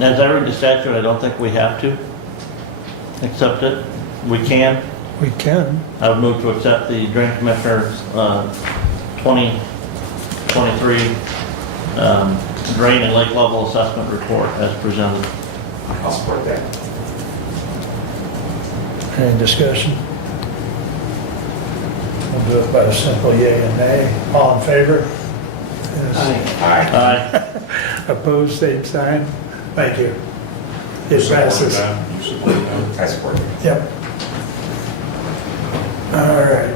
As I read the statute, I don't think we have to accept it. We can. We can. I would move to accept the Drain Commissioner's 2023 drain and lake level assessment report as presented. I'll support that. Any discussion? We'll do it by a simple yea and nay. All in favor? Aye. Aye. Opposed, same sign. Thank you. It passes. I support it. Yep. All right.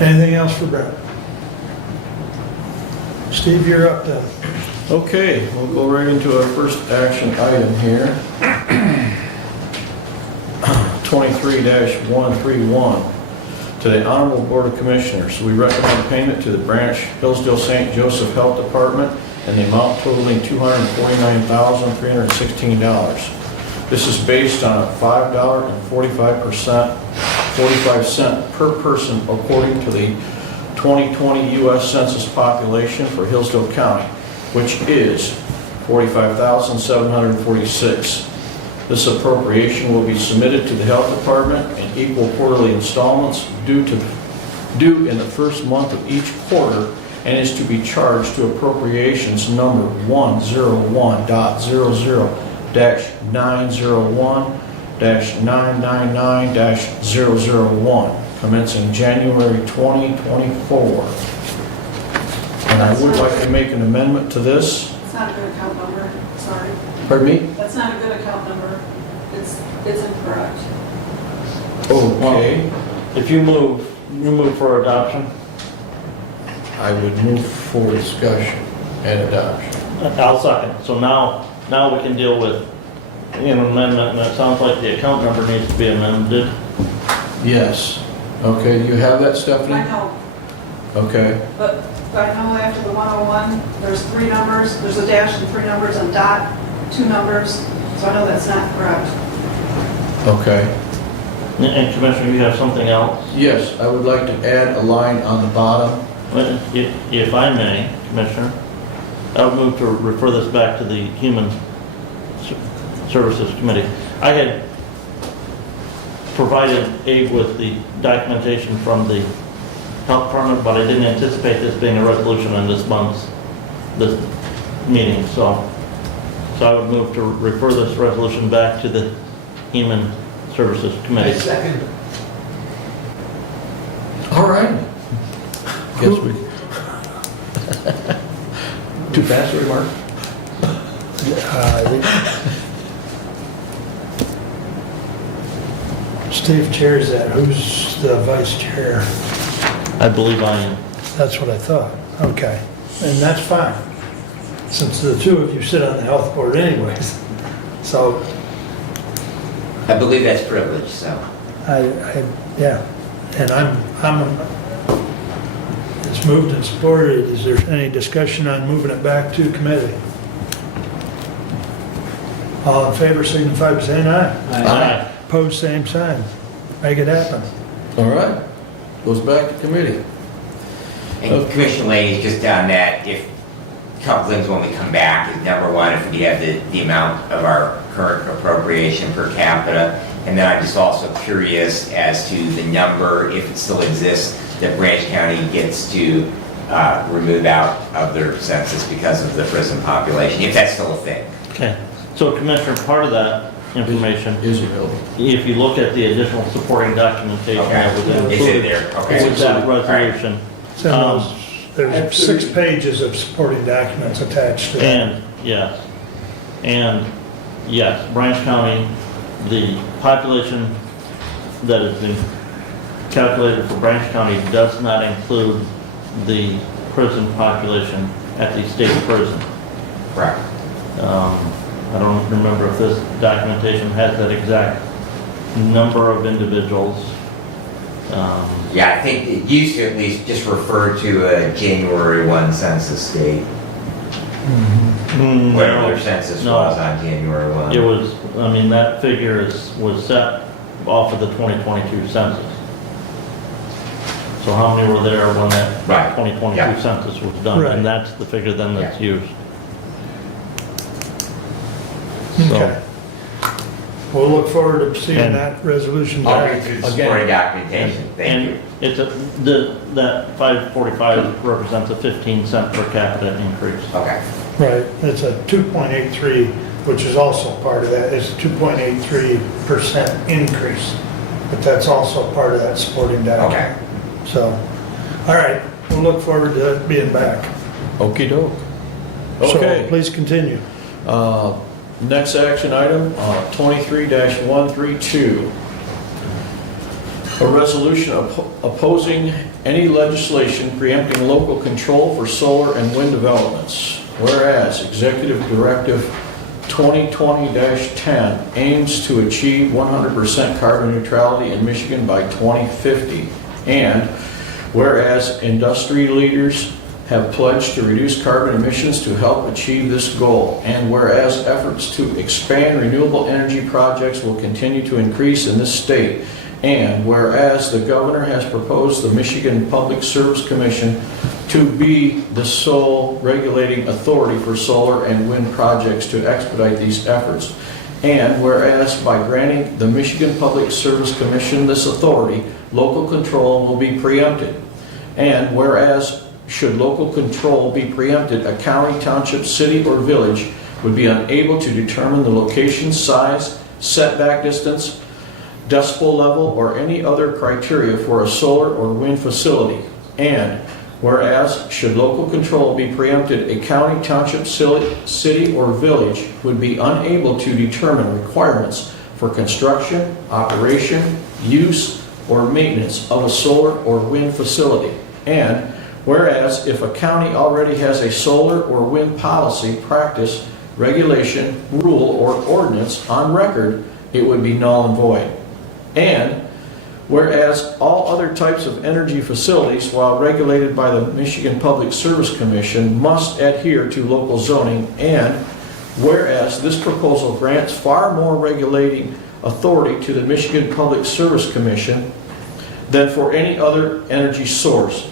Anything else for Brett? Steve, you're up then. Okay, we'll go right into our first action item here. 23-131. To the Honorable Board of Commissioners, we recommend payment to the Branch Hillsdale St. Joseph Health Department in the amount totaling $249,316. This is based on a $5.45 per person according to the 2020 U.S. Census population for Hillsdale County, which is 45,746. This appropriation will be submitted to the Health Department in equal quarterly installments due in the first month of each quarter and is to be charged to appropriations number 101.001-999-001 commencing January 2024. And I would like to make an amendment to this. It's not a good account number, sorry. Pardon me? That's not a good account number. It's incorrect. Okay. If you move for adoption. I would move for discussion and adoption. I'll second. So now we can deal with an amendment, and it sounds like the account number needs to be amended. Yes. Okay, do you have that, Stephanie? I know, Okay. but I know after the 101, there's 3 numbers, there's a dash and 3 numbers and dot, 2 numbers, so I know that's not correct. Okay. And Commissioner, you have something else? Yes, I would like to add a line on the bottom. If I may, Commissioner, I would move to refer this back to the Human Services Committee. I had provided Abe with the documentation from the Health Department, but I didn't anticipate this being a resolution on this meeting, so I would move to refer this resolution back to the Human Services Committee. I second. All right. Guess we. Too fast, Mark? Steve chairs that. Who's the vice chair? I believe I am. That's what I thought. Okay. And that's fine, since the two of you sit on the health board anyways. So, I believe that's privilege, so. yeah. And it's moved and supported. Is there any discussion on moving it back to committee? All in favor signify by saying aye. Aye. Opposed, same sign. Make it happen. All right. Goes back to committee. And Commissioner Lane, just on that, if a couple things when we come back is number one, if we have the amount of our current appropriation per capita, and then I'm just also curious as to the number, if it still exists, that Branch County gets to remove out of their census because of the prison population, if that's still a thing. Okay. So Commissioner, part of that information. Is available. If you look at the additional supporting documentation that was It's in included there, okay. with that resolution. It's in those- There's 6 pages of supporting documents attached to that. And yes, Branch County, the population that has been calculated for Branch County does not include the prison population at the state prison. Correct. I don't remember if this documentation has that exact number of individuals. Yeah, I think it used to at least just refer to a January 1 census date, whatever their census No. was on January 1. It was, I mean, that figure was set off of the 2022 census. So how many were there when that Right. 2022 Yeah. census was done? Right. And that's the figure then that's used. Okay. We'll look forward to seeing And- that resolution I'll back. read through the supporting documentation, thank you. And it's that 545 represents a 15-cent per capita increase. Okay. Right, it's a 2.83, which is also part of that, it's a 2.83% increase. But that's also part of that supporting document. Okay. So, all right, we'll look forward to it being back. Okey doke. So Okay. please continue. Next action item, 23-132. A resolution opposing any legislation preempting local control for solar and wind developments. Whereas Executive Directive 2020-10 aims to achieve 100% carbon neutrality in Michigan by 2050. And whereas industry leaders have pledged to reduce carbon emissions to help achieve this goal. And whereas efforts to expand renewable energy projects will continue to increase in this state. And whereas the governor has proposed the Michigan Public Service Commission to be the sole regulating authority for solar and wind projects to expedite these efforts. And whereas by granting the Michigan Public Service Commission this authority, local control will be preempted. And whereas should local control be preempted, a county, township, city, or village would be unable to determine the location, size, setback distance, decibel level, or any other criteria for a solar or wind facility. And whereas should local control be preempted, a county, township, city, or village would be unable to determine requirements for construction, operation, use, or maintenance of a solar or wind facility. And whereas if a county already has a solar or wind policy, practice, regulation, rule, or ordinance on record, it would be null and void. And whereas all other types of energy facilities, while regulated by the Michigan Public Service Commission, must adhere to local zoning. And whereas this proposal grants far more regulating authority to the Michigan Public Service Commission than for any other energy source.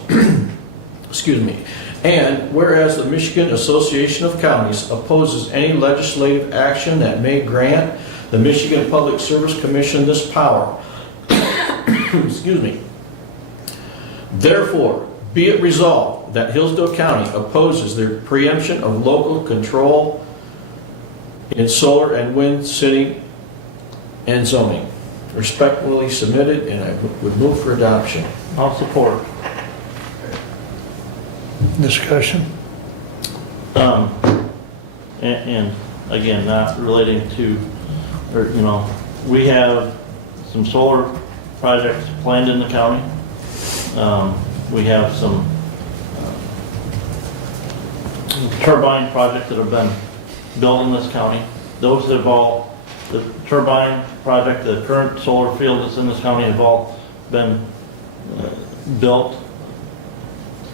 Excuse me. And whereas the Michigan Association of Counties opposes any legislative action that may grant the Michigan Public Service Commission this power. Excuse me. Therefore, be it resolved that Hillsdale County opposes the preemption of local control in solar and wind city and zoning. Respectfully submitted, and I would move for adoption. I'll support. Discussion? And again, not relating to, or, you know, we have some solar projects planned in the county. We have some turbine projects that have been built in this county. Those have all, the turbine project, the current solar field that's in this county have all been built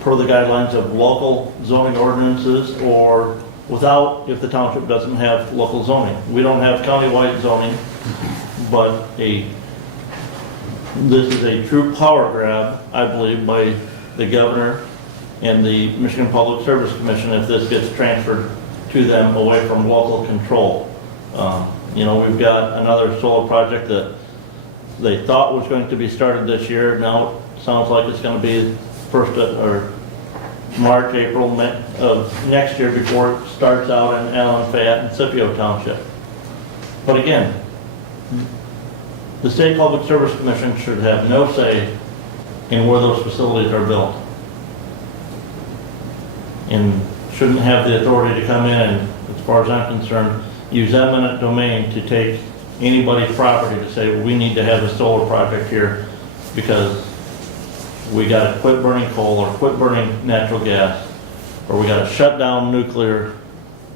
per the guidelines of local zoning ordinances or without, if the township doesn't have local zoning. We don't have countywide zoning, but this is a true power grab, I believe, by the governor and the Michigan Public Service Commission if this gets transferred to them away from local control. You know, we've got another solar project that they thought was going to be started this year. Now it sounds like it's going to be or March, April of next year before it starts out in Allen, Fayette, and Scipio Township. But again, The State Public Service Commission should have no say in where those facilities are built. And shouldn't have the authority to come in and, as far as I'm concerned, use eminent domain to take anybody's property to say, well, we need to have a solar project here because we got to quit burning coal or quit burning natural gas, or we got to shut down nuclear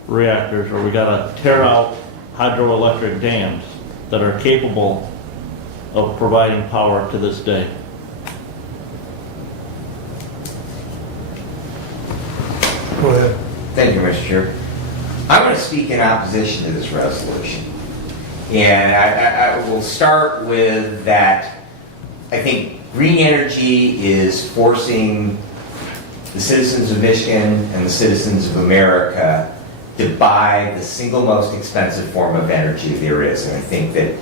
reactors, or we got to tear out hydroelectric dams that are capable of providing power to this day. Go ahead. Thank you, Mr. Chair. I'm going to speak in opposition to this resolution. And I will start with that. I think green energy is forcing the citizens of Michigan and the citizens of America to buy the single most expensive form of energy there is. And I think that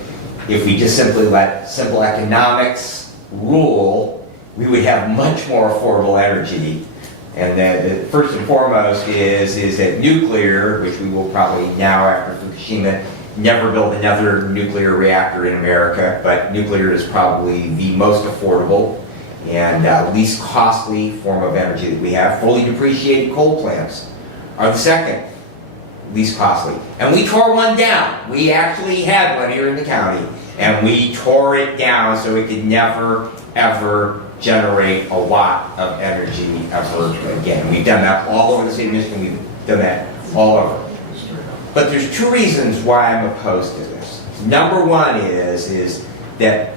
if we just simply let simple economics rule, we would have much more affordable energy. And then first and foremost is that nuclear, which we will probably now after Fukushima never build another nuclear reactor in America, but nuclear is probably the most affordable and least costly form of energy that we have. Fully depreciated coal plants are the second least costly. And we tore one down. We actually had one here in the county, and we tore it down so it could never, ever generate a watt of energy ever again. We've done that all over the state of Michigan. We've done that all over. But there's two reasons why I'm opposed to this. Number one is that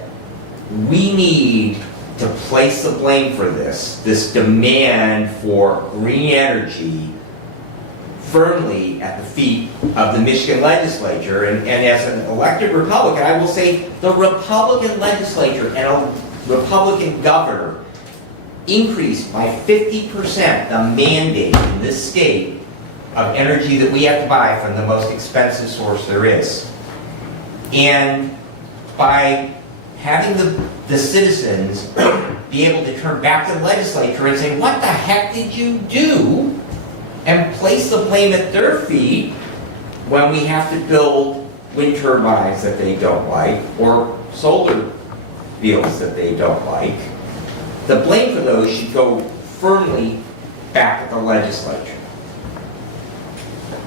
we need to place the blame for this demand for green energy firmly at the feet of the Michigan legislature. And as an elected Republican, I will say the Republican legislature and a Republican governor increased by 50% the mandate in this state of energy that we have to buy from the most expensive source there is. And by having the citizens be able to turn back to the legislature and say, what the heck did you do? And place the blame at their feet when we have to build wind turbines that they don't like or solar fields that they don't like. The blame for those should go firmly back at the legislature.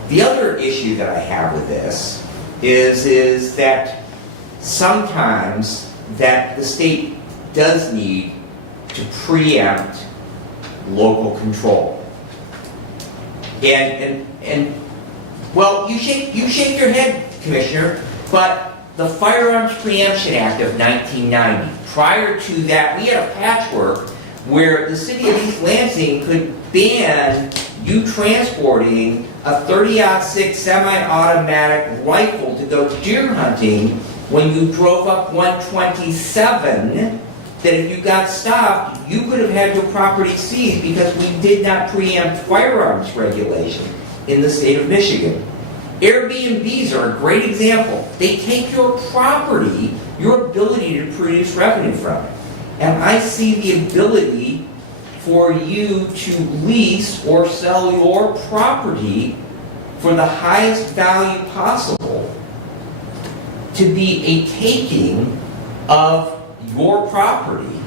The other issue that I have with this is that sometimes that the state does need to preempt local control. And well, you shake your head, Commissioner, but the Firearms Preemption Act of 1990, prior to that, we had a patchwork where the city of East Lansing could ban you transporting a 30-06 semi-automatic rifle to go deer hunting when you drove up 127, that if you got stopped, you could have had your property seized because we did not preempt firearms regulation in the state of Michigan. Airbnbs are a great example. They take your property, your ability to produce revenue from it. And I see the ability for you to lease or sell your property for the highest value possible to be a taking of your property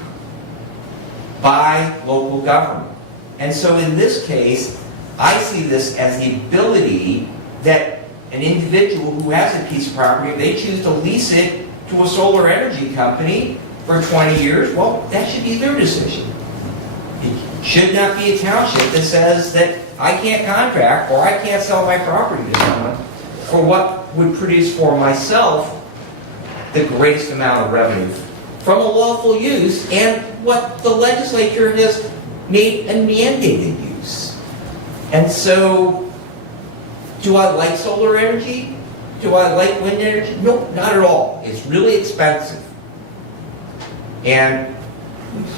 by local government. And so in this case, I see this as the ability that an individual who has a piece of property, if they choose to lease it to a solar energy company for 20 years, well, that should be their decision. It should not be a township that says that I can't contract or I can't sell my property to someone for what would produce for myself the greatest amount of revenue from a lawful use and what the legislature has made a mandated use. And so, do I like solar energy? Do I like wind energy? No, not at all. It's really expensive. And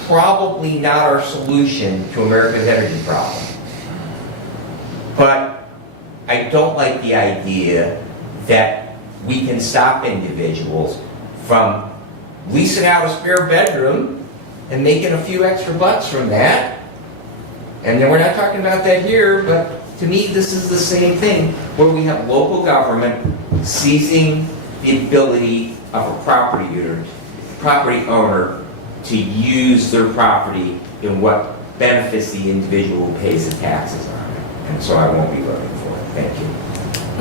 probably not our solution to America's energy problem. But I don't like the idea that we can stop individuals from leasing out a spare bedroom and making a few extra bucks from that. And then we're not talking about that here, but to me this is the same thing where we have local government seizing the ability of a property owner to use their property in what benefits the individual who pays the taxes on it. And so I won't be voting for it. Thank you.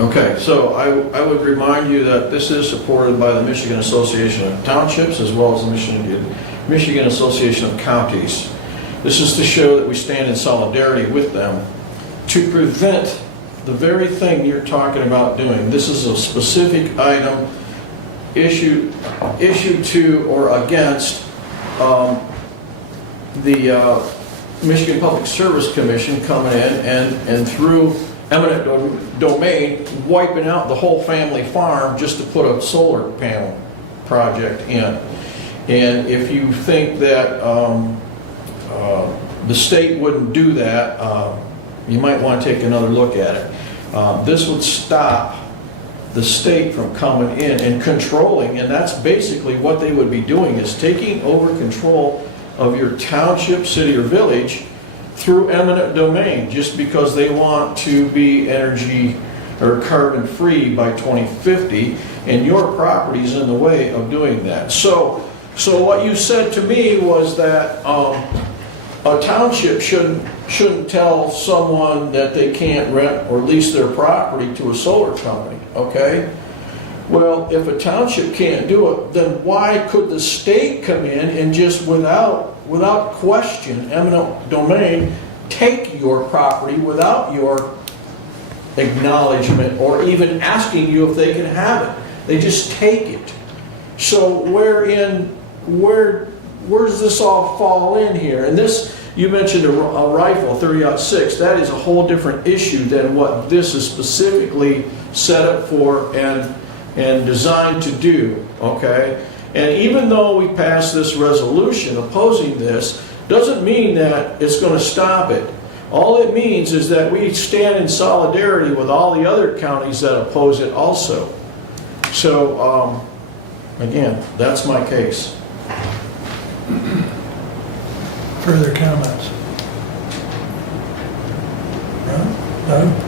Okay, so I would remind you that this is supported by the Michigan Association of Townships as well as the Michigan Association of Counties. This is to show that we stand in solidarity with them to prevent the very thing you're talking about doing. This is a specific item issued to or against the Michigan Public Service Commission coming in and through eminent domain, wiping out the whole family farm just to put a solar panel project in. And if you think that the state wouldn't do that, you might want to take another look at it. This would stop the state from coming in and controlling, and that's basically what they would be doing, is taking over control of your township, city, or village through eminent domain, just because they want to be energy or carbon free by 2050, and your property's in the way of doing that. So what you said to me was that a township shouldn't tell someone that they can't rent or lease their property to a solar company, okay? Well, if a township can't do it, then why could the state come in and just without question, eminent domain, take your property without your acknowledgement or even asking you if they can have it? They just take it. So where does this all fall in here? And this, you mentioned a rifle, 30-06. That is a whole different issue than what this is specifically set up for and designed to do, okay? And even though we passed this resolution opposing this, doesn't mean that it's going to stop it. All it means is that we stand in solidarity with all the other counties that oppose it also. So, again, that's my case. Further comments? No?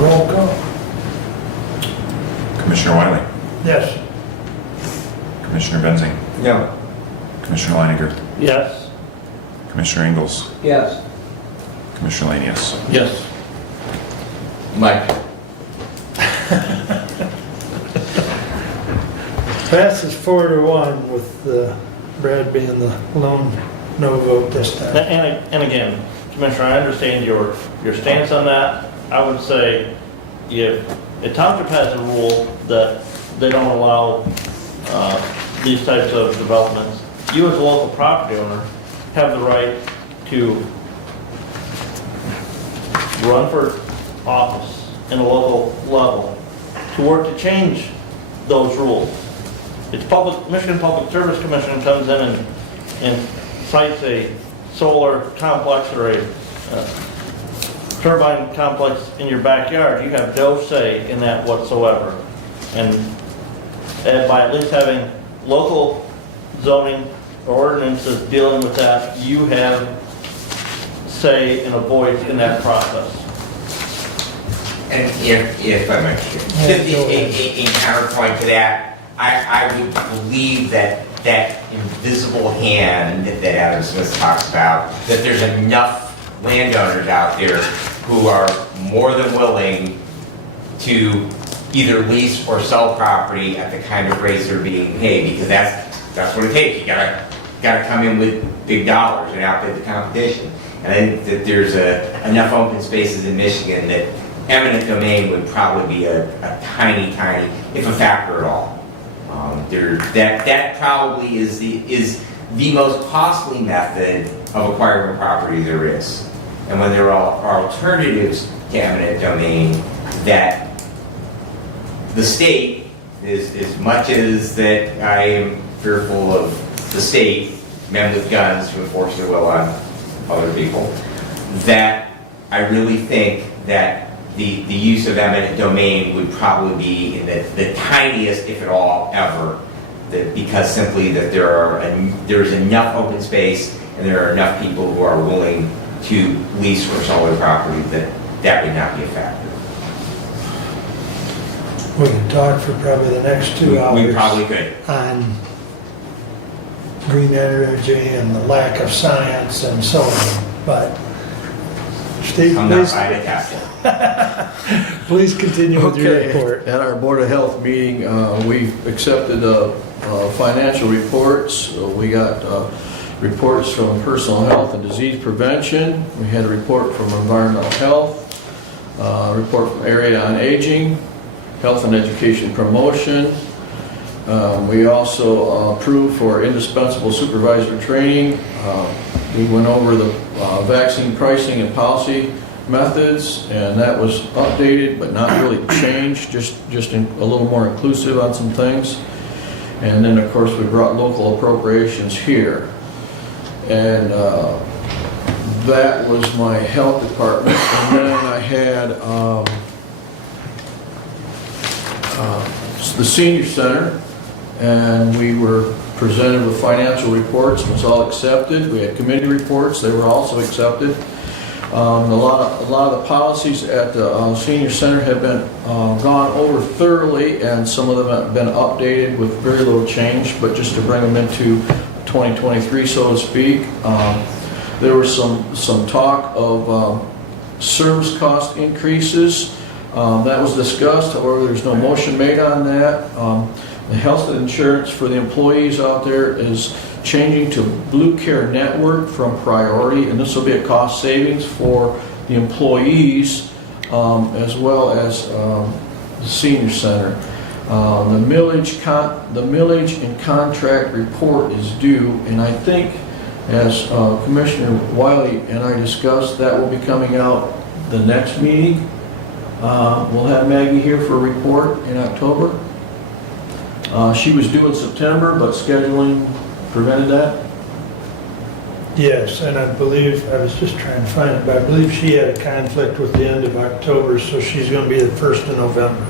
Roll call. Commissioner Wiley, Yes. Commissioner Benzing, No. Commissioner Leininger, Yes. Commissioner Ingalls, Yes. Commissioner Lanius. Yes. Mike. Passes 4-1 with Brad being the lone no vote this time. And again, Commissioner, I understand your stance on that. I would say if a township has a rule that they don't allow these types of developments, you as a local property owner have the right to run for office in a local level to work to change those rules. It's Michigan Public Service Commission comes in and cites a solar complex or a turbine complex in your backyard. You have no say in that whatsoever. And by at least having local zoning ordinances dealing with that, you have say and a voice in that process. And if I might, a counterpoint to that, I would believe that invisible hand that Adam Smith talks about, that there's enough landowners out there who are more than willing to either lease or sell property at the kind of rates they're being paid, because that's what it takes. You gotta come in with big dollars and outbid the competition. And I think that there's enough open spaces in Michigan that eminent domain would probably be a tiny, if a factor at all. That probably is the most costly method of acquiring a property there is. And when there are alternatives to eminent domain, that the state, as much as that I am fearful of the state, men with guns to enforce their will on other people, that I really think that the use of eminent domain would probably be in the tiniest, if at all, ever, because simply that there's enough open space and there are enough people who are willing to lease or sell their property that would not be a factor. We can talk for probably the next 2 hours. We probably could. On green energy and the lack of science and so on, but Steve, I'm not please, trying to test it. please continue with your report. At our Board of Health meeting, we accepted financial reports. We got reports from personal health and disease prevention. We had a report from environmental health, a report from area on aging, health and education promotion. We also approved for indispensable supervisor training. We went over the vaccine pricing and policy methods, and that was updated but not really changed, just a little more inclusive on some things. And then, of course, we brought local appropriations here. And that was my health department. And then I had the senior center, and we were presented with financial reports. It was all accepted. We had committee reports. They were also accepted. A lot of the policies at the senior center have been gone over thoroughly, and some of them have been updated with very little change, but just to bring them into 2023, so to speak. There was some talk of service cost increases. That was discussed, however, there's no motion made on that. The health insurance for the employees out there is changing to Blue Care Network from Priority, and this will be a cost savings for the employees as well as the senior center. The millage and contract report is due, and I think, as Commissioner Wiley and I discussed, that will be coming out the next meeting. We'll have Maggie here for a report in October. She was due in September, but scheduling prevented that. Yes, and I believe, I was just trying to find it, but I believe she had a conflict with the end of October, so she's going to be the 1st of November,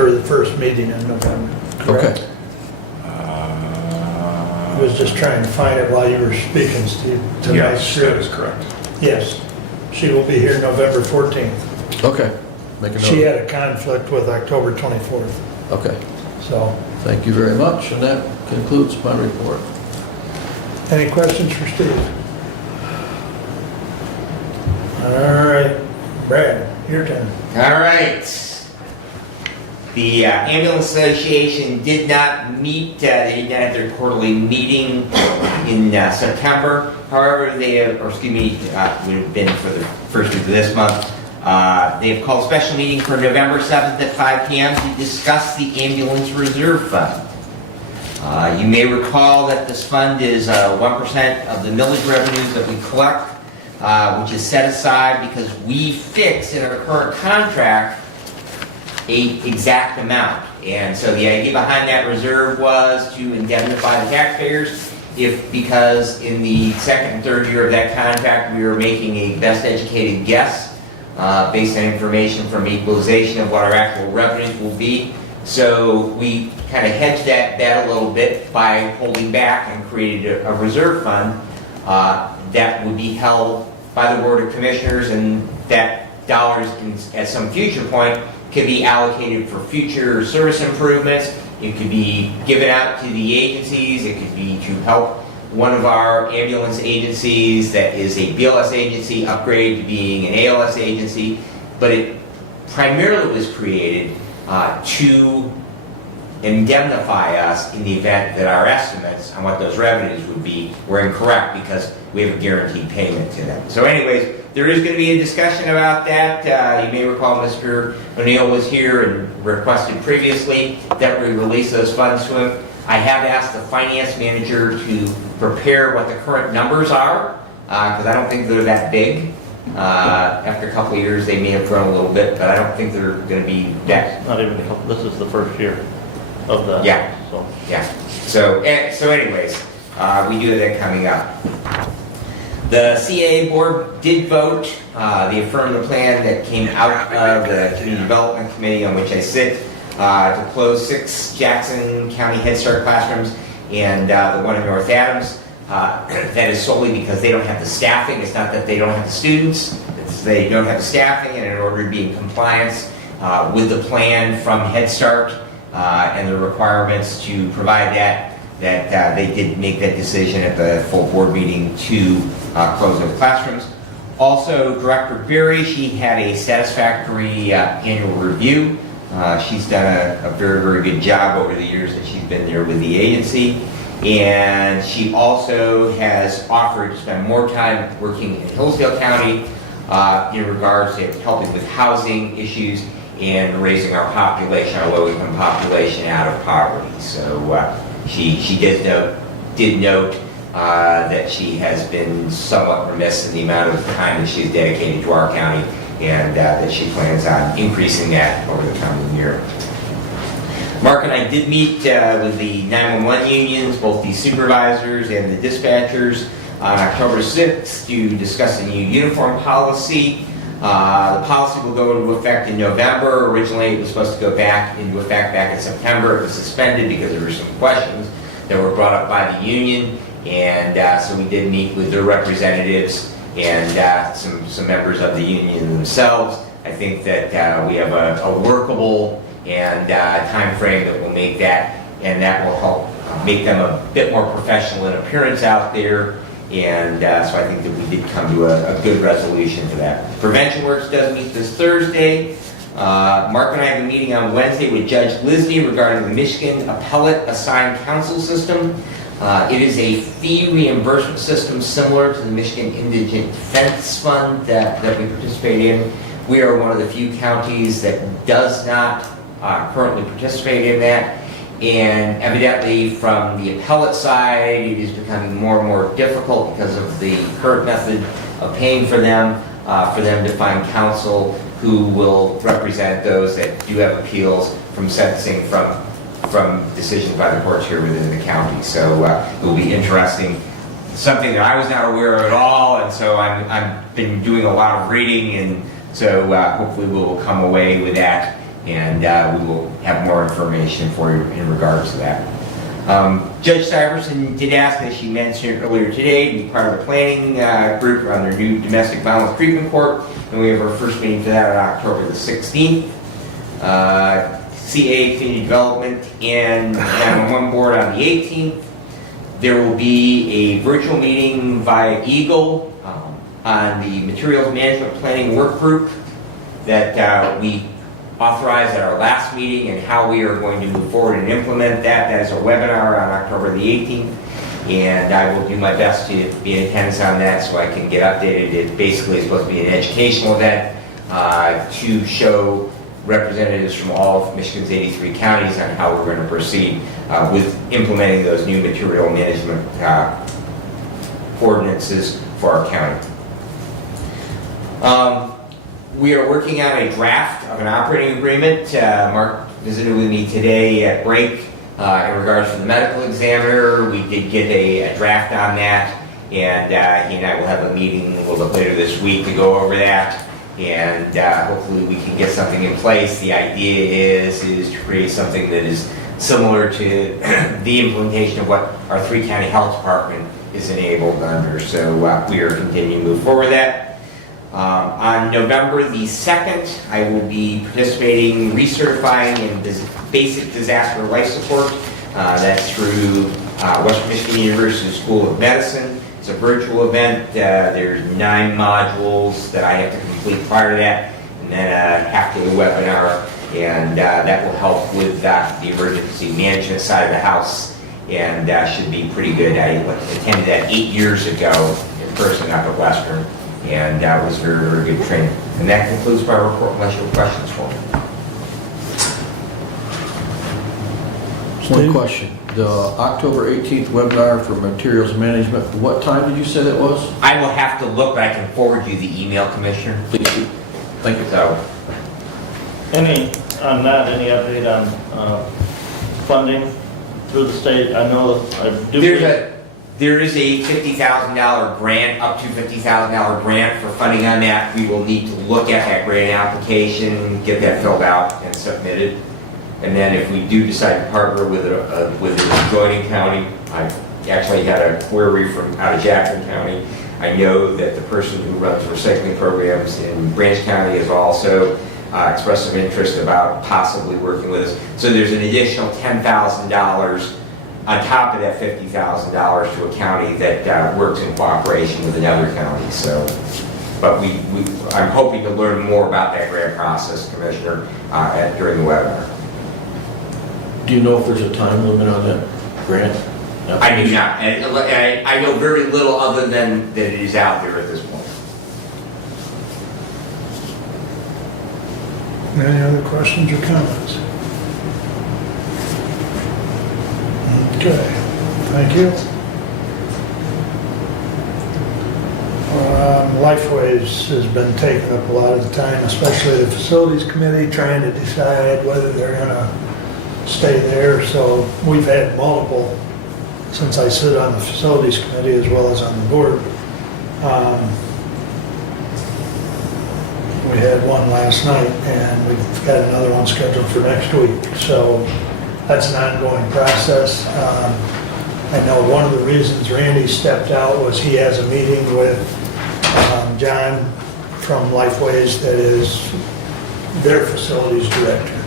or the first meeting in November. Correct? Okay. I was just trying to find it while you were speaking, Steve. to make Yes, sure. that is correct. Yes, she will be here November 14th. Okay. Make a note. She had a conflict with October 24th, Okay. so. Thank you very much, and that concludes my report. Any questions for Steve? All right, Brad, your turn. All right. The Ambulance Association did not meet, they did not have their quarterly meeting in September. However, they have, or excuse me, would have been for the first week of this month. They have called a special meeting for November 7th at 5 p.m. to discuss the Ambulance Reserve Fund. You may recall that this fund is 1% of the millage revenues that we collect, which is set aside because we fix in our current contract a exact amount. And so the idea behind that reserve was to indemnify the taxpayers because in the second and third year of that contract we were making a best educated guess based on information from equalization of what our actual revenues will be. So we kind of hedged that bet a little bit by holding back and created a reserve fund that would be held by the Board of Commissioners, and that dollars at some future point could be allocated for future service improvements. It could be given out to the agencies. It could be to help one of our ambulance agencies that is a BLS agency upgrade to being an ALS agency. But it primarily was created to indemnify us in the event that our estimates on what those revenues would be were incorrect, because we have a guaranteed payment to them. So anyways, there is going to be a discussion about that. You may recall Mr. O'Neill was here and requested previously that we release those funds to him. I have asked the finance manager to prepare what the current numbers are, because I don't think they're that big. After a couple of years, they may have grown a little bit, but I don't think they're going to be that. Not even a couple, this is the first year of the. Yeah. So. Yeah. So anyways, we do have that coming up. The CAA board did vote. They affirmed the plan that came out of the Community Development Committee on which I sit to close 6 Jackson County Head Start classrooms and the one in North Adams. That is solely because they don't have the staffing. It's not that they don't have the students. It's they don't have the staffing, and in order to be in compliance with the plan from Head Start and the requirements to provide that they did make that decision at the full board meeting to close those classrooms. Also, Director Berry, she had a satisfactory annual review. She's done a very, very good job over the years that she's been there with the agency. And she also has offered to spend more time working in Hillsdale County in regards to helping with housing issues and raising our population, our low-income population, out of poverty. So she did note that she has been somewhat remiss in the amount of time that she's dedicated to our county, and that she plans on increasing that over the coming year. Mark and I did meet with the 911 unions, both the supervisors and the dispatchers, on October 6th to discuss a new uniform policy. The policy will go into effect in November. Originally, it was supposed to go back into effect back in September. It was suspended because there were some questions that were brought up by the union, and so we did meet with their representatives and some members of the union themselves. I think that we have a workable and time frame that will make that, and that will help make them a bit more professional in appearance out there. And so I think that we did come to a good resolution to that. Prevention Works does meet this Thursday. Mark and I have a meeting on Wednesday with Judge Lisney regarding the Michigan Appellate Assigned Counsel System. It is a fee reimbursement system similar to the Michigan Indigent Defense Fund that we participate in. We are one of the few counties that does not currently participate in that. And evidently from the appellate side, it is becoming more and more difficult because of the current method of paying for them to find counsel who will represent those that do have appeals from sentencing from decisions by the courts here within the county. So it will be interesting. Something that I was not aware of at all, and so I've been doing a lot of reading, and so hopefully we will come away with that, and we will have more information for you in regards to that. Judge Syverson did ask, as she mentioned earlier today, to be part of the planning group on their new domestic violence treatment court, and we have our first meeting for that on October the 16th. CA Community Development and 911 Board on the 18th. There will be a virtual meeting via Eagle on the Materials Management Planning Work Group that we authorized at our last meeting, and how we are going to move forward and implement that. That is a webinar on October the 18th, and I will do my best to be in attendance on that so I can get updated. It basically is supposed to be an educational event to show representatives from all of Michigan's 83 counties on how we're going to proceed with implementing those new material management ordinances for our county. We are working on a draft of an operating agreement. Mark visited with me today at break in regards to the medical examiner. We did get a draft on that, and he and I will have a meeting a little bit later this week to go over that, and hopefully we can get something in place. The idea is to create something that is similar to the implementation of what our 3-county health department is enabled under. So we are continuing to move forward with that. On November the 2nd, I will be participating, recertifying in basic disaster life support. That's through Western Michigan University School of Medicine. It's a virtual event. There's 9 modules that I have to complete prior to that, and then a half-day webinar, and that will help with the emergency management side of the house, and should be pretty good. I attended that 8 years ago in person up at Western, and that was very, very good training. And that concludes my report, unless you have questions for me. One question. The October 18th webinar for materials management, what time did you say that was? I will have to look, but I can forward you the email, Commissioner. Please do. Thank you. So, Any update on funding through the state? I know there is a $50,000 grant, up to $50,000 grant for funding on that. We will need to look at that grant application, get that filled out and submitted. And then if we do decide to partner with an adjoining county, I actually had a query from out of Jackson County. I know that the person who runs recycling programs in Branch County is also expressed some interest about possibly working with us. So there's an additional $10,000 on top of that $50,000 to a county that works in cooperation with another county. So, but I'm hoping to learn more about that grant process, Commissioner, during the webinar. Do you know if there's a time limit on that grant? I do not, and I know very little other than that it is out there at this point. Any other questions or comments? Okay, thank you. Lifeways has been taking up a lot of the time, especially the facilities committee trying to decide whether they're gonna stay there. So we've had multiple, since I sit on the facilities committee as well as on the board. We had one last night and we've got another one scheduled for next week. So that's an ongoing process. I know one of the reasons Randy stepped out was he has a meeting with John from Lifeways that is their facilities director.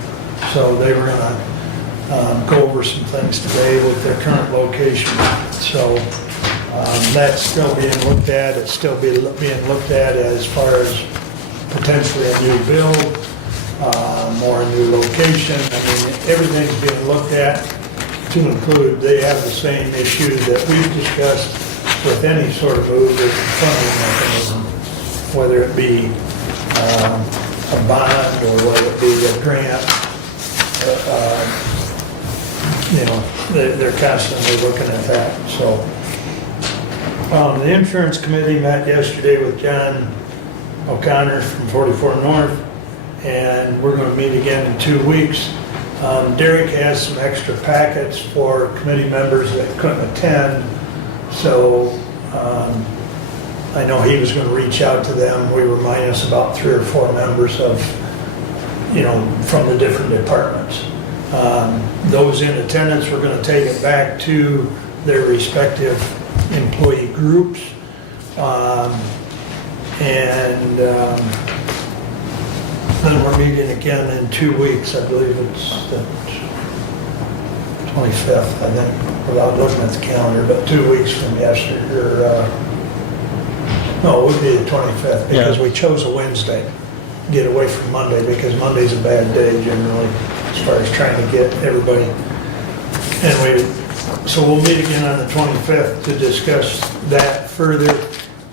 So they were gonna go over some things today with their current location. So that's still being looked at. It's still being looked at as far as potentially a new build, or a new location. I mean, everything's being looked at to include, they have the same issue that we've discussed with any sort of move, is the funding mechanism, whether it be a bond or whether it be a grant. You know, they're constantly looking at that. So the insurance committee met yesterday with John O'Connor from 44 North, and we're going to meet again in 2 weeks. Derek has some extra packets for committee members that couldn't attend, so I know he was going to reach out to them. We were minus about 3 or 4 members of, you know, from the different departments. Those in attendance, we're going to take it back to their respective employee groups. Then we're meeting again in 2 weeks. I believe it's the 25th, I think, without looking at the calendar, but 2 weeks from yesterday, or, no, it would be the 25th, because we chose a Wednesday. Get away from Monday, because Monday's a bad day generally, as far as trying to get everybody. Anyway, so we'll meet again on the 25th to discuss that further.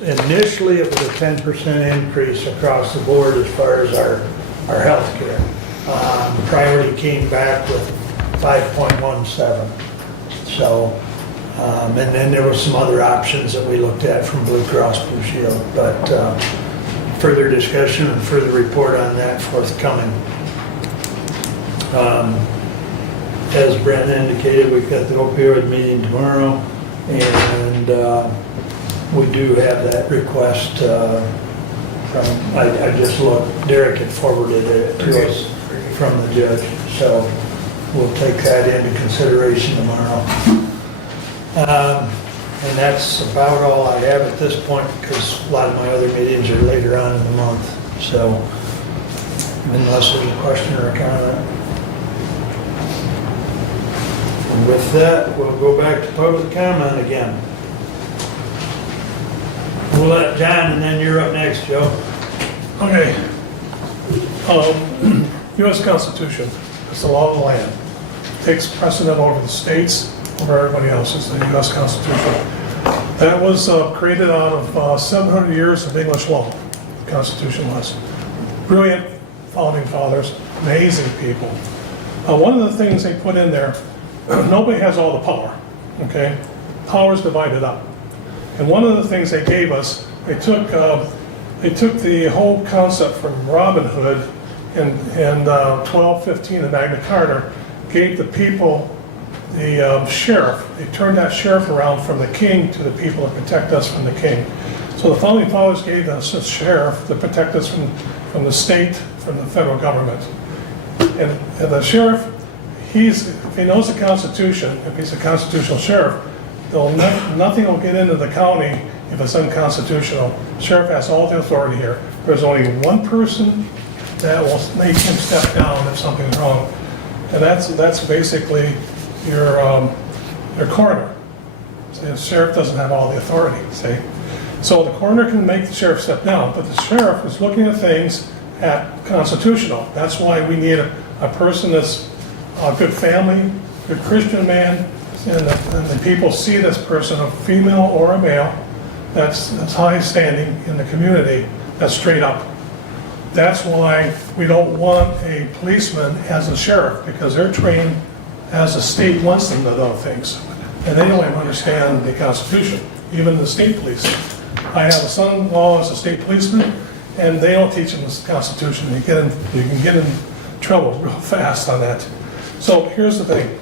Initially, it was a 10% increase across the board as far as our health care. Priority came back with 5.17. So, and then there were some other options that we looked at from Blue Cross Blue Shield, but further discussion and further report on that forthcoming. As Brent indicated, we've got the opioid meeting tomorrow, and we do have that request from, I just looked, Derek had forwarded it to us from the judge, so we'll take that into consideration tomorrow. And that's about all I have at this point, because a lot of my other meetings are later on in the month. So unless there's a question or a comment. And with that, we'll go back to public comment again. We'll let John, and then you're up next, Joe. Okay. U.S. Constitution, it's the law of the land. Takes precedent over the states, over everybody else. It's the U.S. Constitution. That was created out of 700 years of English law. The Constitution was. Brilliant founding fathers, amazing people. One of the things they put in there, nobody has all the power, okay? Power is divided up. And one of the things they gave us, they took the whole concept from Robin Hood in 1215 in Magna Carta, gave the people the sheriff. They turned that sheriff around from the king to the people to protect us from the king. So the founding fathers gave us a sheriff to protect us from the state, from the federal government. And the sheriff, if he knows the Constitution, if he's a constitutional sheriff, nothing will get into the county if it's unconstitutional. The sheriff has all the authority here. There's only one person that will make him step down if something's wrong. And that's basically your coroner. See, the sheriff doesn't have all the authority, see? So the coroner can make the sheriff step down, but the sheriff is looking at things at constitutional. That's why we need a person that's a good family, good Christian man, and the people see this person, a female or a male, that's high standing in the community, that's straight up. That's why we don't want a policeman as a sheriff, because they're trained as the state wants them to know things. And they don't even understand the Constitution, even the state police. I have a son-in-law as a state policeman, and they don't teach them the Constitution. You can get in trouble real fast on that. So here's the thing.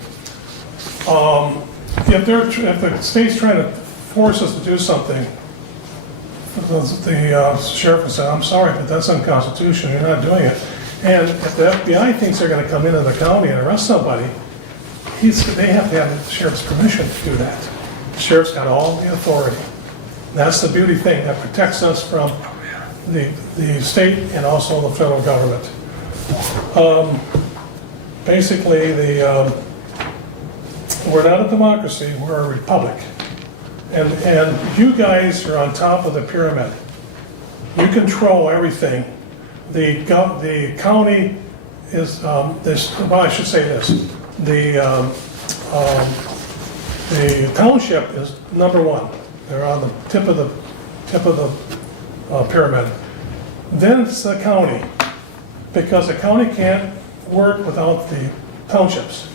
If the state's trying to force us to do something, the sheriff will say, I'm sorry, but that's unconstitutional, you're not doing it. And if the FBI thinks they're going to come into the county and arrest somebody, they have to have the sheriff's permission to do that. The sheriff's got all the authority. That's the beauty thing that protects us from the state and also the federal government. Basically, we're not a democracy, we're a republic. And you guys are on top of the pyramid. You control everything. The county is, well, I should say this. The township is number one. They're on the tip of the pyramid. Then it's the county, because the county can't work without the townships.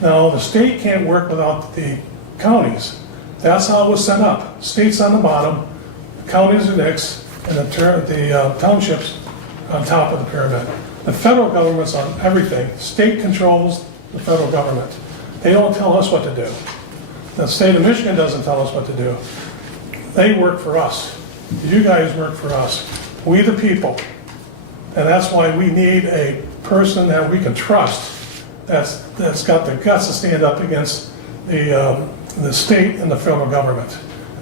Now, the state can't work without the counties. That's how it was set up. State's on the bottom, counties are next, and the townships on top of the pyramid. The federal government's on everything. State controls the federal government. They don't tell us what to do. The state of Michigan doesn't tell us what to do. They work for us. You guys work for us. We the people. And that's why we need a person that we can trust that's got the guts to stand up against the state and the federal government.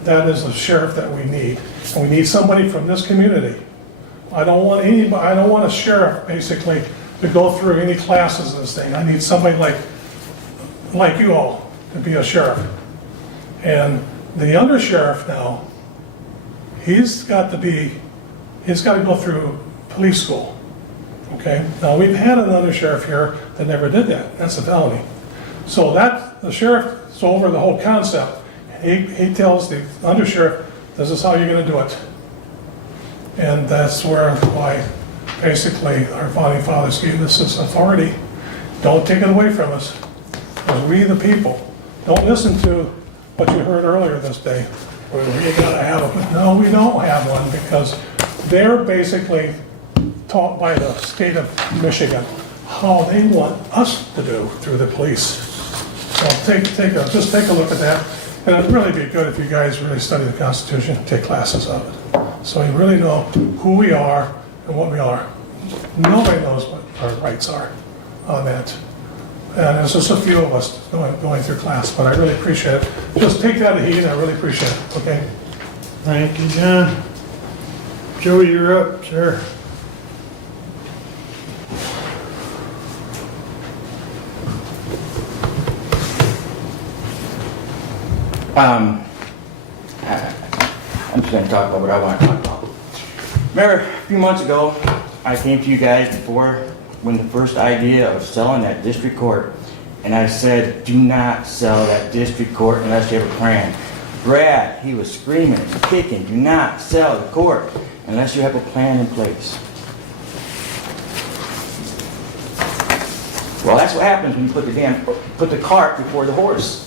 That is the sheriff that we need. And we need somebody from this community. I don't want a sheriff basically to go through any classes in this thing. I need somebody like you all to be a sheriff. And the undersheriff now, he's got to go through police school. Okay? Now we've had an undersheriff here that never did that. That's a felony. So the sheriff is over the whole concept. He tells the undersheriff, this is how you're going to do it. And that's why basically our founding fathers gave us this authority. Don't take it away from us. Because we the people. Don't listen to what you heard earlier this day. We gotta have it. No, we don't have one, because they're basically taught by the state of Michigan how they want us to do through the police. So just take a look at that. And it'd really be good if you guys really study the Constitution and take classes of it. So you really know who we are and what we are. Nobody knows what our rights are on that. And there's just a few of us going through class, but I really appreciate it. Just take that heed, I really appreciate it, okay? Thank you, John. Joey, you're up, sir. I'm just going to talk about what I want to talk about. Remember, a few months ago, I came to you guys before when the first idea of selling that district court, and I said, do not sell that district court unless you have a plan. Brad, he was screaming and kicking, do not sell the court unless you have a plan in place. Well, that's what happens when you put the cart before the horse.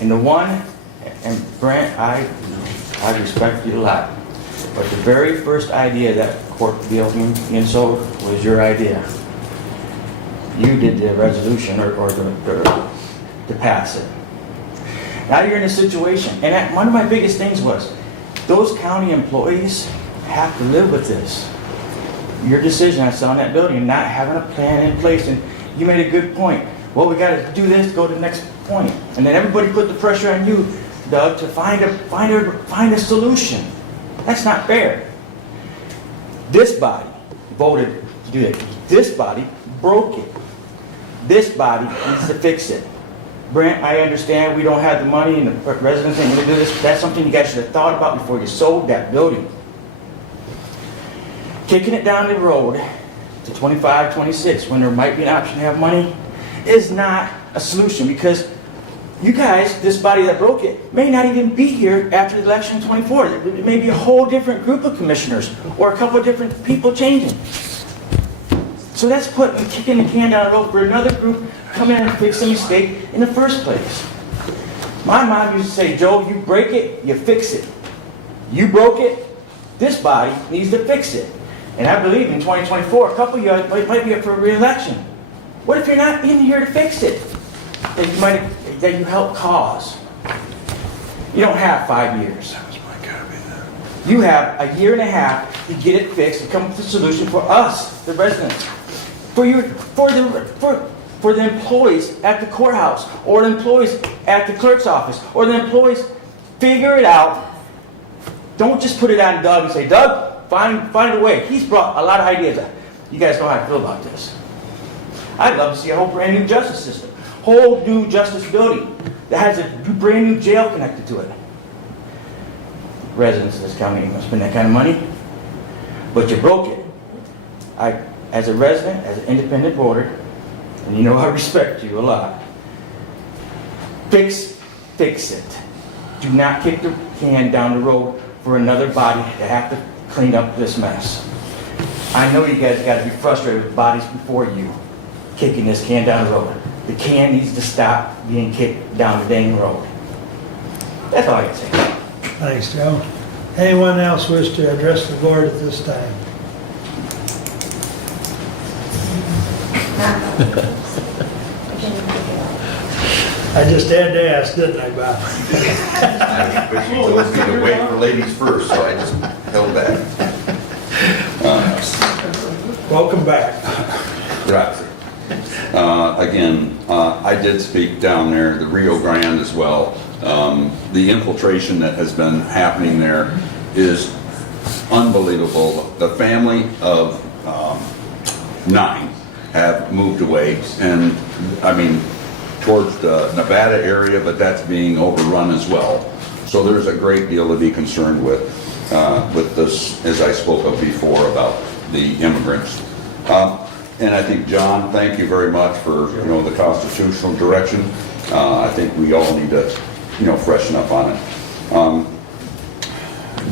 And Brent, I respect you a lot, but the very first idea of that court building being sold was your idea. You did the resolution or to pass it. Now you're in a situation, and one of my biggest things was, those county employees have to live with this. Your decision on selling that building and not having a plan in place, and you made a good point. Well, we got to do this, go to the next point. And then everybody put the pressure on you, Doug, to find a solution. That's not fair. This body voted to do it. This body broke it. This body needs to fix it. Brent, I understand we don't have the money and the residents ain't gonna do this. That's something you guys should have thought about before you sold that building. Kicking it down the road to 25, 26, when there might be an option to have money, is not a solution, because you guys, this body that broke it, may not even be here after the election in 24. It may be a whole different group of commissioners or a couple of different people changing. So that's kicking the can down the road for another group to come in and fix a mistake in the first place. My mom used to say, Joe, you break it, you fix it. You broke it, this body needs to fix it. And I believe in 2024, a couple of you might be up for re-election. What if you're not in here to fix it? That you help cause. You don't have 5 years. You have a year and a half to get it fixed and come up with a solution for us, the residents, for the employees at the courthouse, or the employees at the clerk's office, or the employees. Figure it out. Don't just put it on Doug and say, Doug, find a way. He's brought a lot of ideas. You guys know how I feel about this. I'd love to see a whole brand new justice system, whole new justice building that has a brand new jail connected to it. Residents of this county ain't gonna spend that kind of money, but you broke it. As a resident, as an independent voter, and you know I respect you a lot, fix it. Do not kick the can down the road for another body to have to clean up this mess. I know you guys got to be frustrated with bodies before you kicking this can down the road. The can needs to stop being kicked down the dang road. That's all I can say. Thanks, Joe. Anyone else wish to address the board at this time? I just had to ask, didn't I, Bob? But she told me to wait for ladies first, so I just held back. Welcome back. Grazie. Again, I did speak down there, the Rio Grande as well. The infiltration that has been happening there is unbelievable. The family of 9 have moved away, and I mean, towards the Nevada area, but that's being overrun as well. So there's a great deal to be concerned with this, as I spoke of before, about the immigrants. And I think, John, thank you very much for, the constitutional direction. I think we all need to, freshen up on it.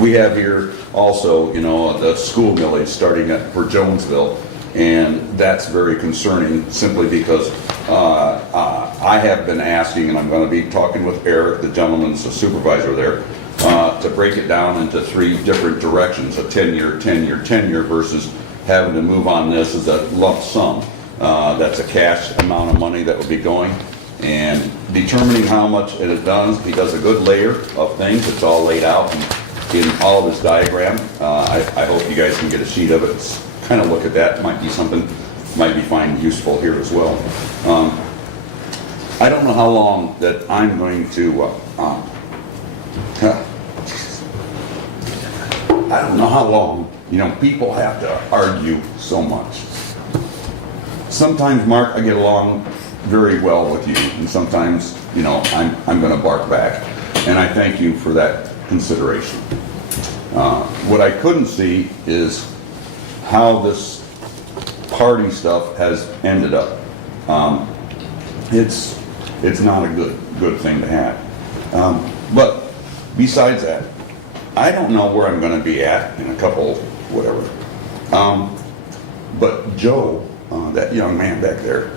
We have here also, the school millage starting for Jonesville, and that's very concerning simply because I have been asking, and I'm going to be talking with Eric, the gentleman's supervisor there, to break it down into 3 different directions, a 10-year, 10-year, 10-year versus having to move on this as a lump sum. That's a cash amount of money that would be going, and determining how much it does. He does a good layer of things. It's all laid out in all of this diagram. I hope you guys can get a sheet of it. Kind of look at that. Might be something might be find useful here as well. I don't know how long that I'm going to I don't know how long, people have to argue so much. Sometimes, Mark, I get along very well with you, and sometimes, I'm going to bark back. And I thank you for that consideration. What I couldn't see is how this party stuff has ended up. It's not a good thing to have. But besides that, I don't know where I'm going to be at in a couple, whatever. But Joe, that young man back there,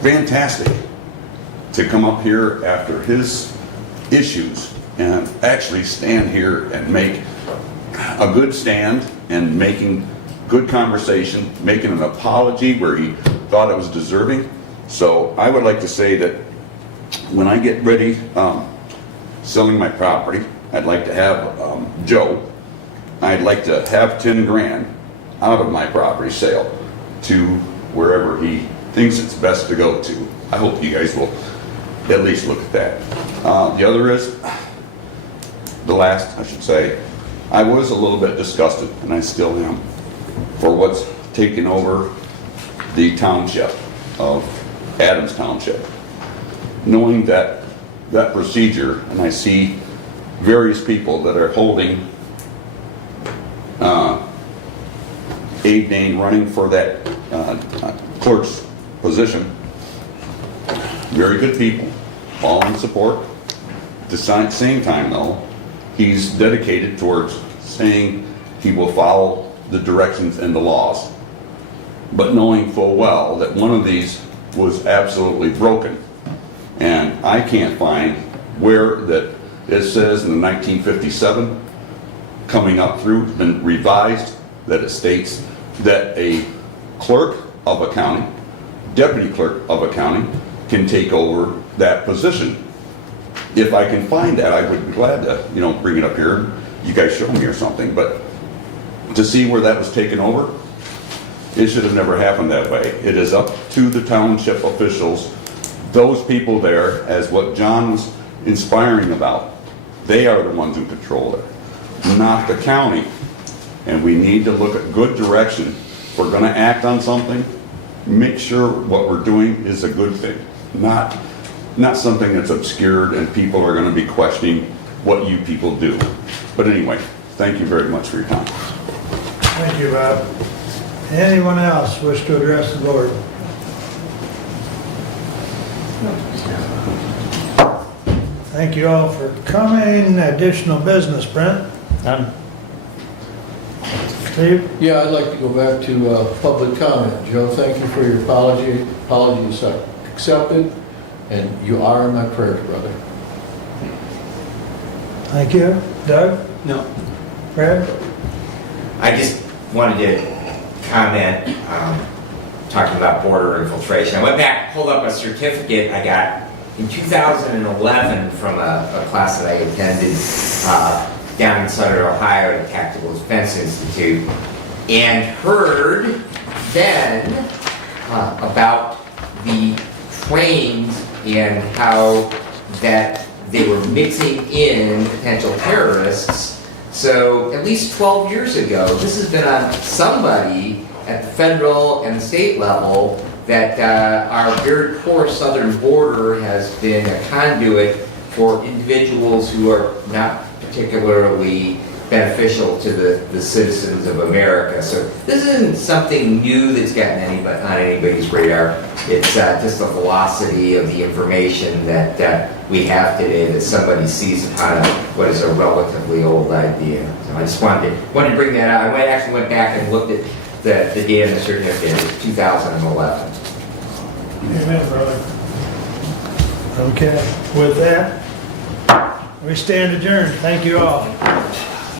fantastic to come up here after his issues and actually stand here and make a good stand and making good conversation, making an apology where he thought it was deserving. So I would like to say that when I get ready selling my property, I'd like to have Joe, I'd like to have 10 grand out of my property sale to wherever he thinks it's best to go to. I hope you guys will at least look at that. The other is, the last, I should say, I was a little bit disgusted, and I still am, for what's taken over the township of Adams Township. Knowing that procedure, and I see various people that are holding Abe Dane running for that clerk's position. Very good people, all in support. At the same time though, he's dedicated towards saying he will follow the directions and the laws, but knowing full well that one of these was absolutely broken. And I can't find where that it says in the 1957 coming up through, it's been revised, that it states that a clerk of a county, deputy clerk of a county, can take over that position. If I can find that, I would be glad to, bring it up here. You guys show me or something, but to see where that was taken over, it should have never happened that way. It is up to the township officials, those people there, as what John was inspiring about. They are the ones who control it, not the county. And we need to look at good direction. If we're going to act on something, make sure what we're doing is a good thing, not something that's obscured and people are going to be questioning what you people do. But anyway, thank you very much for your time. Thank you, Bob. Anyone else wish to address the board? Thank you all for coming. Additional business, Brent? None. Steve? Yeah, I'd like to go back to public comment. Joe, thank you for your apology. Apology is accepted, and you are in my prayers, brother. Thank you. Doug? No. Brad? I just wanted to comment, talking about border infiltration. I went back, pulled up a certificate I got in 2011 from a class that I attended down in Southern Ohio at the Tactical Defense Institute, and heard then about the trains and how that they were mixing in potential terrorists. So at least 12 years ago, this has been on somebody at the federal and the state level that our very poor southern border has been a conduit for individuals who are not particularly beneficial to the citizens of America. So this isn't something new that's gotten on anybody's radar. It's just the velocity of the information that we have today that somebody sees upon what is a relatively old idea. So I just wanted to bring that out. I actually went back and looked at the data in the certificate. It's 2011. Amen, brother. Okay, with that, we stand adjourned. Thank you all.